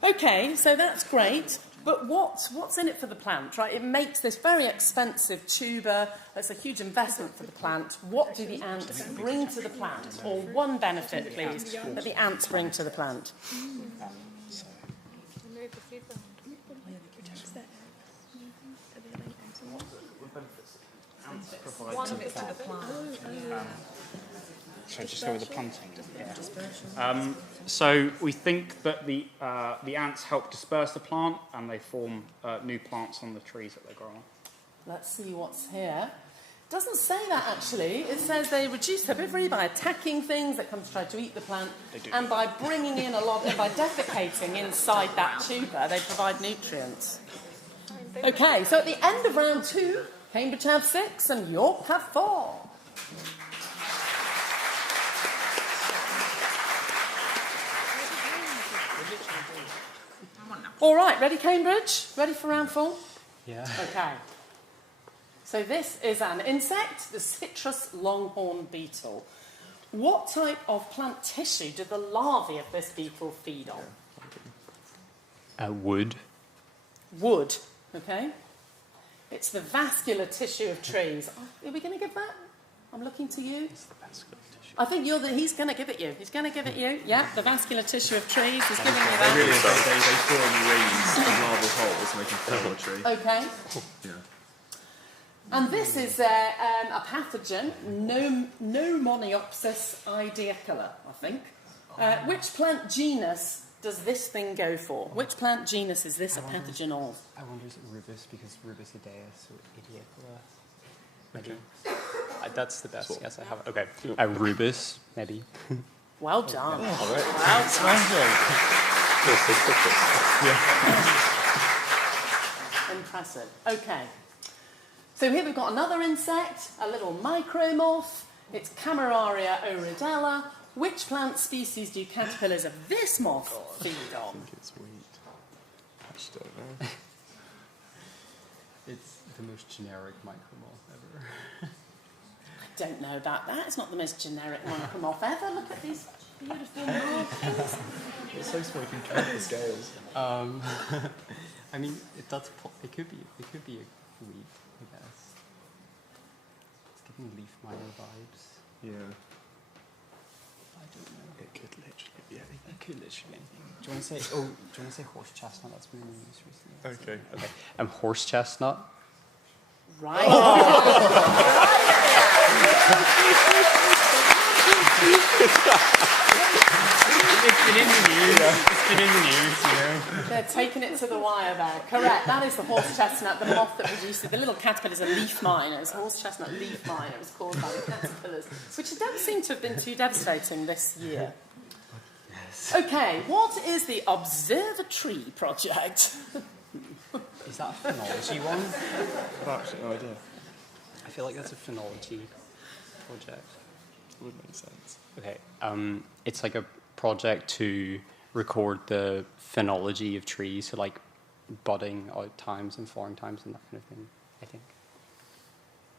Okay, so that's great. But what's in it for the plant, right? It makes this very expensive tuber. It's a huge investment for the plant. What do the ants bring to the plant? Or one benefit, please, that the ants bring to the plant. ants provide One some bit to the plant. Should I just go with the planting? Yeah. So we think that the ants help disperse the plant and they form new plants on the trees that they grow on. Let's see what's here. Doesn't say that actually. It says they reduce herbivory by attacking things that come to try to eat the plant, and by bringing in by defecating inside that tuber, they provide nutrients. Okay, so at the end of round 2, Cambridge have 6 and York have 4. All right, ready, Cambridge? Ready for round 4? Yeah. Okay. So this is an insect, the citrus longhorn beetle. What type of plant tissue do the larvae of this beetle feed on? Wood. Wood, okay. It's the vascular tissue of trees. Are we going to give that? I'm looking to you. It's the vascular tissue. I think he's going to give it you. He's going to give it you. Yeah, the vascular tissue of trees. He's giving you that. They form leaves and larval holes and they can fill the tree. Okay. Yeah. And this is a pathogen, Pneumoniopsis ideacula, I think. Which plant genus does this thing go for? Which plant genus is this a pathogen of? I wonder is it rubus, because rubus idaeus or ideacula. Maybe. That's the best guess I have. Okay. Rubus, maybe. Well done. Yeah. All right. Well done. Impressive. Okay. So here we've got another insect, a little micromorph. It's Cameraria oridella. Which plant species do caterpillars of this moth feed on? I think it's wheat. I just don't know. It's the most generic micromoth ever. I don't know about that. It's not the most generic micromorph ever. Look at these beautiful markings. It's so small you can count the scales. I mean, it could be a weed, I guess. It's giving leaf miner vibes. Yeah. I don't know. It could literally be anything. It could literally be anything. Do you want to say horse chestnut? That's been in the news recently. Okay. Horse chestnut. Right. It's been in the news. It's been in the news, you know. They're taking it to the wire there. Correct. That is the horse chestnut, the moth that produces the little caterpillars are leaf miners. Horse chestnut leaf miner was caused by the caterpillars, which don't seem to have been too devastating this year. Yes. Okay, what is the observatory project? Is that a phenology one? I've actually no idea. I feel like that's a phenology project. Would make sense. Okay. It's like a project to record the phenology of trees, so like budding out times and flowering times and that kind of thing, I think.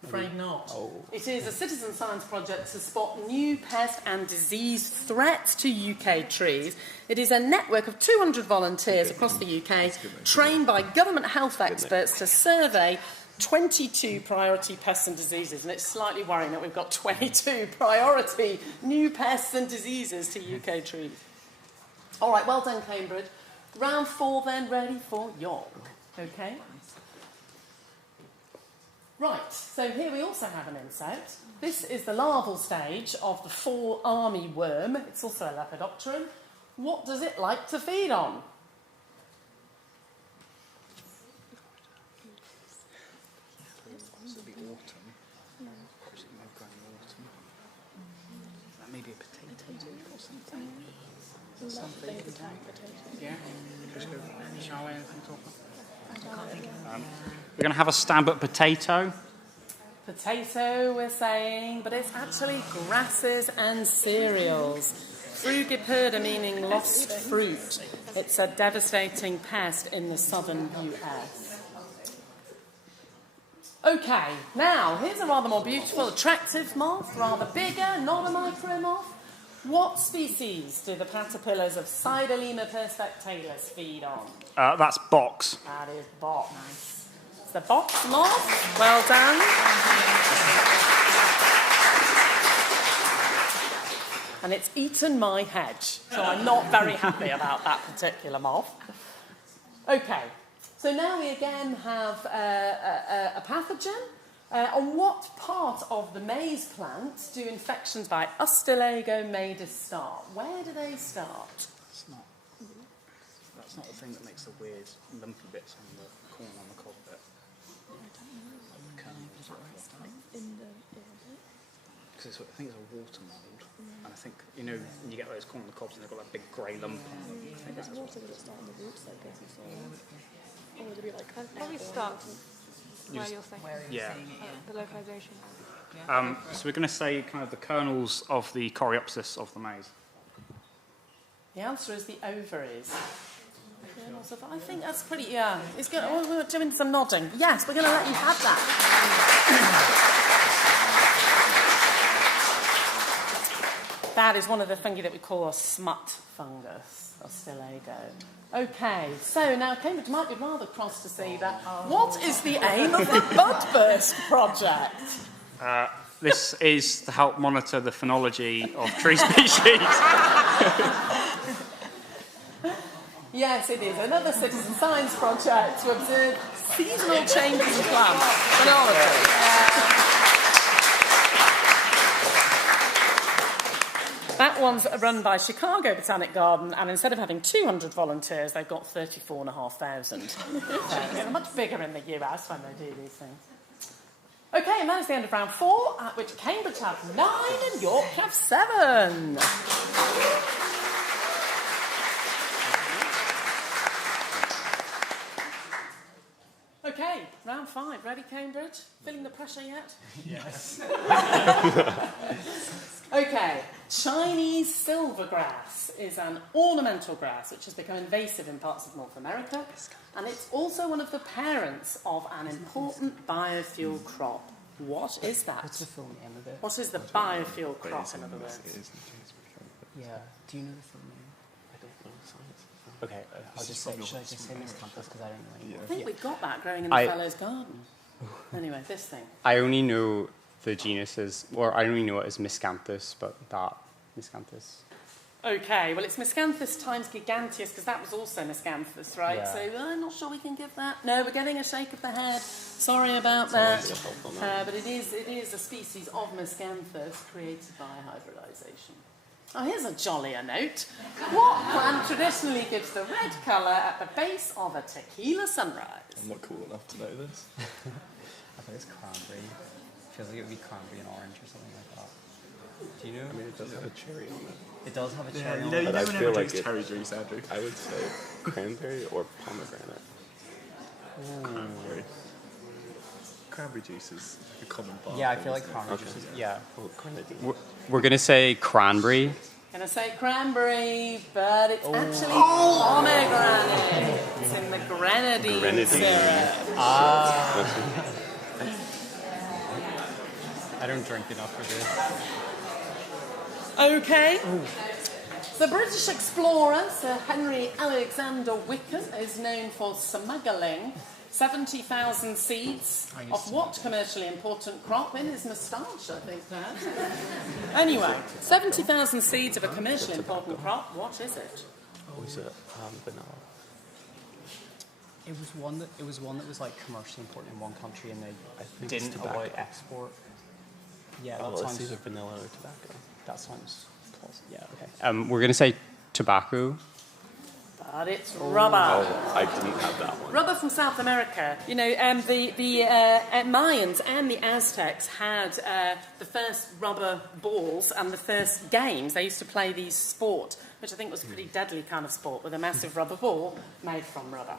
Afraid not. Oh. It is a citizen science project to spot new pest and disease threats to UK trees. It is a network of 200 volunteers across the UK, trained by government health experts to survey 22 priority pests and diseases. And it's slightly worrying that we've got 22 priority new pests and diseases to UK trees. All right, well done, Cambridge. Round 4 then, ready for York. Okay? Right, so here we also have an insect. This is the larval stage of the fall army worm. It's also a Lepidopteran. What does it like to feed on? So it'll be autumn. Or is it more going autumn? That may be a potato or something. Something. Yeah. Shall we're going to have a stab at potato. Potato, we're saying, but it's actually grasses and cereals. Frugiperda meaning lost fruit. It's a devastating pest in the southern US. Okay, now here's a rather more beautiful, attractive moth, rather bigger, not a micromoth. What species do the caterpillars of Sidolema perspectalis feed on? That's box. That is box. Nice. It's the box moth. Well done. And it's eaten my hedge, so I'm not very happy about that particular moth. Okay, so now we again have a pathogen, On what part of the maize plant do infections by Ustilago-Maydis start? Where do they start? That's not the thing that makes the weird lumpy bits on the corn on the cob bit. Because I think it's a water mould, and I think, you know, when you get those corn on the cobs and they've got that big grey lump on them. I think It's water that start on the roots, like getting soil. Or would it be like Probably start where you're saying. Yeah. The localization. So we're going to say kind of the kernels of the coreopsis of the maize. The answer is the ovaries. I think that's pretty, yeah. It's good. Oh, we're doing some nodding. Yes, we're going to let you have that. That is one of the fungi that we call a smut fungus, Ustilago. Okay, so now Cambridge might be rather cross to see that. What is the aim of the Budburst project? This is to help monitor the phenology of tree species. Yes, it is. Another citizen science project to observe seasonal changes in plant phenology. That one's run by Chicago Botanic Garden, and instead of having 200 volunteers, they've got 34,500. They're much bigger in the US when they do these things. Okay, and that is the end of round 4, at which Cambridge have 9 and York have 7. Okay, round 5. Ready, Cambridge? Feeling the pressure yet? Yes. Okay, Chinese silvergrass is an ornamental grass which has become invasive in parts of North America, and it's also one of the parents of an important biofuel crop. What is that? What's the full name of it? What is the biofuel crop, in other words? Yeah. Do you know the full name? I don't know science. Okay, I'll just say, should I just say miscanthus because I don't know anymore. I think we've got that growing in the fellow's garden. Anyway, this thing. I only know the genus is, or I only know it as miscanthus, but that miscanthus. Okay, well, it's Miscanthus times giganteus, because that was also Miscanthus, right? Yeah. So I'm not sure we can give that. No, we're getting a shake of the head. Sorry about that. But it is a species of Miscanthus created by hybridization. Oh, here's a jollier note. What plant traditionally gives the red colour at the base of a tequila sunrise? I'm not cool enough to know this. I think it's cranberry. Feels like it would be cranberry and orange or something like that. Do you know? I mean, it does have a cherry on it. It does have a cherry on it. it. But I feel like cherry juice, Andrew. I would say cranberry or pomegranate. Cranberry. Cranberry juice is like a common bar. Yeah, I feel like cranberry juice is, yeah. We're going to say cranberry. Gonna say cranberry, but it's actually pomegranate. It's in the grenadine syrup. I don't drink enough for this. Okay. The British explorer, Sir Henry Alexander Wickham, is known for smuggling 70,000 seeds of what commercially important crop in his moustache, I think, perhaps. Anyway, 70,000 seeds of a commercially important crop. What is it? Oh, is it vanilla? It was one that was like commercially important in one country, and they think didn't allow export. Yeah, well, that it's sounds. either vanilla or tobacco. That sounds plausible. Yeah. Okay. We're going to say tobacco. But it's rubber. Oh, I didn't have that one. Rubber from South America. You know, the Mayans and the Aztecs had the first rubber balls and the first games. They used to play these sport, which I think was a pretty deadly kind of sport, with a massive rubber ball made from rubber.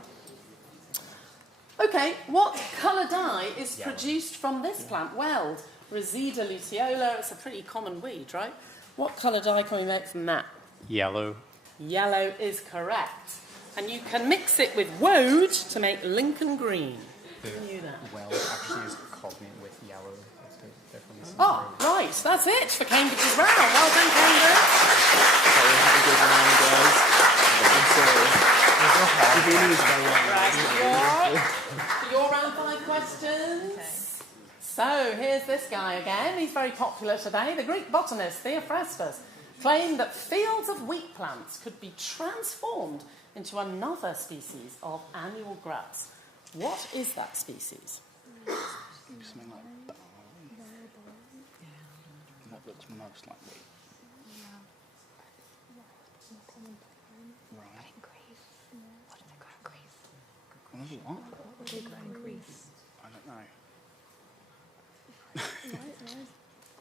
Okay, what colour dye is produced from this plant? Weld, Reseda luteola. It's a pretty common weed, right? What colour dye can we make from that? Yellow. Yellow is correct. And you can mix it with woad to make Lincoln green. Who knew that? Weld actually is cognate with yellow. Oh, right. That's it for Cambridge's round. Well done, Cambridge. For your round 5 questions. Okay. So, here's this guy again. He's very popular today. The Greek botanist Theophrastus claimed that fields of wheat plants could be transformed into another species of annual grass. What is that species? Something like that. That looks most likely. Right. What do they grow in Greece? Another what? What do they grow in Greece? I don't know.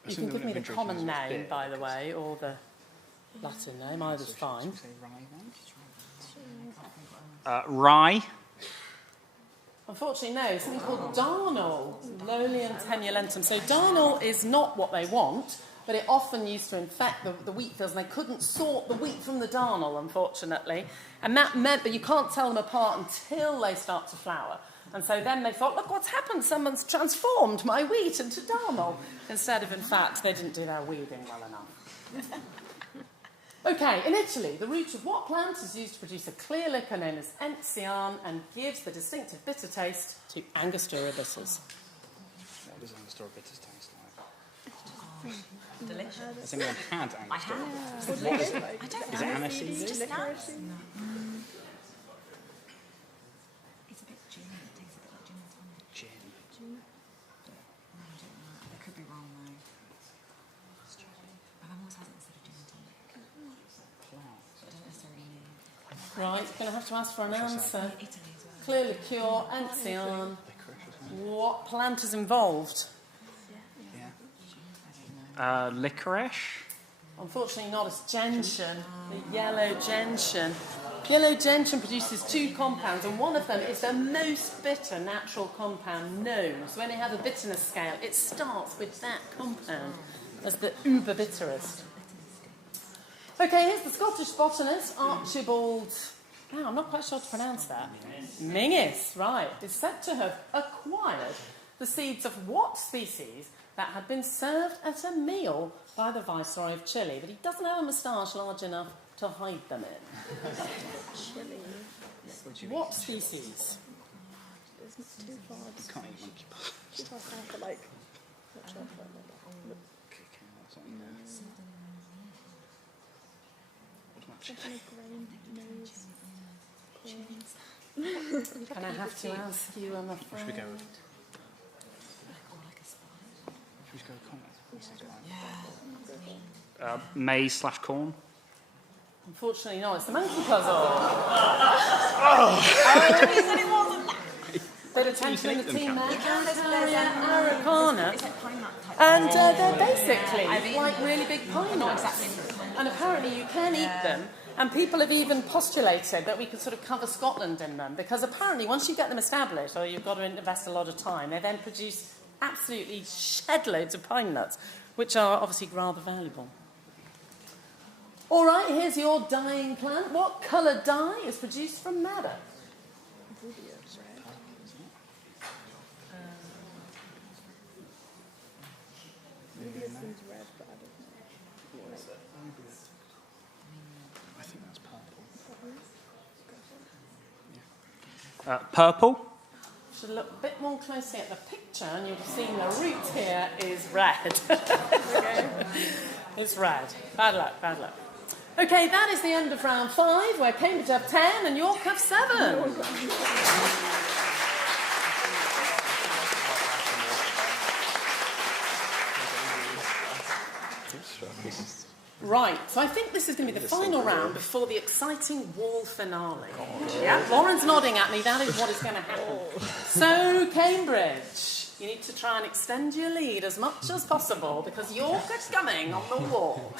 You can give me the common name, by the way, or the Latin name. Either's fine. Rye. Unfortunately, no. Something called darnel, Lolium tenulentum. So darnel is not what they want, but it often used to infect the wheat fields, and they couldn't sort the wheat from the darnel, unfortunately. And that meant that you can't tell them apart until they start to flower. And so then they thought, look what's happened, someone's transformed my wheat into darnel. Instead of, in fact, they didn't do their weeding well enough. Okay, in Italy, the root of what plant is used to produce a clear liquor known as Enzian and gives the distinctive bitter taste to Angostura bitters? What does Angostura bitters taste like? Delicious. Has anyone had Angostura? I have. What is it? I don't Is know. it aniseed? It's just nuts. Mm. It's a bit gin. It tastes a bit like gin and tonic. Gin. No, I don't know. I could be wrong though. My mum always has it instead of gin and tonic. So I don't necessarily know. Right, going to have to ask for an answer. Italy as well. Clear liqueur, Enzian. What plant is involved? Licorice. Unfortunately not, it's gentian, the yellow gentian. Yellow gentian produces two compounds, and one of them is the most bitter natural compound known. So when they have a bitterness scale, it starts with that compound as the uber bitterest. Okay, here's the Scottish botanist, Archibald... Now, I'm not quite sure how to pronounce that. Mingis, right, is said to have acquired the seeds of what species that had been served at a meal by the Viceroy of Chile, but he doesn't have a moustache large enough to hide them in. Chili. What species? It's not too far. You can't eat monkey pie. Too far south, but like, not chocolate. Something like grain, maize, corn. Can I have to ask you, I'm afraid? Should we go with? Should we go with comment? Maize/corn. Unfortunately not, it's the monkey puzzle. He said it wasn't that. Bit of tension in the team there. Araucana. It's like pine nut type. And they're basically like really big pine Not nuts. exactly. And apparently you can eat them. And people have even postulated that we could sort of cover Scotland in them, because apparently once you get them established, or you've got to invest a lot of time, they then produce absolutely shed loads of pine nuts, which are obviously rather valuable. All right, here's your dyeing plant. What colour dye is produced from madder? Rubious, right? Rubious seems red, but I don't know. I think that's purple. Purple. Should look a bit more closely at the picture, and you'll see the root here is red. It's red. Bad luck, bad luck. Okay, that is the end of round 5, where Cambridge have 10 and York have 7. Right, so I think this is going to be the final round before the exciting wall finale. Yeah, Lauren's nodding at me, that is what is going to happen. So, Cambridge, you need to try and extend your lead as much as possible, because York is coming on the wall.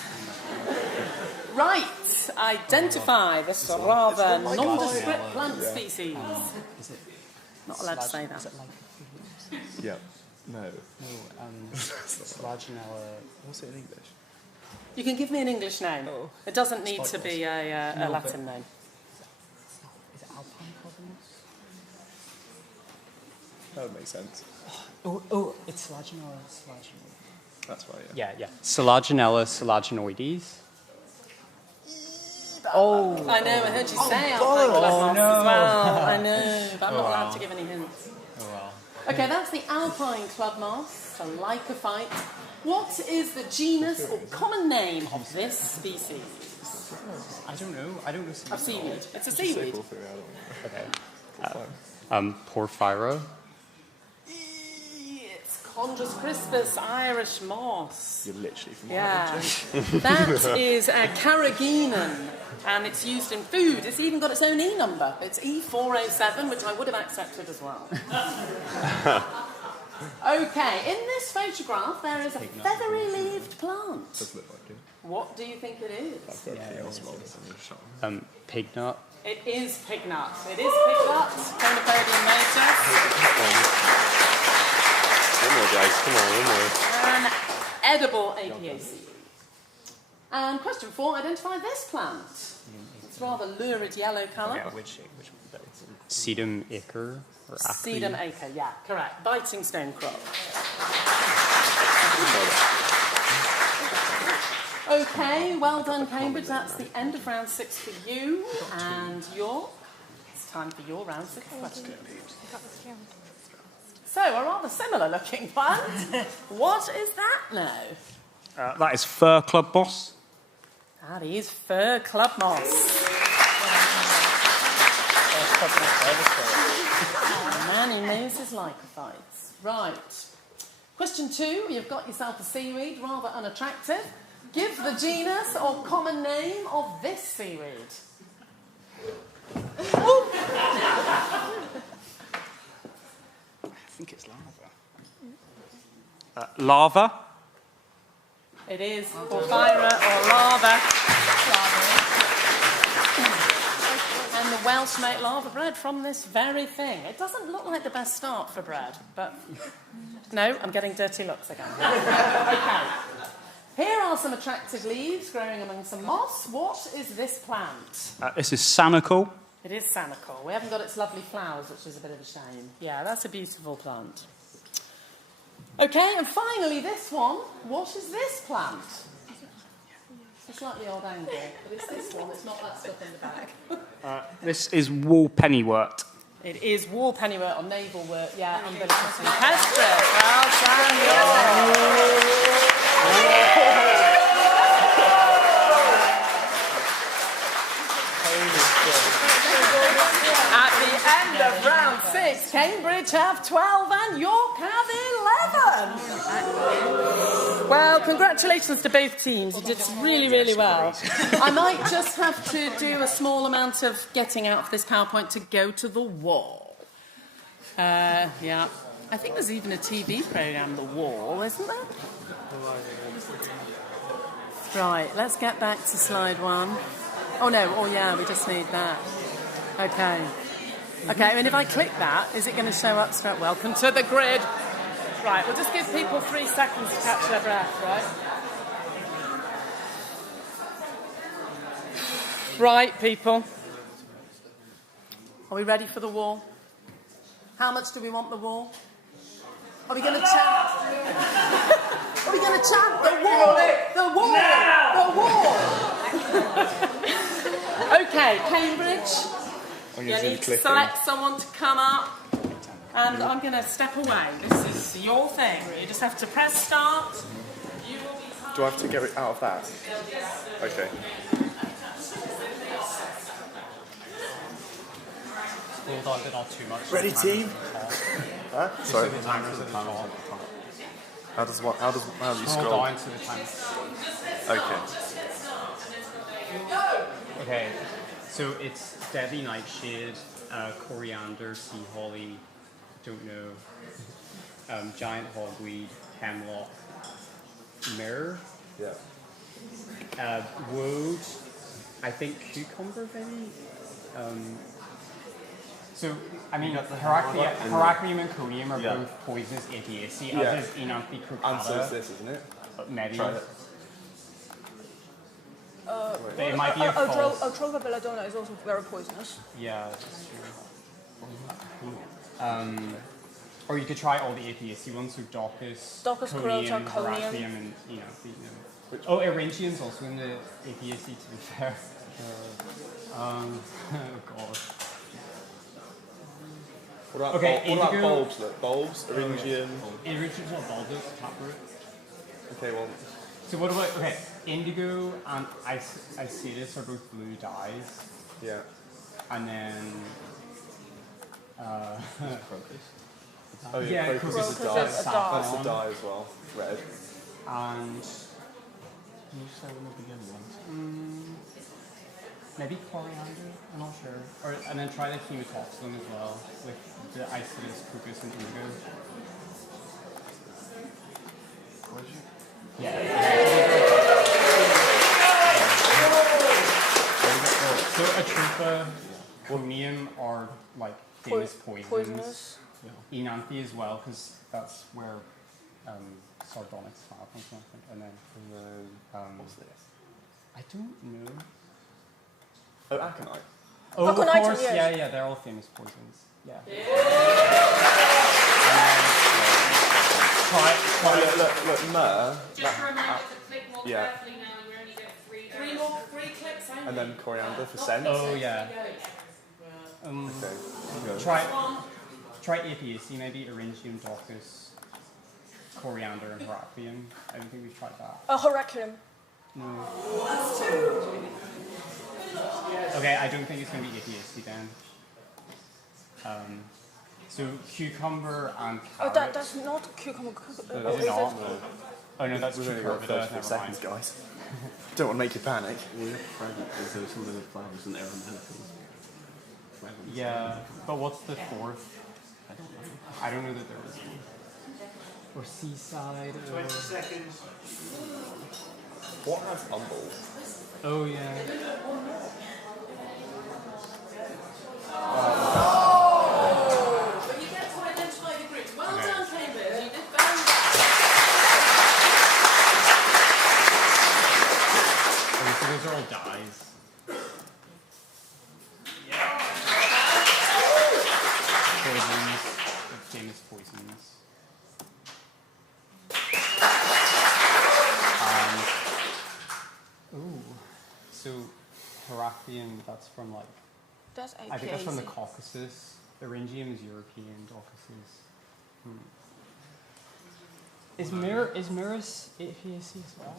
Right, identify this rather nondescript plant species. Not allowed to say that. Yeah. No. Slaginella. What's it in English? You can give me an English name. It doesn't need to be a Latin name. Is it alpine cosmos? That would make sense. Oh, it's Slaginella. That's right, yeah. Yeah. Slaginella slaginoides. Oh. I know, I heard you say alpine cosmos as well. I know, but I'm not allowed to give any hints. Oh, well. Okay, that's the alpine club moss, a lycophyte. What is the genus or common name of this species? I don't know. Of seaweed. It's a seaweed. Okay. Porphyro. Chondrus crispus, Irish moss. You're literally from Yeah. Ireland. That is a carrageenan, and it's used in food. It's even got its own E number. It's E407, which I would have accepted as well. Okay, in this photograph there is a feathery-leaved plant. Does look like it. What do you think it is? Pignut. It is pignut. It is pignut. Conopodium majus. One more, guys. Come on, one more. An edible APAC. And question 4, identify this plant. It's rather lurid yellow colour. Yeah, which sedum acre or acre? Sedum acre, yeah, correct. Biting stone crop. Okay, well done, Cambridge. That's the end of round 6 for you. And it's time for your round 6 question. So, a rather similar looking plant. What is that now? That is Fir Club Moss. That is fir club moss. Man who knows his lycophytes. Right. Question 2. You've got yourself a seaweed, rather unattractive. Give the genus or common name of this seaweed. I think it's lava. Lava. It is porphyra or lava. And the Welsh make lava bread from this very thing. It doesn't look like the best start for bread, but no, I'm getting dirty looks again. Okay. Here are some attractive leaves growing among some moss. What is this plant? This is Sanicle. It is Sanicle. We haven't got its lovely flowers, which is a bit of a shame. Yeah, that's a beautiful plant. Okay, and finally this one. What is this plant? It's a slightly odd angle, but it's this one. It's not that stuff in the back. This is Wall Pennywort. It is wall pennywort or navelwort. Yeah, umbilicus rupestris. Well At the end of round 6, Cambridge have 12 and York have 11. Well, congratulations to both teams. You did really, really well. I might just have to do a small amount of getting out of this PowerPoint to go to the wall. Yeah. I think there's even a TV programme, The Wall, isn't there? Right, let's get back to slide 1. Oh, no. Oh, yeah, we just need that. Okay. Okay, and if I click that, is it going to show up straight? Welcome to the grid. Right, we'll just give people 3 seconds to catch their breath, right? Right, people. Are we ready for the wall? How much do we want the wall? Are we going to chant? Are we going to chant the wall? The wall! The wall! Okay, Cambridge. You need to select someone to come up. And I'm going to step away. This is your thing. You just have to press start. You will be Do I have to get it out of that? Okay. Not too much. Ready, team? Huh? Sorry. How do you scroll? Down to the time. Okay. Okay. So it's Deadly Nightshade, coriander, sea holly, don't know, giant hogweed, hemlock, myrrh, woad, I think cucumber maybe. So I mean, Heracleum and Conium are both poisonous Apiaceae. As is Enanthe crocata. And so is this, isn't it? Maybe. Try it. It might be a false. Atropa belladonna is also very poisonous. Yeah, that's true. Or you could try all the Apiaceae ones, so Docus, Crota, Conium, Heracleum, and oh, Eryngium's also in the Apiaceae, to be fair. Oh god. What about bulbs? Look, bulbs, Eryngium. Eryngium's not bulbous, taproot. Okay, well. So what about indigo and Isidis are both blue dyes. Yeah. And then crocus. Oh yeah, Yeah, crocus crocus is is a dye. a dye. That's a dye as well. Red. And Can you say one of the other ones? maybe coriander, I'm not sure. And then try the hematoxylin as well with the isolus, crocus, and indigo. So atrupa, chromium are like famous poisons. Poisonous. Enanthe as well, because that's where sardonyx flower comes from, I think. And then what's this? I don't know. Oh, aconite. Oh, of Aconite, course, yes. yeah, they're all famous poisons. Yeah. Look, myrrh. Just remember to click more yeah. carefully now. You only get three clicks only. And then coriander for scent. Oh, yeah. Okay. Try apiaceae, maybe Eryngium, Daucus, coriander, and Heracleum. I don't think we've tried that. Heracleum. No. Okay, I don't think it's going to be apiaceae then. So cucumber and carrot. That's not cucumber. Is it not? Oh no, that's We've only got cucumber. 34 seconds, guys. Don't want to make you panic. We have fragrances, so some of the flowers and aromaticals. Yeah, but what's the fourth? I don't know. I don't know that there is one. Or seaside. 20 seconds. What has umbels? Oh yeah. But you get to identify the groups. Well done, Cambridge. You did very well. Okay, so those are all dyes. Poisons, famous poisons. So Heracleum, that's from like. That's I think that's from the apiaceae. Caucasus. Eryngium is European. Daucus is. Is Myrrhus apiaceae as well?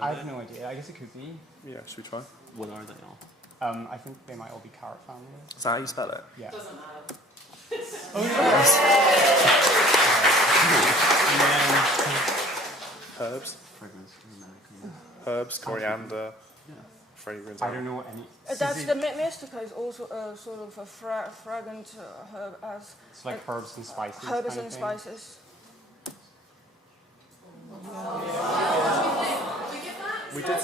I have no idea. I guess it could be. Yeah, should we try? What are they all? I think they might all be carrot families. Is that how you spell it? Yeah. Doesn't matter. Oh yes. Herbs. Fragrance, aromatic. Herbs, coriander, fragrance. I don't know any. That's the mystica is also sort of a fragrant herb as. It's like herbs and spices. Herbs kind of and thing. spices. We did. Yeah.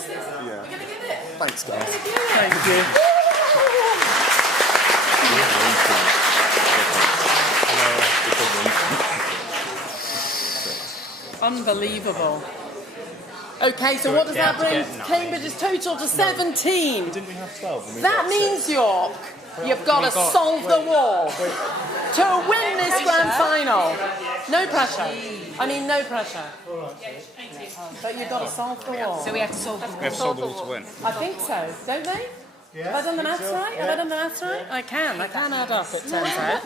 We're going to give it. Thanks, guys. Thank you. Unbelievable. Okay, so what does that bring Cambridge's total to 17? Didn't we have 12? That means, York, you've got to solve the war to win this grand final. No pressure. I mean, no pressure. But you've got to solve the war. So we have to solve the war. We have to solve the war to win. I think so, don't they? Yeah, Have I done the maths right? Have I done the maths right? I can add up, it turns out.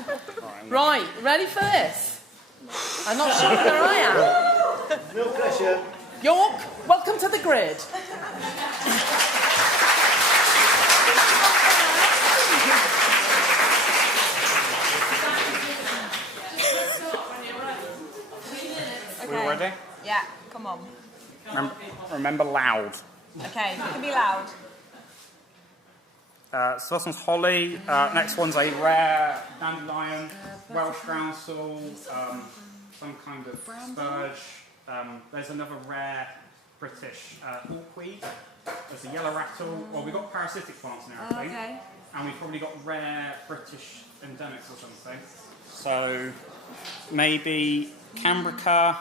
Right, ready for this? I'm not sure whether I am. No pressure. York, welcome to the grid. Okay. We ready? Yeah, come on. Remember loud. Okay, you can be loud. So this one's holly. Next one's a rare dandelion, Welsh groundsel, some kind of spurge. There's another rare British hawkweed. There's a yellow rattle. Well, we've got parasitic plants and everything. Okay. And we've probably got rare British endemics or something. So maybe Cambrica,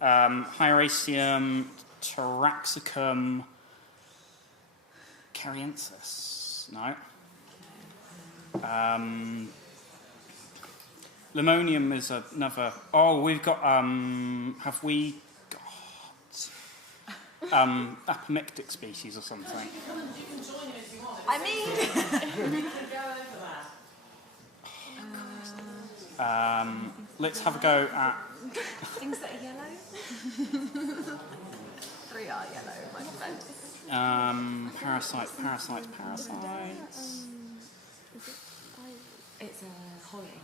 Hieracium, Taraxacum, Cariensis. No. Limonium is another. Oh, we've got. Have we got apomictic species or something? I mean. Let's have a go at. Things that are yellow. 3 are yellow, my friend. Parasites. It's a holly.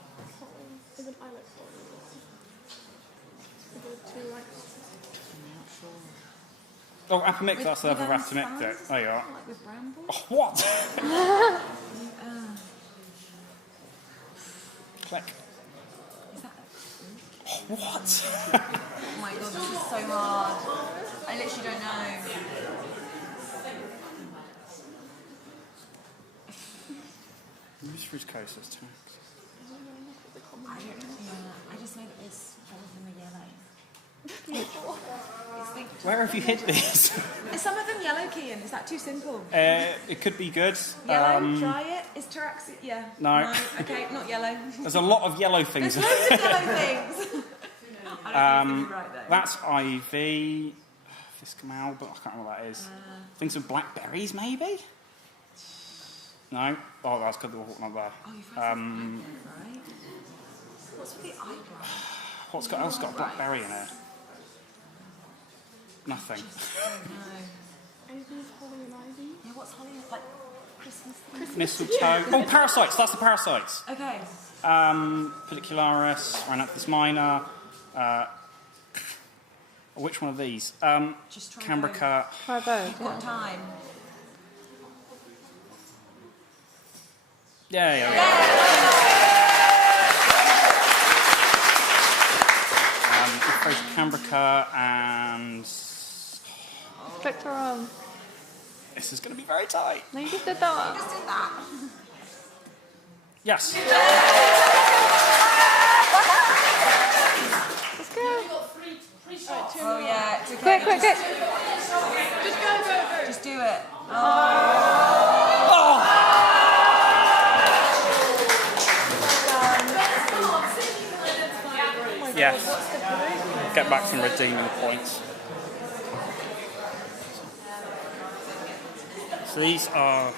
Isn't I like Oh, apomictic, that's the other apomictic. There you are. Like with brambles? Oh, what? Click. Is that... Oh, what? Oh my god, this is so hard. I literally don't know. Mysteries Coast is tax. I just know that there's more than the yellow. Where have you hid these? Is some of them yellow, Kian? Is that too simple? It could be good. Yellow, try it. Is Taraxi... Yeah. No. Okay, not yellow. There's a lot of yellow things. There's loads of yellow things. I don't think right, though. That's ivy. Fiscamal, but I can't remember what that is. Things with blackberries, maybe? No. Oh, that's because they're not there. Oh, you've right. What's with the eyebrow? What's else got a blackberry in it? Nothing. Anything's holly and ivy? Yeah, what's holly? Like Christmas? Mistletoe. Oh, parasites. That's the parasites. Okay. Pedicularis, Rhinoceros minor. Which one of these? Just try Cambrica. Try both. You've got time. Yeah. Cambrica and... Spectrum. This is going to be very tight. No, you just did that one. You just did that. Yes. Let's go. Oh yeah, it's okay. Quick. Just go. Just do it. Yes. Get back some redeeming points. So these are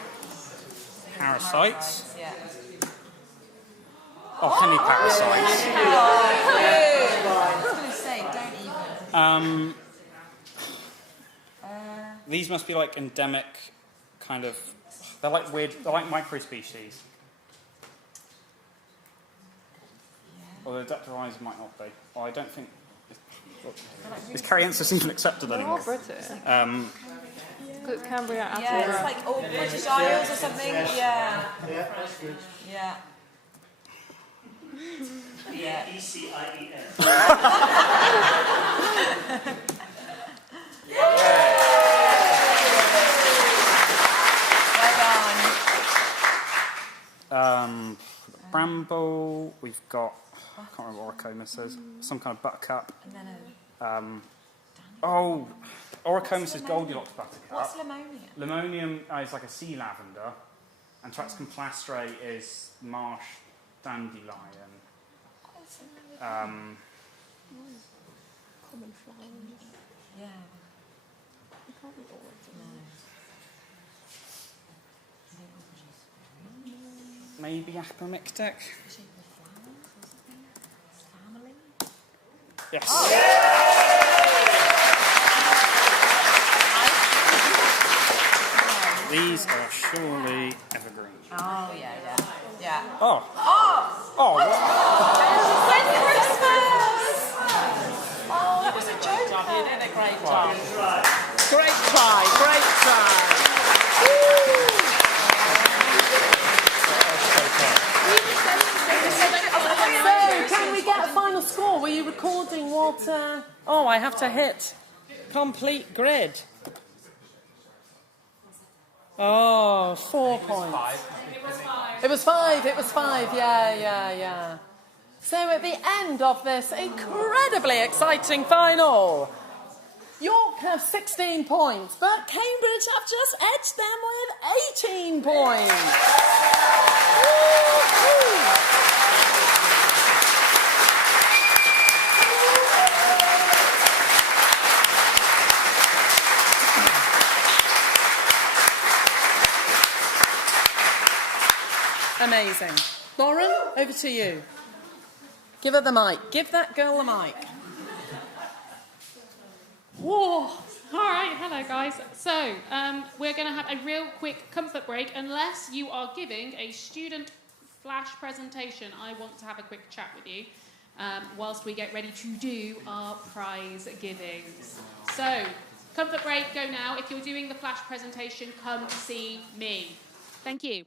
parasites. Yeah. Oh, hemiparasites. I was going to say, don't even. These must be like endemic kind of... They're like weird... They're like microspecies. Although Dapterized might not be. Oh, I don't think... Is Cariensis even accepted They're anymore? all British. Good Cambria, Yeah, it's like all British Isles or something. Yeah. Yeah. Yeah. ECIEN. Bramble, we've got, I can't remember what Oricomis is, some kind of buttercup. And then Oricomis is Goldilocks buttercup. what's Limonium? Limonium is like a sea lavender, and Traxcon plastrae is marsh dandelion. Common flowers. Yeah. You can't be all of them. Maybe apomictic. Yes. Oh. These are surely evergreen. Oh yeah. Oh. When Christmas! Oh, that was a joke. You did a great job. Great try. So, can we get a final score? Were you recording what... Oh, I have to hit complete grid. Oh, 4 points. It was five, yeah. So at the end of this incredibly exciting final, York have 16 points, but Cambridge have just edged them with 18 points. Amazing. Lauren, over to you. Give her the mic. Give that girl the mic. Whoa! All right, hello guys. So we're going to have a real quick comfort break. Unless you are giving a student flash presentation, I want to have a quick chat with you whilst we get ready to do our prize givings. So Comfort break, go now. If you're doing the flash presentation, come see me. Thank you.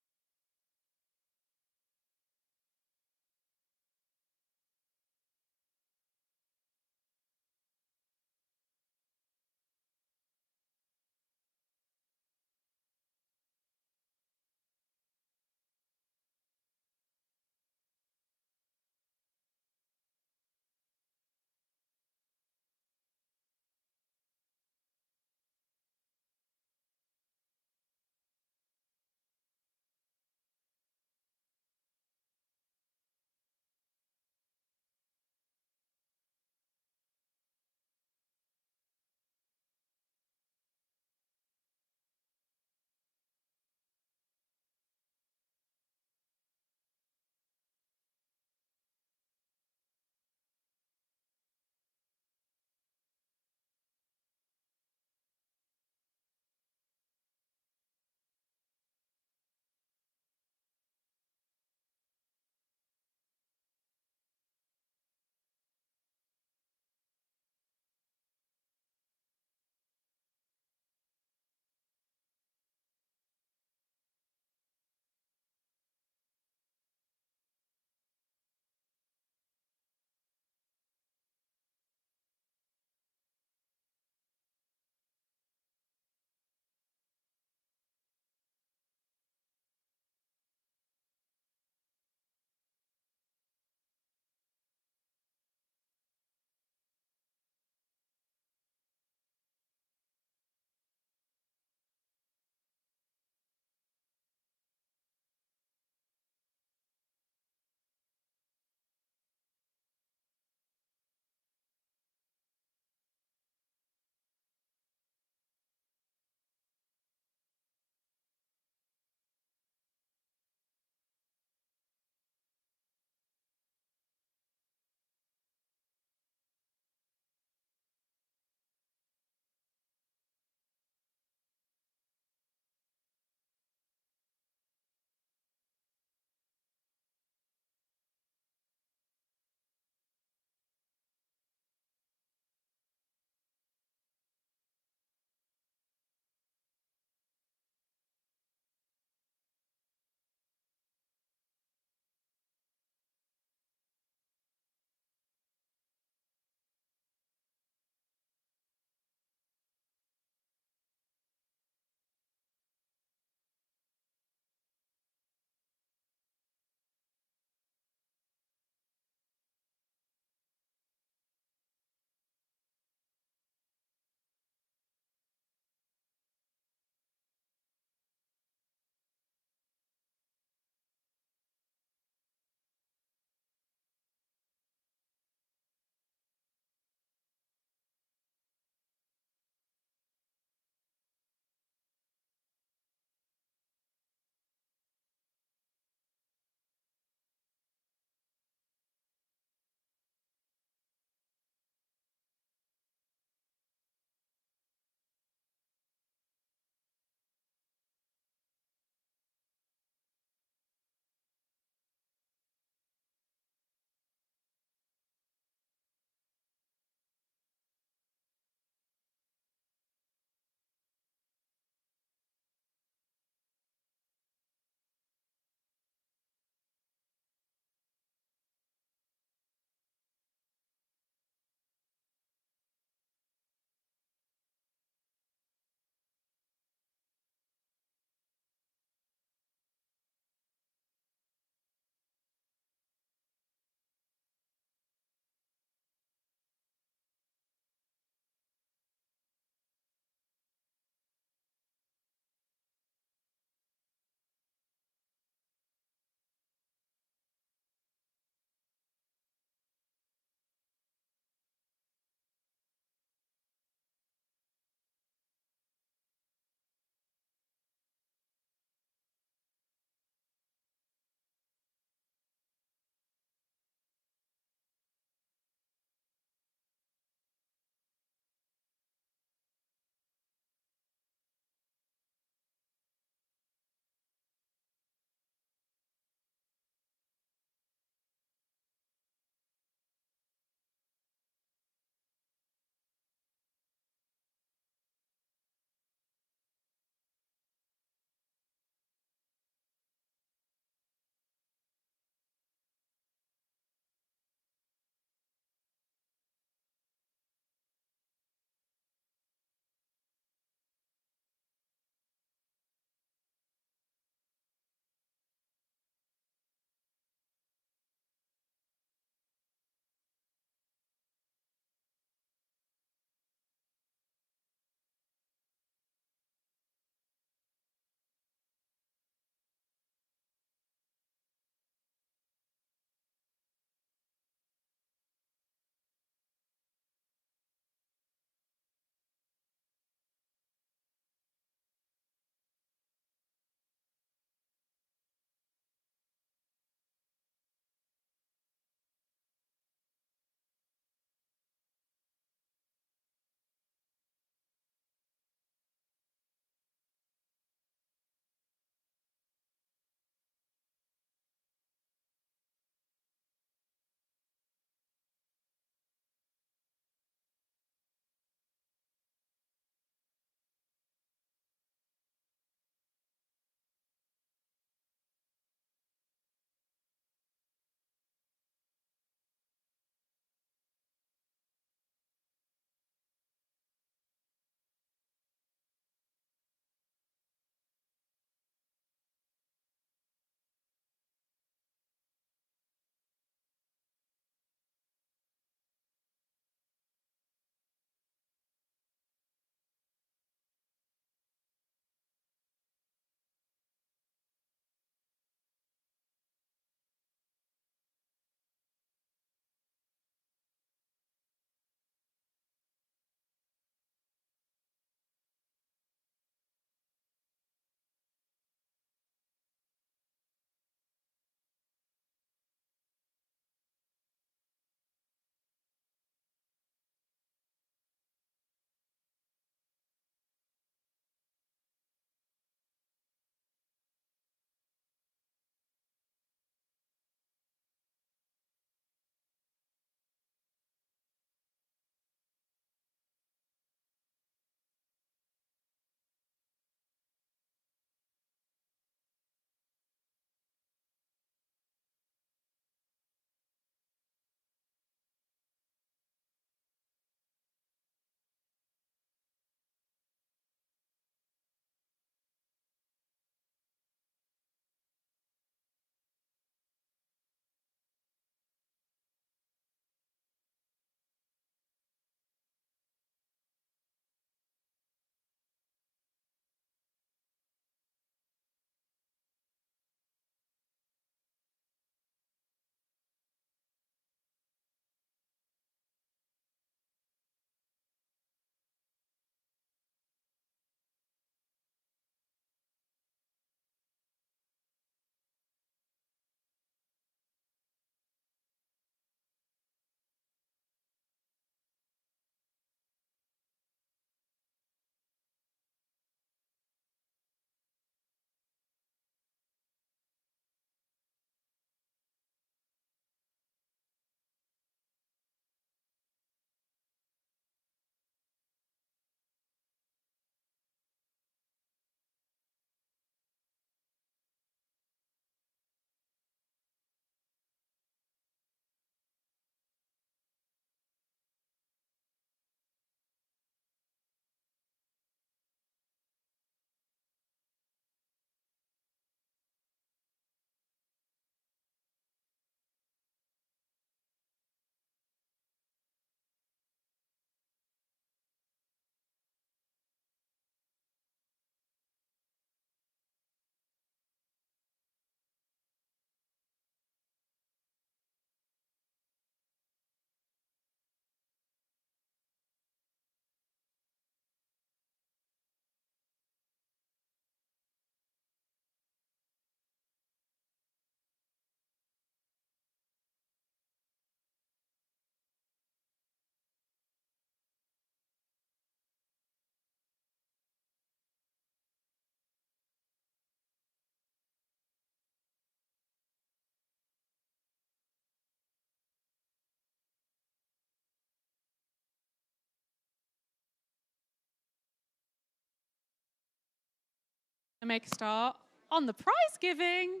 make a start on the prize giving.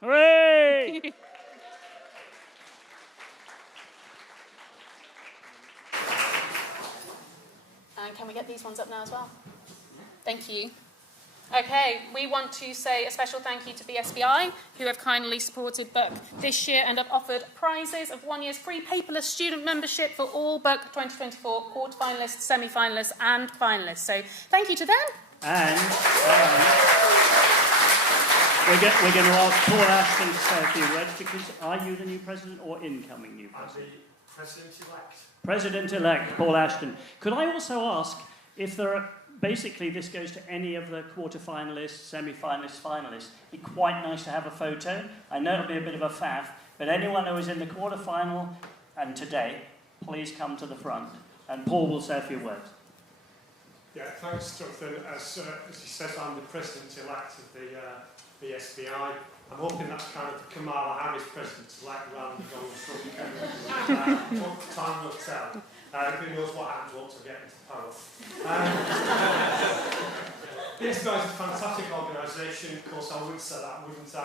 Hooray! And can we get these ones up now as well? Thank you. Okay, we want to say a special thank you to the SBI, who have kindly supported BUCK this year and have offered prizes of 1 year's free paperless student membership for all BUCK 2024 quarter-finalists, semi-finalists and finalists. So thank you to them. And we're going to ask Paul Ashton to say a few words, because are you the new president or incoming new president? I'm the president-elect. President-elect Paul Ashton. Could I also ask if there are... Basically, this goes to any of the quarter-finalists, semi-finalists, finalists. It'd be quite nice to have a photo. I know it'll be a bit of a faff, but anyone who is in the quarter-final and today, please come to the front. And Paul will say a few words. Yeah, thanks, Jonathan. As he says, I'm the president-elect of the SBI. I'm hoping that's kind of the Kamala Harris president-elect rather than Donald Trump. Time will tell. Who knows what happens once I get into power. The SBI is a fantastic organisation. Of course, I would say that, wouldn't I?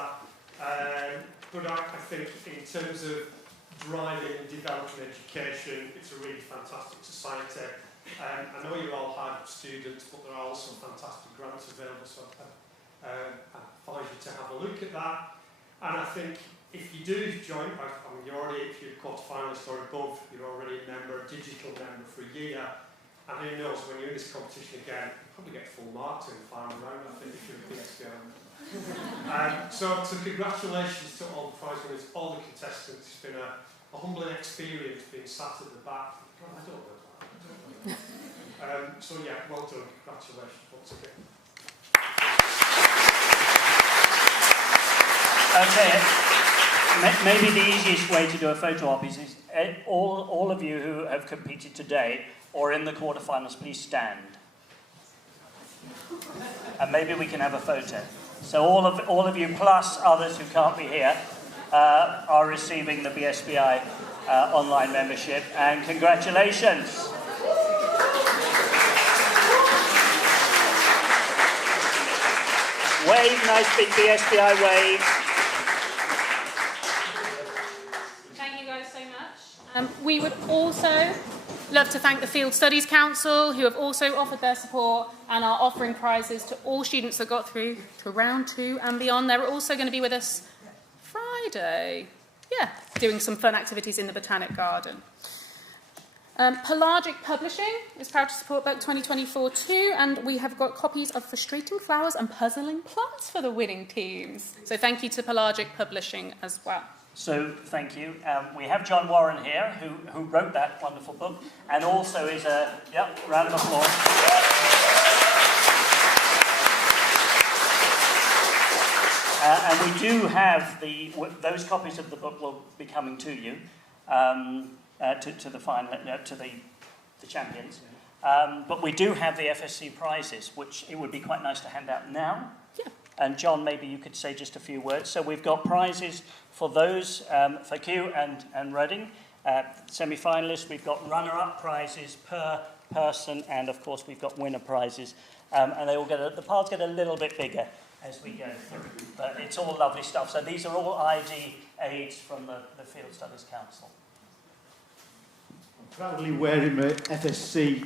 But I think in terms of driving and developing education, it's a really fantastic society. I know you're all hard students, but there are also fantastic grants available, so I advise you to have a look at that. And I think if you do join, you're already, if you're a quarter-finalist or above, you're already a member, a digital member for a year. And who knows, when you're in this competition again, you probably get full marks in the final round, I think, if you're a PSBI member. So congratulations to all the prize winners, all the contestants. It's been a humbling experience being sat at the back. I don't know. So yeah, well done. Congratulations once again. Okay. Maybe the easiest way to do a photo op is all of you who have competed today or in the quarterfinals, please stand. And maybe we can have a photo. So all of you plus others who can't be here are receiving the BSBI online membership, and congratulations. Wave, nice big BSBI wave. We would also love to thank the Field Studies Council, who have also offered their support and are offering prizes to all students that got through to round 2 and beyond. They're also going to be with us Friday, doing some fun activities in the Botanic Garden. Pelagic Publishing is proud to support BUCK 2024 too, and we have got copies of Frustrating Flowers and Puzzling Plants for the winning teams. So thank you to Pelagic Publishing as well. So, thank you. We have John Warren here, who wrote that wonderful book, and also is a, round of applause. And we do have those copies of the book will be coming to you, to the final, to the champions. But we do have the FSC prizes, which it would be quite nice to hand out now. Yeah. And John, maybe you could say just a few words. So we've got prizes for those, for Kew and Reading. Semi-finalists, we've got runner-up prizes per person, and of course we've got winner prizes. And they all the piles get a little bit bigger as we go through. But it's all lovely stuff. So these are all ID aids from the Field Studies Council. I'm proudly wearing my FSC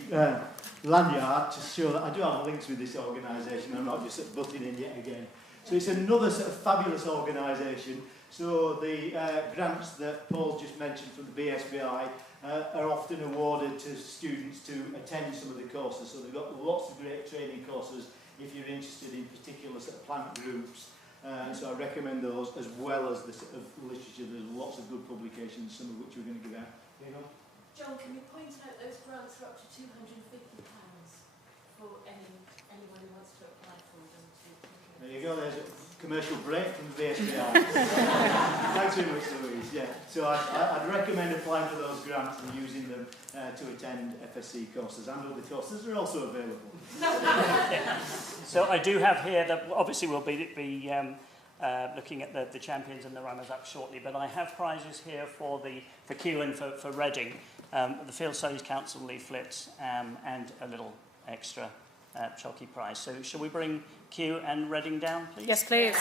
lanyard to show that I do have links with this organisation. I'm not just butting in yet again. So it's another sort of fabulous organisation. So the grants that Paul just mentioned from the BSBI are often awarded to students to attend some of the courses. So they've got lots of great training courses if you're interested in particular sort of plant groups. So I recommend those, as well as the sort of literature. There's lots of good publications, some of which we're going to give out. John, can you point out those grants are up to £250 for anyone who wants to apply for them? There you go, there's a commercial break from the BSBI. Thanks very much, Louise. Yeah, so I'd recommend applying for those grants and using them to attend FSC courses, and other courses are also available. So I do have here that obviously we'll be looking at the champions and the runners-up shortly, but I have prizes here for Kew and for Reading, the Field Studies Council leaflets, and a little extra chalky prize. So shall we bring Kew and Reading down, please? Yes, please.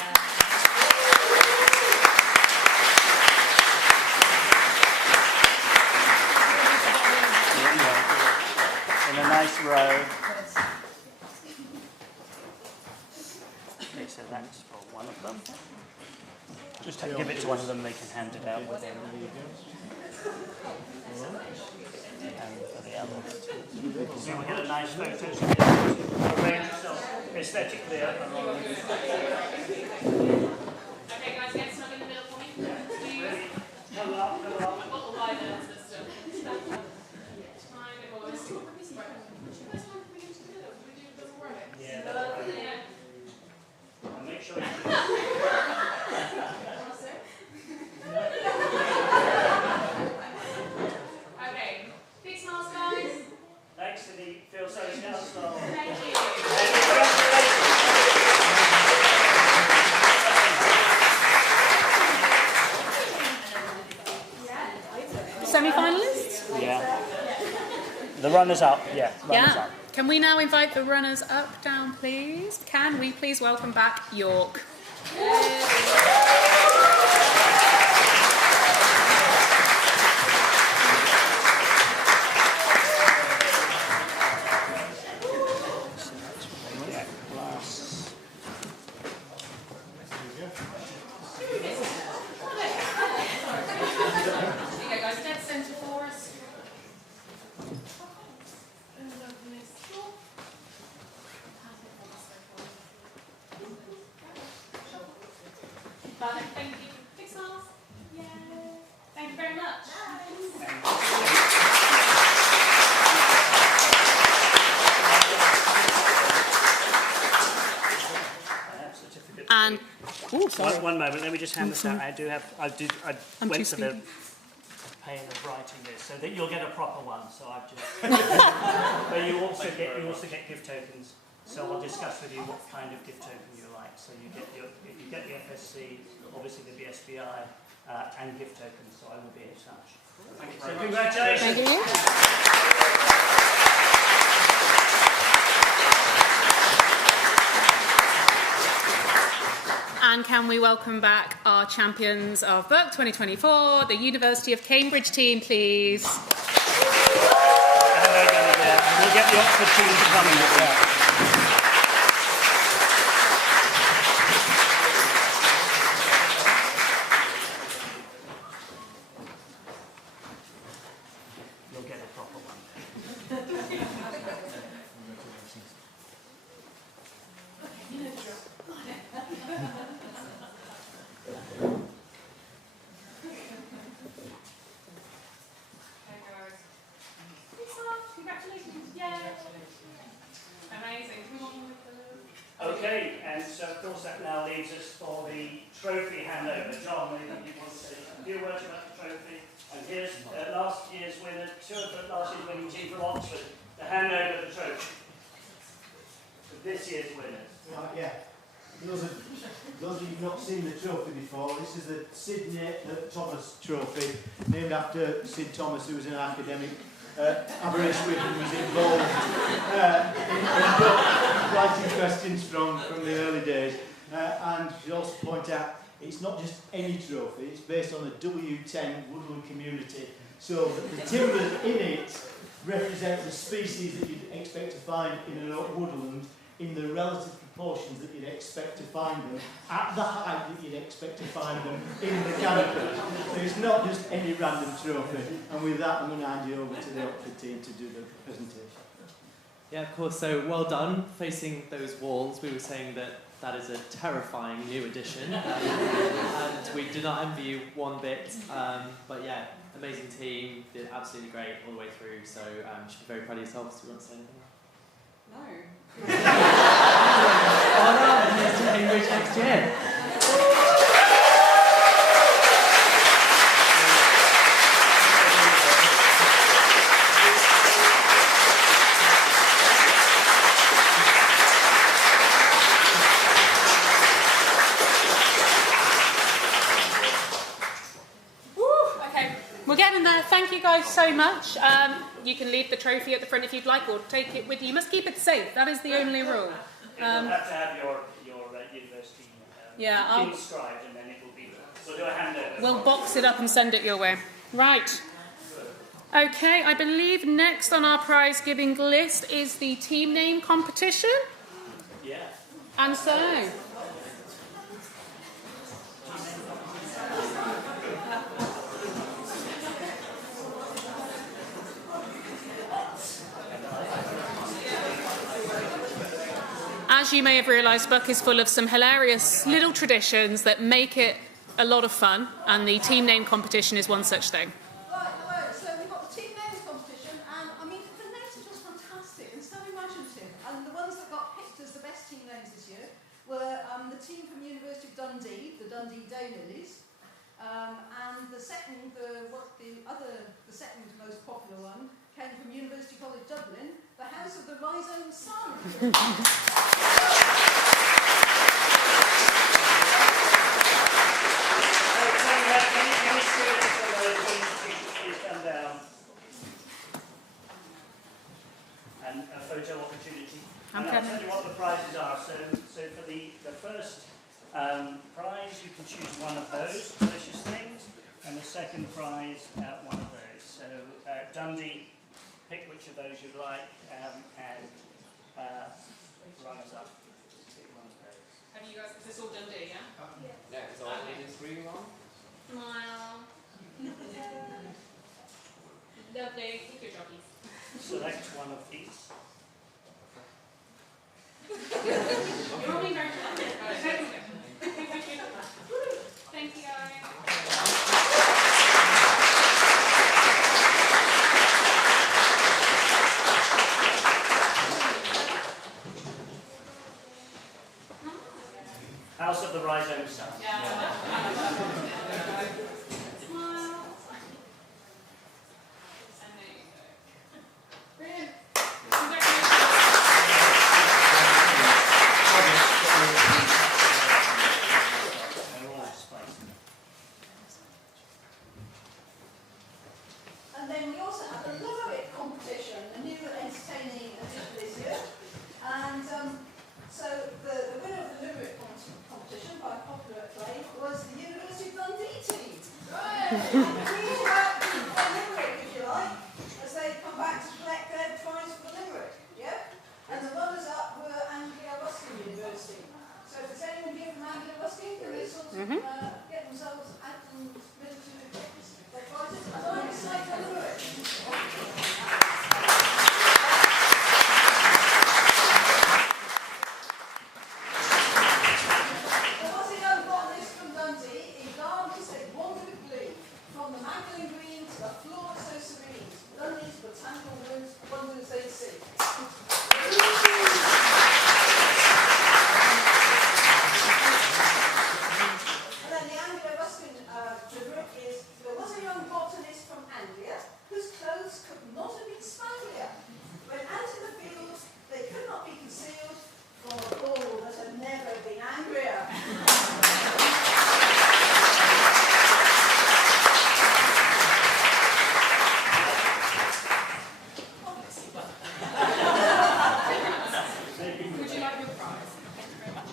In a nice row. Okay, so that's for one of them. Just give it to one of them, they can hand it out with them. And for the other. So we'll get a nice photo. Arrange yourself aesthetically. Okay, guys, get snug in the middle for me. Come up. Bottle line and system. Yeah, lovely. And make sure Okay, big smiles, guys. Thanks to the Feel So Scout staff. Thank you. Semi-finalists? Yeah. The runners up, yeah. Runners up. Can we now invite the runners up down, please? Can we please welcome back York? Perfect, thank you. Big smiles. Yay. Thank you very much. And one moment, let me just hand this out. I I'm went too to the speedy. pain of writing this so that you'll get a proper one. So I've just. But you also get gift tokens. So I'll discuss with you what kind of gift token you like. So you get the FSC, obviously the BSBI, and gift tokens. So I will be in touch. Thank you very much. Congratulations. Thank you. And can we welcome back our champions of Book 2024, the University of Cambridge team, please? And we'll get the Oxford team to come in as well. You'll get a proper one. Congratulations. Yay. Amazing. Okay, and so of course that now leaves us for the trophy handover. John, maybe you want to say a few words about the trophy. And here's last year's winner, two of the last year's winning team from Oxford, to hand over the trophy to this year's winners. Right, yeah. Those of you who've not seen the trophy before, this is the Sidney Thomas Trophy, named after Sid Thomas, who was an academic aberration and was involved in writing questions from the early days. And we also point out it's not just any trophy, it's based on the W10 woodland community. So that the timbers in it represent the species that you'd expect to find in a woodland in the relative proportions that you'd expect to find them, at the height that you'd expect to find them in the canopy. So it's not just any random trophy. And with that, I'm going to hand you over to the Oxford team to do the presentation. Yeah, of course. So well done. Facing those walls, we were saying that that is a terrifying new addition. And we do not envy you one bit. But yeah, amazing team. Did absolutely great all the way through. So you should be very proud of yourselves. Do you want to say anything? No. Oh no, here's to Cambridge next year. Okay, we're getting there. Thank you guys so much. You can leave the trophy at the front if you'd like, or take it with you. You must keep it safe. That is the only rule. You'll have to have your university inscribed, and then it will be. We'll do a handover. We'll box it up and send it your way. Right. Okay, I believe next on our prize giving list is the team name competition. Yeah. And so. As you may have realised, Buck is full of some hilarious little traditions that make it a lot of fun, and the team name competition is one such thing. Right, hello. So we've got the team names competition, and I mean, the names are just fantastic and so imaginative. And the ones that got picked as the best team names this year were the team from University of Dundee, the Dundee Daylilies, and the second most popular one came from University College Dublin, the House of the Rhizome Sun. And a photo opportunity. I'm and I'll coming. tell you what the prizes are. So for the first prize, you can choose one of those delicious things, and the second prize, one of those. So Dundee, pick which of those you'd like, and run us up. Pick one of those. Have you guys, is this all Dundee, yeah? Yeah, it's all green one. Smile. Lovely. Good job, Keith. Select one of these. You're only very Thank you, guys. House of the Rhizome Sun. Brilliant. And then we also have the Limerick competition, a new entertaining addition this year. And so the winner of the Limerick competition by popular acclaim was the University of Dundee team. And we worked for Limerick, if you like, as they come back to collect their prize for the Limerick. Yeah? And the runners-up were Anglia Ruskin University. So if there's anyone here from Anglia Ruskin, can they sort of get themselves out and ready to get their prizes? And I'm excited for Limerick. There was a young botanist from Dundee. In gardens they wander with glee, from the Magdalen Green to the floor so serene. Dundee's botanical wonders they see. And then the Anglo-Ruskin rubric is, there was a young botanist from Anglia whose clothes could not have been spanglier. When out in the fields, they could not be concealed from a bull that had never been angrier. Would you like your prize? Thank you very much.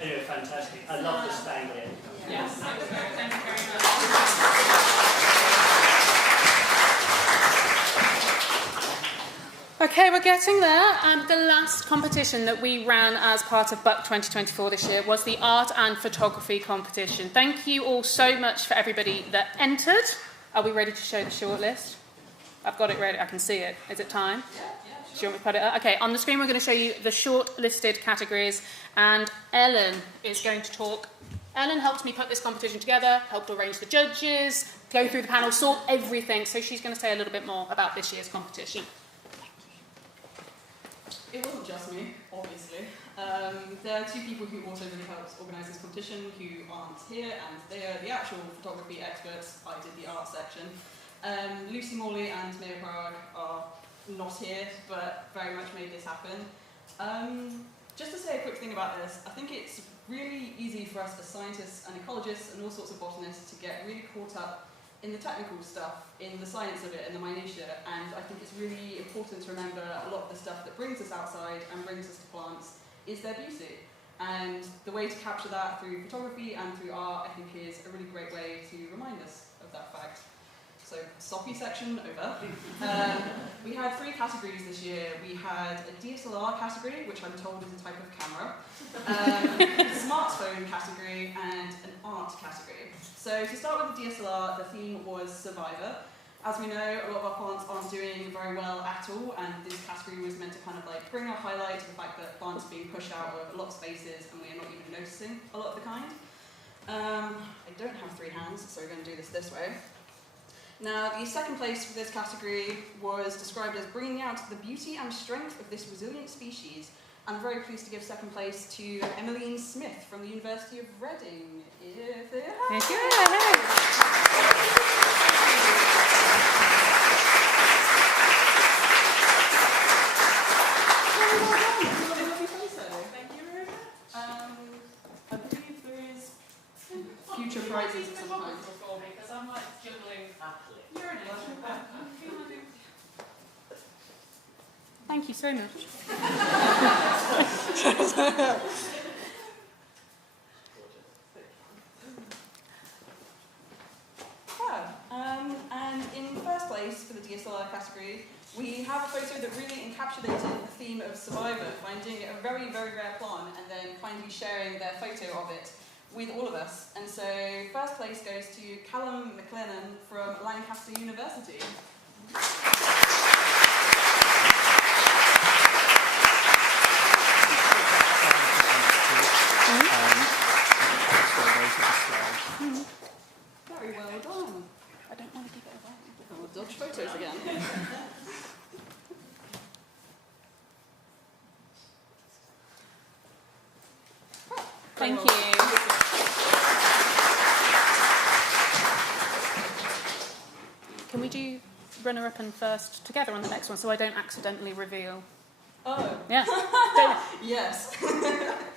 Anyway, fantastic. I love the Spangler. Yes, thank you very much. Okay, we're getting there. The last competition that we ran as part of Buck 2024 this year was the art and photography competition. Thank you all so much for everybody that entered. Are we ready to show the shortlist? I've got it ready. I can see it. Is it time? Do you want me to put it up? Okay, on the screen we're going to show you the shortlisted categories, and Ellen is going to talk. Ellen helped me put this competition together, helped arrange the judges, go through the panel, sort everything, so she's going to say a little bit more about this year's competition. It wasn't just me, obviously. There are two people who also really helped organise this competition who aren't here, and they are the actual photography experts. I did the art section. Lucy Morley and Maya Parag are not here, but very much made this happen. Just to say a quick thing about this, I think it's really easy for us as scientists and ecologists and all sorts of botanists to get really caught up in the technical stuff, in the science of it, and the minutiae, and I think it's really important to remember a lot of the stuff that brings us outside and brings us to plants is their beauty. And the way to capture that through photography and through art, I think, is a really great way to remind us of that fact. So, soppy section over. We had 3 categories this year. We had a DSLR category, which I'm told is a type of camera, a smartphone category, and an art category. So to start with the DSLR, the theme was Survivor. As we know, a lot of our plants aren't doing very well at all, and this category was meant to kind of like bring a highlight to the fact that plants are being pushed out of a lot of spaces and we are not even noticing a lot of the kind. I don't have 3 hands, so we're going to do this way. Now, the second place for this category was described as bringing out the beauty and strength of this resilient species. I'm very pleased to give second place to Emmeline Smith from the University of Reading. Thank you. I believe there is future prizes at some point. Because I'm like juggling. You're an Thank you so much. And in first place for the DSLR category, we have a photo that really encapsulated the theme of Survivor, finding a very, very rare plant and then kindly sharing their photo of it with all of us. And so first place goes to Callum McLennan from Lancaster University. Very well done. I don't want to give it away. Oh, dodge photos again. Thank you. Can we do runner-up and first together on the next one so I don't accidentally reveal? Oh. Yeah. Yes.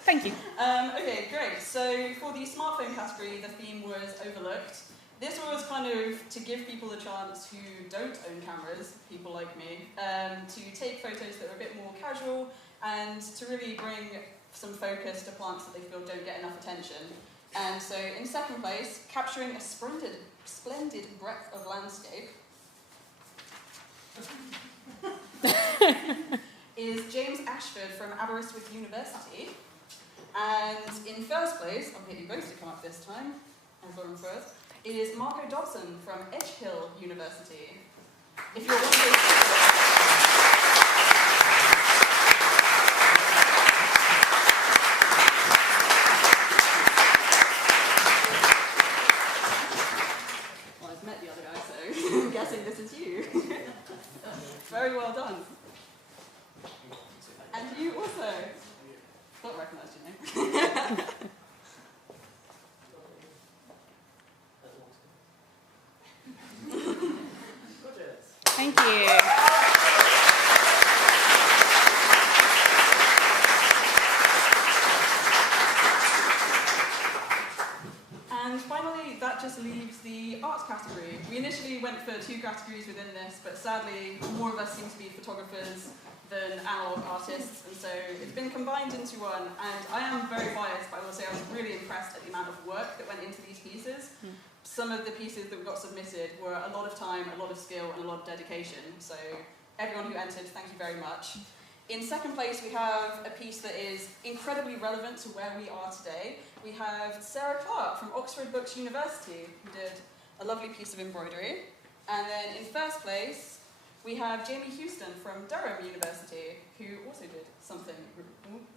Thank you. Okay, great. So for the smartphone category, the theme was overlooked. This was kind of to give people a chance who don't own cameras, people like me, to take photos that are a bit more casual and to really bring some focus to plants that they feel don't get enough attention. And so in second place, capturing a splendid breadth of landscape, is James Ashford from Aberystwyth University. And in first place, I'll get you both to come up this time, as Lauren first, is Marco Dobson from Edgehill University. If you're wondering... Well, I've met the other guy, so I'm guessing this is you. Very well done. And you also. Not recognised your name. Thank you. And finally, that just leaves the arts category. We initially went for 2 categories within this, but sadly, more of us seem to be photographers than analog artists, and so it's been combined into one. And I am very biased, but I will say I was really impressed at the amount of work that went into these pieces. Some of the pieces that we got submitted were a lot of time, a lot of skill, and a lot of dedication. So everyone who entered, thank you very much. In second place, we have a piece that is incredibly relevant to where we are today. We have Sarah Clark from Oxford Books University, who did a lovely piece of embroidery. And then in first place, we have Jamie Houston from Durham University, who also did something.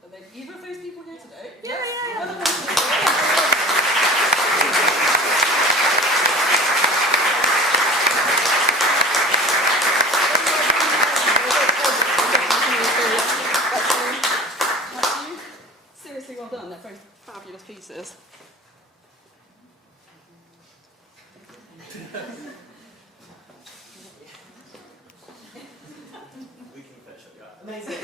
Are they either of those people here today? Yeah, Seriously well done. They're both fabulous pieces. We can finish up. Amazing.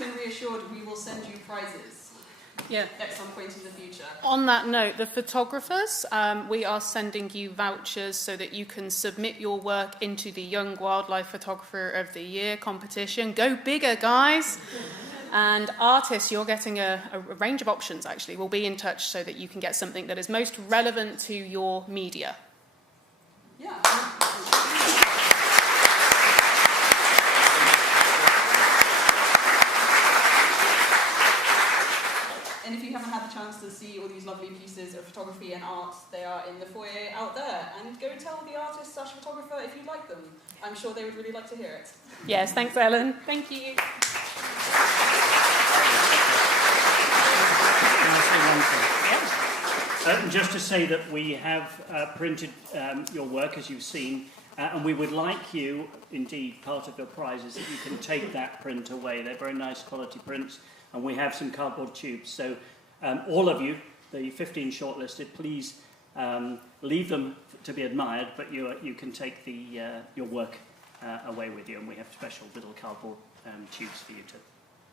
been reassured we will send you prizes at some point in the future. On that note, the photographers, we are sending you vouchers so that you can submit your work into the Young Wildlife Photographer of the Year competition. Go bigger, guys! And artists, you're getting a range of options, actually. We'll be in touch so that you can get something that is most relevant to your media. Yeah. And if you haven't had the chance to see all these lovely pieces of photography and art, they are in the foyer out there. And go tell the artist/photographer if you like them. I'm sure they would really like to hear it. Yes, thanks, Ellen. Thank you. Just to say that we have printed your work, as you've seen, and we would like you, indeed, part of your prize is that you can take that print away. They're very nice quality prints, and we have some cardboard tubes. So all of you, the 15 shortlisted, please leave them to be admired, but you can take your work away with you, and we have special little cardboard tubes for you to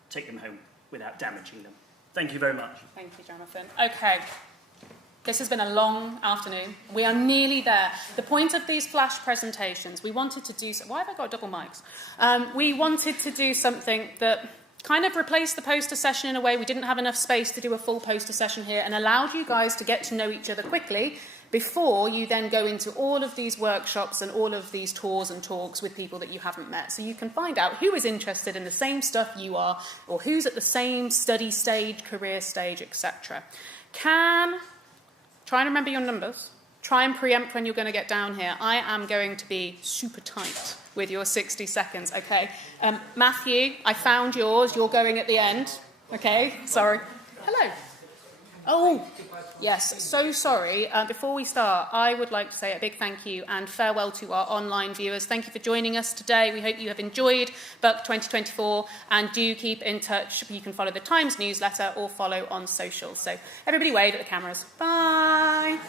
take them home without damaging them. Thank you very much. Thank you, Jonathan. Okay. This has been a long afternoon. We are nearly there. The point of these flash presentations, we wanted to do... Why have I got double mics? We wanted to do something that kind of replaced the poster session in a way. We didn't have enough space to do a full poster session here, and allowed you guys to get to know each other quickly before you then go into all of these workshops and all of these tours and talks with people that you haven't met. So you can find out who is interested in the same stuff you are, or who's at the same study stage, career stage, etc. Try and remember your numbers. Try and preempt when you're going to get down here. I am going to be super tight with your 60 seconds, okay? Matthew, I found yours. You're going at the end. Okay, sorry. Hello. Oh, yes, so sorry. Before we start, I would like to say a big thank you and farewell to our online viewers. Thank you for joining us today. We hope you have enjoyed BUCK 2024, and do keep in touch. You can follow the Times newsletter or follow on social. So everybody wave at the cameras. Bye.